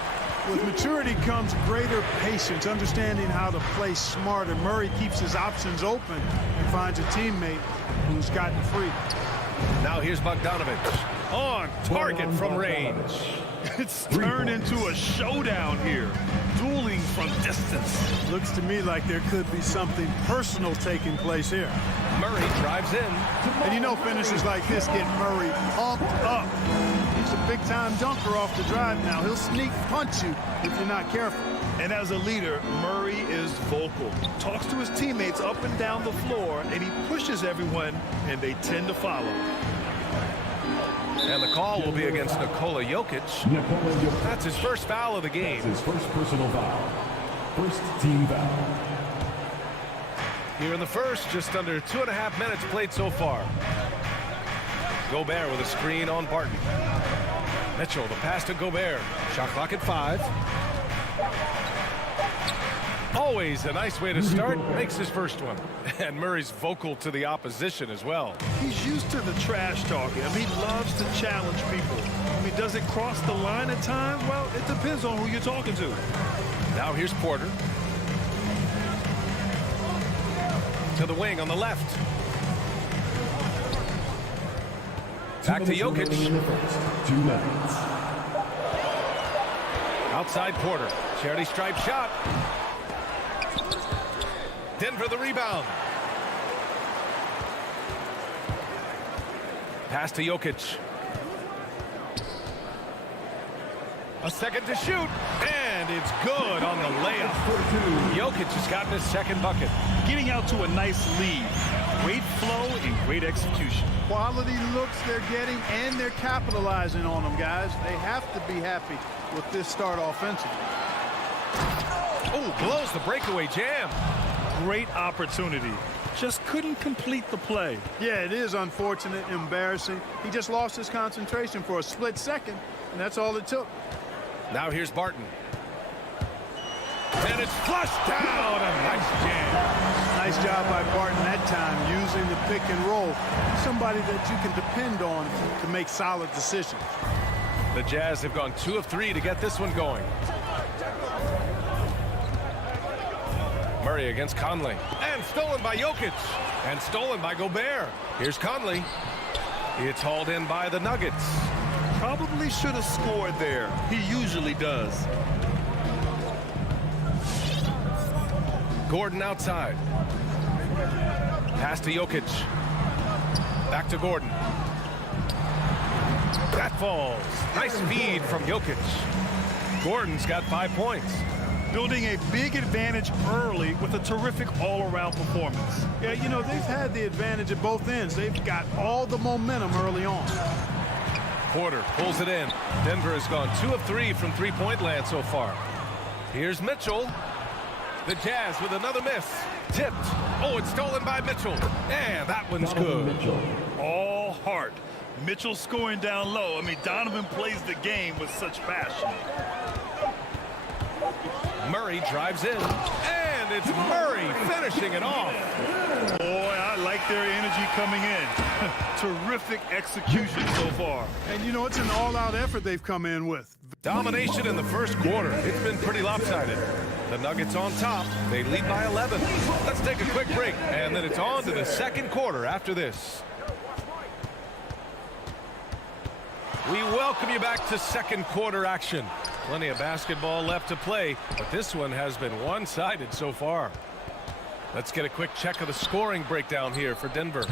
With maturity comes greater patience, understanding how to play smarter. Murray keeps his options open and finds a teammate who's gotten free. Now here's Bogdanovic. On target from range. It's turned into a showdown here. Dueling from distance. Looks to me like there could be something personal taking place here. Murray drives in. And you know finishes like this get Murray pumped up. He's a big-time dunker off the drive now. He'll sneak punch you if you're not careful. And as a leader, Murray is vocal. Talks to his teammates up and down the floor, and he pushes everyone, and they tend to follow. And the call will be against Nikola Jokic. That's his first foul of the game. His first personal foul. First team foul. Here in the first, just under 2.5 minutes played so far. Gobert with a screen on Barton. Mitchell, the pass to Gobert. Shot clock at 5. Always a nice way to start. Makes his first one. And Murray's vocal to the opposition as well. He's used to the trash talking. I mean, he loves to challenge people. I mean, does it cross the line at times? Well, it depends on who you're talking to. Now here's Porter. To the wing on the left. Back to Jokic. 2 minutes. Outside Porter. Charity stripe shot. Denver the rebound. Pass to Jokic. A second to shoot. And it's good on the layup. Jokic has gotten his second bucket. Getting out to a nice lead. Great flow and great execution. Quality looks they're getting, and they're capitalizing on them, guys. They have to be happy with this start offensively. Oh, blows the breakaway jam. Great opportunity. Just couldn't complete the play. Yeah, it is unfortunate, embarrassing. He just lost his concentration for a split second, and that's all it took. Now here's Barton. And it's flushed down. A nice jam. Nice job by Barton that time, using the pick and roll. Somebody that you can depend on to make solid decisions. The Jazz have gone 2 of 3 to get this one going. Murray against Conley. And stolen by Jokic. And stolen by Gobert. Here's Conley. It's hauled in by the Nuggets. Probably should have scored there. He usually does. Gordon outside. Pass to Jokic. Back to Gordon. That falls. Nice feed from Jokic. Gordon's got 5 points. building a big advantage early with a terrific all-around performance. Yeah, you know, they've had the advantage at both ends. They've got all the momentum early on. Porter pulls it in. Denver has gone 2 of 3 from three-point land so far. Here's Mitchell. The Jazz with another miss. Tipped. Oh, it's stolen by Mitchell. And that one's good. All heart. Mitchell scoring down low. I mean, Donovan plays the game with such passion. Murray drives in. And it's Murray finishing it off. Boy, I like their energy coming in. Terrific execution so far. And, you know, it's an all-out effort they've come in with. Domination in the first quarter. It's been pretty lopsided. The Nuggets on top. They lead by 11. Let's take a quick break, and then it's on to the second quarter after this. We welcome you back to second quarter action. Plenty of basketball left to play, but this one has been one-sided so far. Let's get a quick check of the scoring breakdown here for Denver.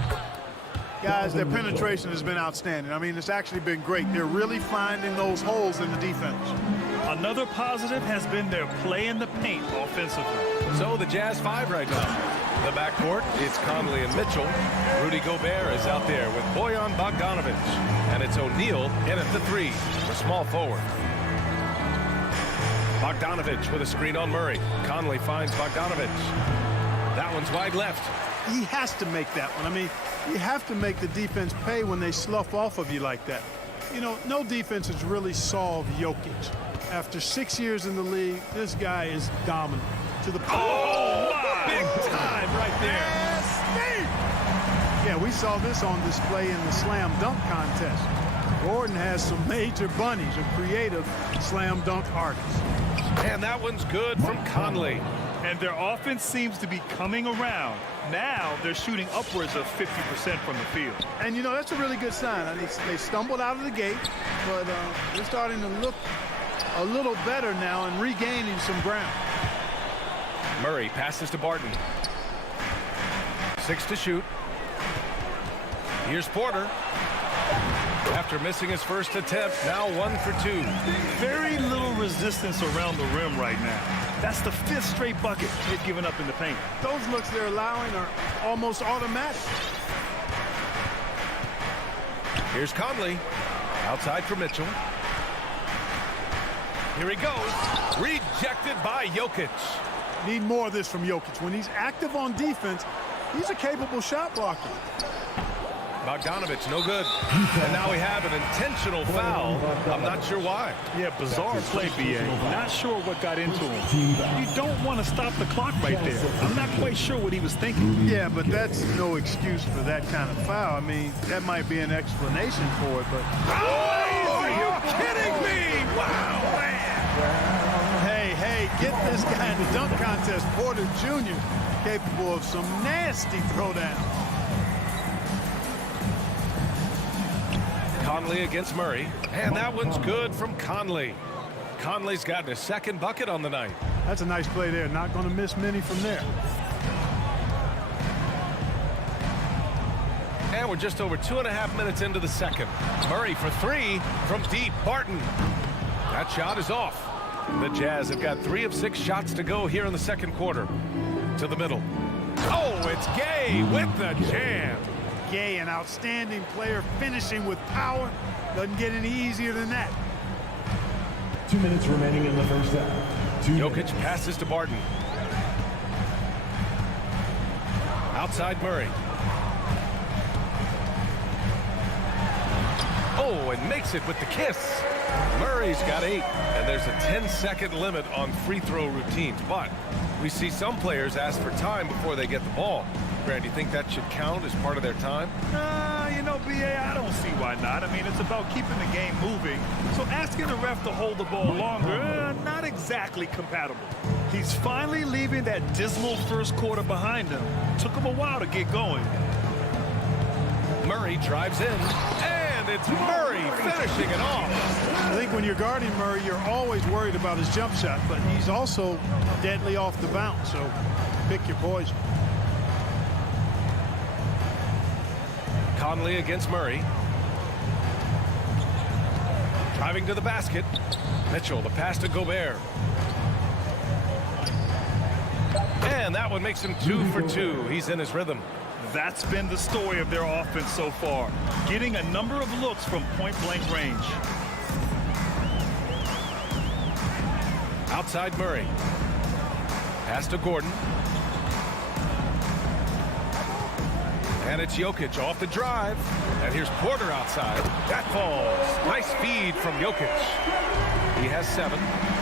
Guys, their penetration has been outstanding. I mean, it's actually been great. They're really finding those holes in the defense. Another positive has been their play in the paint offensively. So the Jazz 5 right now. The backcourt, it's Conley and Mitchell. Rudy Gobert is out there with Bojan Bogdanovic. And it's O'Neal in at the 3, the small forward. Bogdanovic with a screen on Murray. Conley finds Bogdanovic. That one's wide left. He has to make that one. I mean, you have to make the defense pay when they slough off of you like that. You know, no defense has really solved Jokic. After 6 years in the league, this guy is dominant. To the oh, my. Big time right there. Yeah, we saw this on display in the slam dunk contest. Gordon has some major bunnies, a creative slam dunk artist. And that one's good from Conley. And their offense seems to be coming around. Now they're shooting upwards of 50% from the field. And, you know, that's a really good sign. I mean, they stumbled out of the gate, but they're starting to look a little better now and regaining some ground. Murray passes to Barton. 6 to shoot. Here's Porter. After missing his first attempt, now 1 for 2. Very little resistance around the rim right now. That's the 5th straight bucket they've given up in the paint. Those looks they're allowing are almost automatic. Here's Conley. Outside for Mitchell. Here he goes. Rejected by Jokic. Need more of this from Jokic. When he's active on defense, he's a capable shot blocker. Bogdanovic, no good. And now we have an intentional foul. I'm not sure why. Yeah, bizarre play, B.A. Not sure what got into him. You don't want to stop the clock right there. I'm not quite sure what he was thinking. Yeah, but that's no excuse for that kind of foul. I mean, that might be an explanation for it, but... Oh, are you kidding me? Wow, man. Hey, get this guy in the dunk contest. Porter Jr. capable of some nasty throwdowns. Conley against Murray, and that one's good from Conley. Conley's gotten his second bucket on the night. That's a nice play there. Not going to miss many from there. And we're just over 2.5 minutes into the second. Murray for 3 from deep. Barton. That shot is off. The Jazz have got 3 of 6 shots to go here in the second quarter. To the middle. Oh, it's Gay with the jam. Gay, an outstanding player, finishing with power. Doesn't get any easier than that. 2 minutes remaining in the first half. Jokic passes to Barton. Outside Murray. Oh, and makes it with the kiss. Murray's got 8, and there's a 10-second limit on free throw routines. But we see some players ask for time before they get the ball. Brad, do you think that should count as part of their time? You know, B.A., I don't see why not. I mean, it's about keeping the game moving. So asking the ref to hold the ball longer, not exactly compatible. He's finally leaving that dismal first quarter behind him. Took him a while to get going. Murray drives in, and it's Murray finishing it off. I think when you're guarding Murray, you're always worried about his jump shot, but he's also deadly off the bounce, so pick your poison. Conley against Murray. Driving to the basket. Mitchell, the pass to Gobert. And that one makes him 2 for 2. He's in his rhythm. That's been the story of their offense so far, getting a number of looks from point-blank range. Outside Murray. Pass to Gordon. And it's Jokic off the drive. And here's Porter outside. That falls. Nice feed from Jokic. He has 7.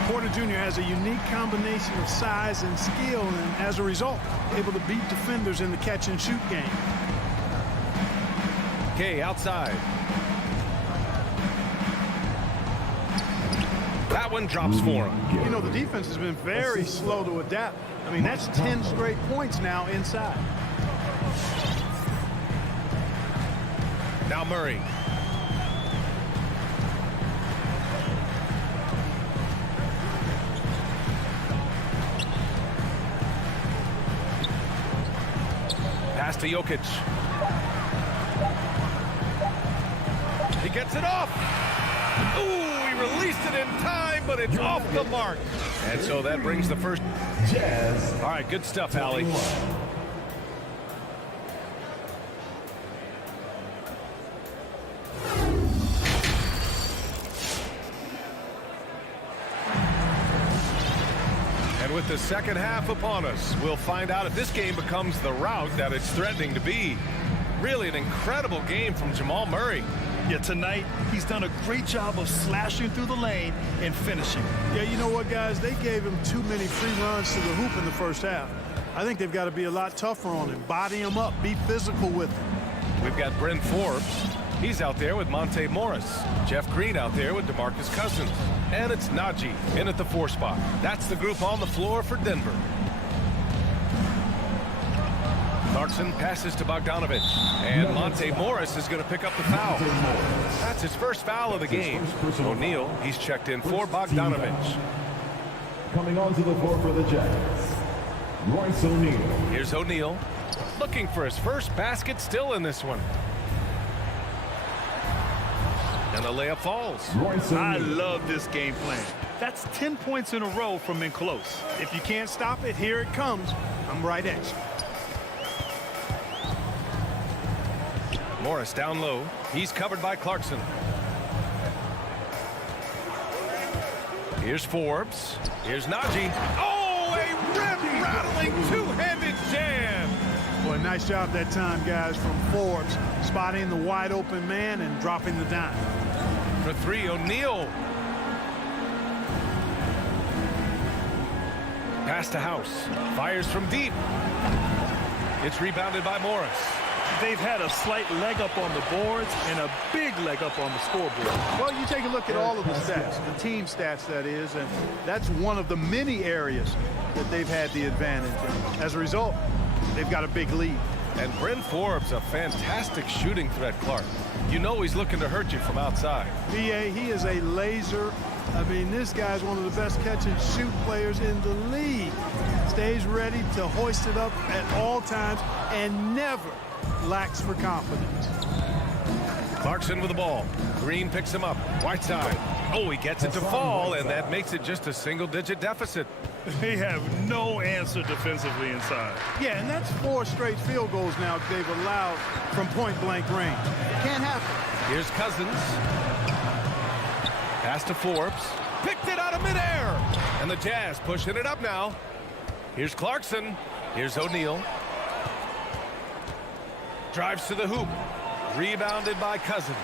Porter Jr. has a unique combination of size and skill, and as a result, able to beat defenders in the catch-and-shoot game. Kay outside. That one drops for him. You know, the defense has been very slow to adapt. I mean, that's 10 straight points now inside. Now Murray. Pass to Jokic. He gets it off. Ooh, he released it in time, but it's off the mark. And so that brings the first. Jazz. All right, good stuff, Allie. With the second half upon us, we'll find out if this game becomes the rout that it's threatening to be. Really an incredible game from Jamal Murray. Yeah, tonight he's done a great job of slashing through the lane and finishing. Yeah, you know what, guys? They gave him too many free runs to the hoop in the first half. I think they've got to be a lot tougher on him. Body him up, be physical with him. We've got Bryn Forbes. He's out there with Monte Morris. Jeff Green out there with DeMarcus Cousins. And it's Najee in at the 4 spot. That's the group on the floor for Denver. Clarkson passes to Bogdanovich. And Monte Morris is going to pick up the foul. That's his first foul of the game. O'Neal, he's checked in for Bogdanovich. Coming onto the floor for the Jazz, Royce O'Neal. Here's O'Neal looking for his first basket, still in this one. And the layup falls. I love this game plan. That's 10 points in a row from in close. If you can't stop it, here it comes. I'm right at you. Morris down low. He's covered by Clarkson. Here's Forbes. Here's Najee. Oh, a rim-rattling two-handed jam. Boy, nice job that time, guys, from Forbes, spotting the wide-open man and dropping the dime. For 3, O'Neal. Pass to House. Fires from deep. It's rebounded by Morris. They've had a slight leg up on the boards and a big leg up on the scoreboard. Well, you take a look at all of the stats, the team stats, that is, and that's one of the many areas that they've had the advantage. And as a result, they've got a big lead. And Bryn Forbes, a fantastic shooting threat, Clark. You know he's looking to hurt you from outside. B.A., he is a laser. I mean, this guy's one of the best catch-and-shoot players in the league. Stays ready to hoist it up at all times and never lacks for confidence. Clarkson with the ball. Green picks him up. Whiteside. Oh, he gets it to fall, and that makes it just a single-digit deficit. They have no answer defensively inside. Yeah, and that's 4 straight field goals now they've allowed from point-blank range. It can't happen. Here's Cousins. Pass to Forbes. Picked it out of midair. And the Jazz pushing it up now. Here's Clarkson. Here's O'Neal. Drives to the hoop. Rebounded by Cousins.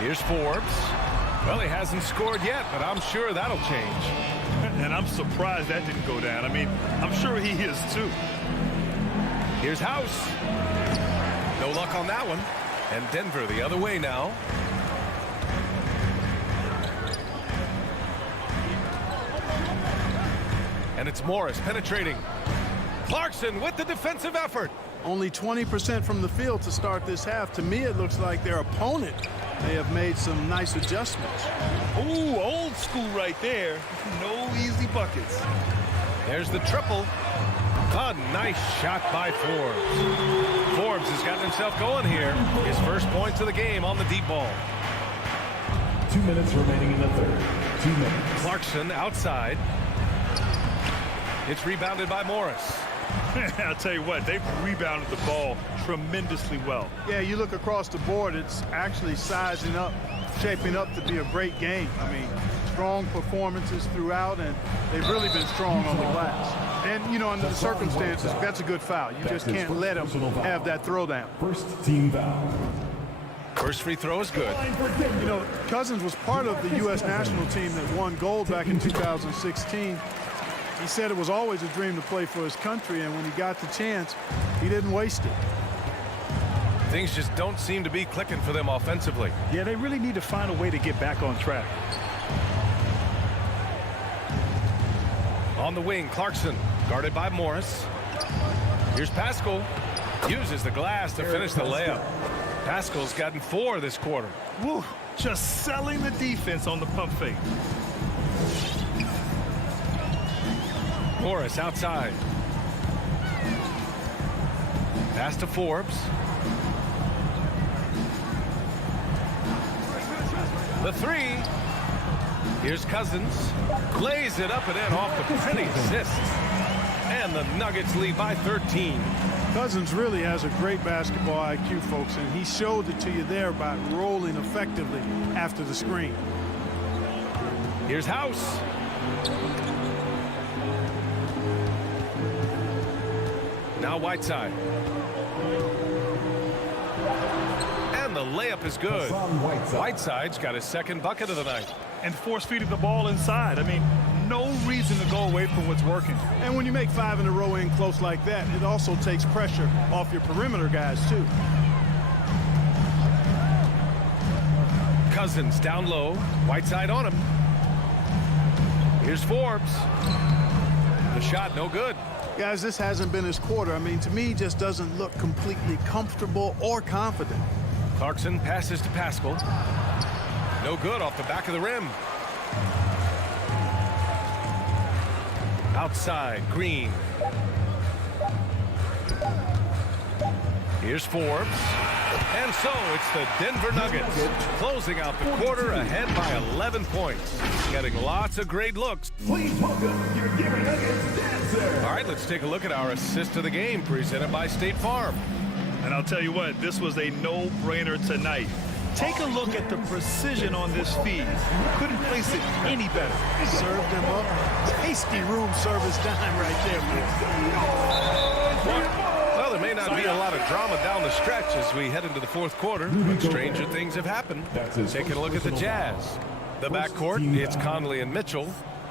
Here's Forbes. Well, he hasn't scored yet, but I'm sure that'll change. And I'm surprised that didn't go down. I mean, I'm sure he is too. Here's House. No luck on that one. And Denver the other way now. And it's Morris penetrating. Clarkson with the defensive effort. Only 20% from the field to start this half. To me, it looks like their opponent may have made some nice adjustments. Ooh, old school right there. No easy buckets. There's the triple. A nice shot by Forbes. Forbes has gotten himself going here. His first points of the game on the deep ball. 2 minutes remaining in the third. 2 minutes. Clarkson outside. It's rebounded by Morris. I'll tell you what, they've rebounded the ball tremendously well. Yeah, you look across the board, it's actually sizing up, shaping up to be a great game. I mean, strong performances throughout, and they've really been strong on the glass. And, you know, under the circumstances, that's a good foul. You just can't let them have that throwdown. First team foul. First free throw is good. You know, Cousins was part of the U.S. national team that won gold back in 2016. He said it was always a dream to play for his country, and when he got the chance, he didn't waste it. Things just don't seem to be clicking for them offensively. Yeah, they really need to find a way to get back on track. On the wing, Clarkson, guarded by Morris. Here's Pascal. Uses the glass to finish the layup. Pascal's gotten 4 this quarter. Woo, just selling the defense on the pump fake. Morris outside. Pass to Forbes. The 3. Here's Cousins. Lays it up and in off the pretty assist. And the Nuggets lead by 13. Cousins really has a great basketball IQ, folks, and he showed it to you there by rolling effectively after the screen. Here's House. Now Whiteside. And the layup is good. Whiteside's got his second bucket of the night. And force-feeding the ball inside. I mean, no reason to go away from what's working. And when you make 5 in a row in close like that, it also takes pressure off your perimeter guys, too. Cousins down low. Whiteside on him. Here's Forbes. The shot no good. Guys, this hasn't been his quarter. I mean, to me, he just doesn't look completely comfortable or confident. Clarkson passes to Pascal. No good off the back of the rim. Outside, Green. Here's Forbes. And so it's the Denver Nuggets closing out the quarter ahead by 11 points. Getting lots of great looks. Please welcome your Denver Nuggets dancer. All right, let's take a look at our assist of the game presented by State Farm. And I'll tell you what, this was a no-brainer tonight. Take a look at the precision on this feed. Couldn't place it any better. Served him up. Tasty room service dime right there, boy. Well, there may not be a lot of drama down the stretch as we head into the fourth quarter, but stranger things have happened. Taking a look at the Jazz. The backcourt, it's Conley and Mitchell.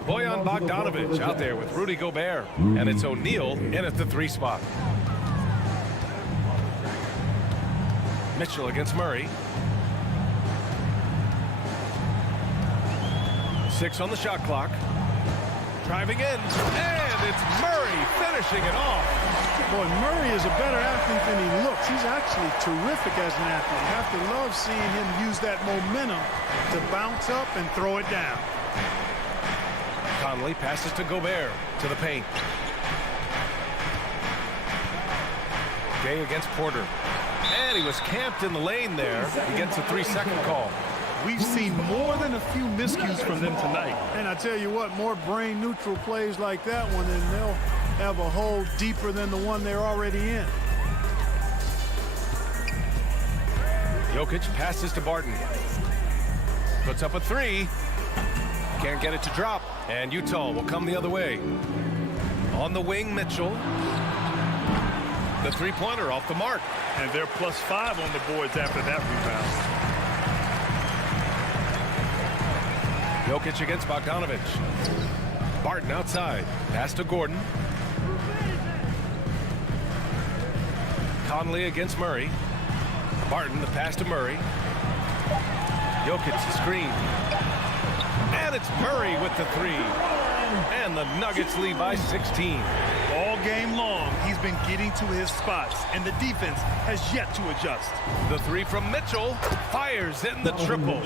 Bojan Bogdanovic out there with Rudy Gobert. And it's O'Neal in at the 3 spot. Mitchell against Murray. 6 on the shot clock. Driving in, and it's Murray finishing it off. Boy, Murray is a better athlete than he looks. He's actually terrific as an athlete. You have to love seeing him use that momentum to bounce up and throw it down. Conley passes to Gobert to the paint. Gay against Porter. And he was camped in the lane there. He gets a 3-second call. We've seen more than a few miscues from them tonight. And I tell you what, more brain-neutral plays like that one, and they'll have a hole deeper than the one they're already in. Jokic passes to Barton. Puts up a 3. Can't get it to drop. And Utah will come the other way. On the wing, Mitchell. The 3-pointer off the mark. And they're +5 on the boards after that rebound. Jokic against Bogdanovic. Barton outside. Pass to Gordon. Conley against Murray. Barton, the pass to Murray. Jokic the screen. And it's Murray with the 3. And the Nuggets lead by 16. All game long, he's been getting to his spots, and the defense has yet to adjust. The 3 from Mitchell fires in the triple.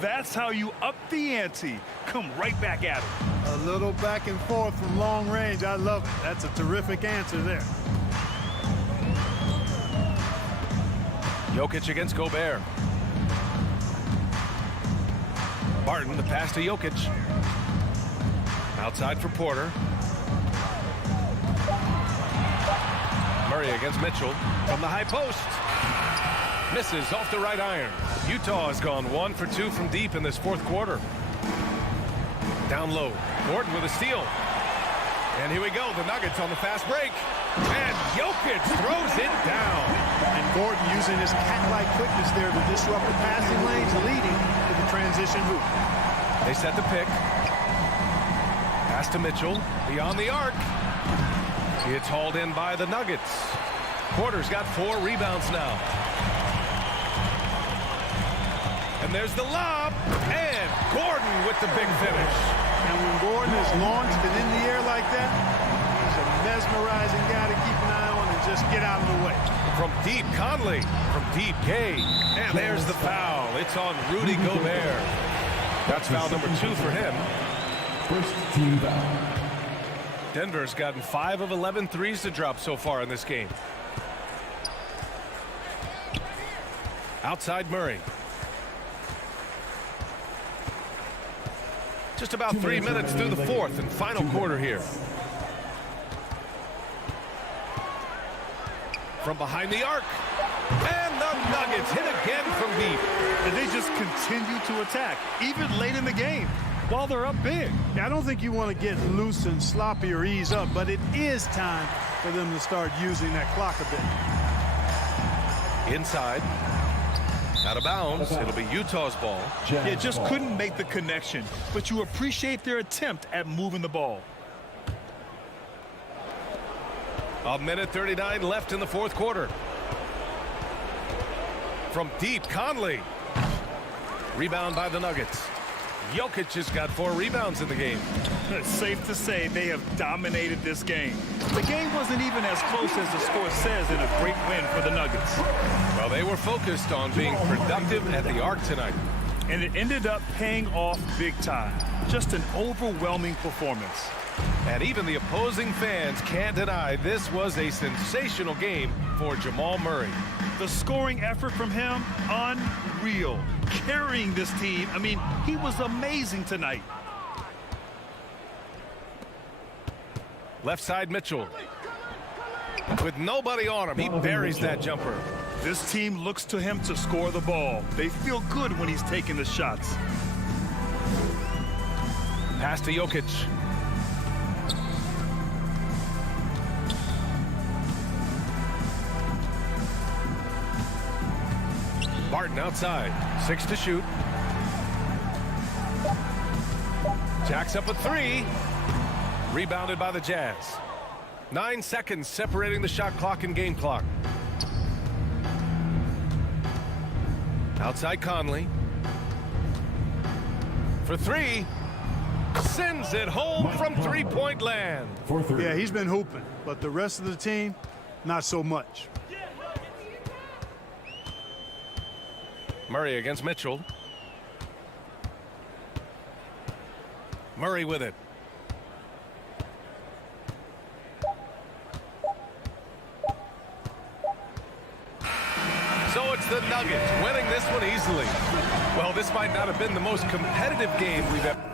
That's how you up the ante. Come right back at him. A little back and forth from long range. I love it. That's a terrific answer there. Jokic against Gobert. Barton, the pass to Jokic. Outside for Porter. Murray against Mitchell from the high post. Misses off the right iron. Utah has gone 1 for 2 from deep in this fourth quarter. Down low. Gordon with a steal. And here we go. The Nuggets on the fast break. And Jokic throws it down. And Gordon using his cat-like quickness there to disrupt the passing lanes, leading to the transition hoop. They set the pick. Pass to Mitchell. Beyond the arc. It's hauled in by the Nuggets. Porter's got 4 rebounds now. And there's the lob. And Gordon with the big finish. And when Gordon is launched and in the air like that, he's a mesmerizing guy to keep an eye on and just get out of the way. From deep, Conley. From deep, Gay. And there's the foul. It's on Rudy Gobert. That's foul number 2 for him. First team foul. Denver's gotten 5 of 11 threes to drop so far in this game. Outside Murray. Just about 3 minutes through the fourth and final quarter here. From behind the arc. And the Nuggets hit again from deep. And they just continue to attack, even late in the game, while they're up big. I don't think you want to get loose and sloppy or ease up, but it is time for them to start using that clock a bit. Inside. Out of bounds. It'll be Utah's ball. Yeah, just couldn't make the connection, but you appreciate their attempt at moving the ball. A minute 39 left in the fourth quarter. From deep, Conley. Rebound by the Nuggets. Jokic has got 4 rebounds in the game. It's safe to say they have dominated this game. The game wasn't even as close as the score says in a great win for the Nuggets. Well, they were focused on being productive at the arc tonight. And it ended up paying off big time. Just an overwhelming performance. And even the opposing fans can't deny this was a sensational game for Jamal Murray. The scoring effort from him, unreal. Carrying this team, I mean, he was amazing tonight. Left side Mitchell. With nobody on him, he buries that jumper. This team looks to him to score the ball. They feel good when he's taking the shots. Pass to Jokic. Barton outside. 6 to shoot. Jacks up a 3. Rebounded by the Jazz. 9 seconds separating the shot clock and game clock. Outside Conley. For 3. Sends it home from three-point land. Yeah, he's been hooping, but the rest of the team, not so much. Murray against Mitchell. Murray with it. So it's the Nuggets winning this one easily. Well, this might not have been the most competitive game we've ever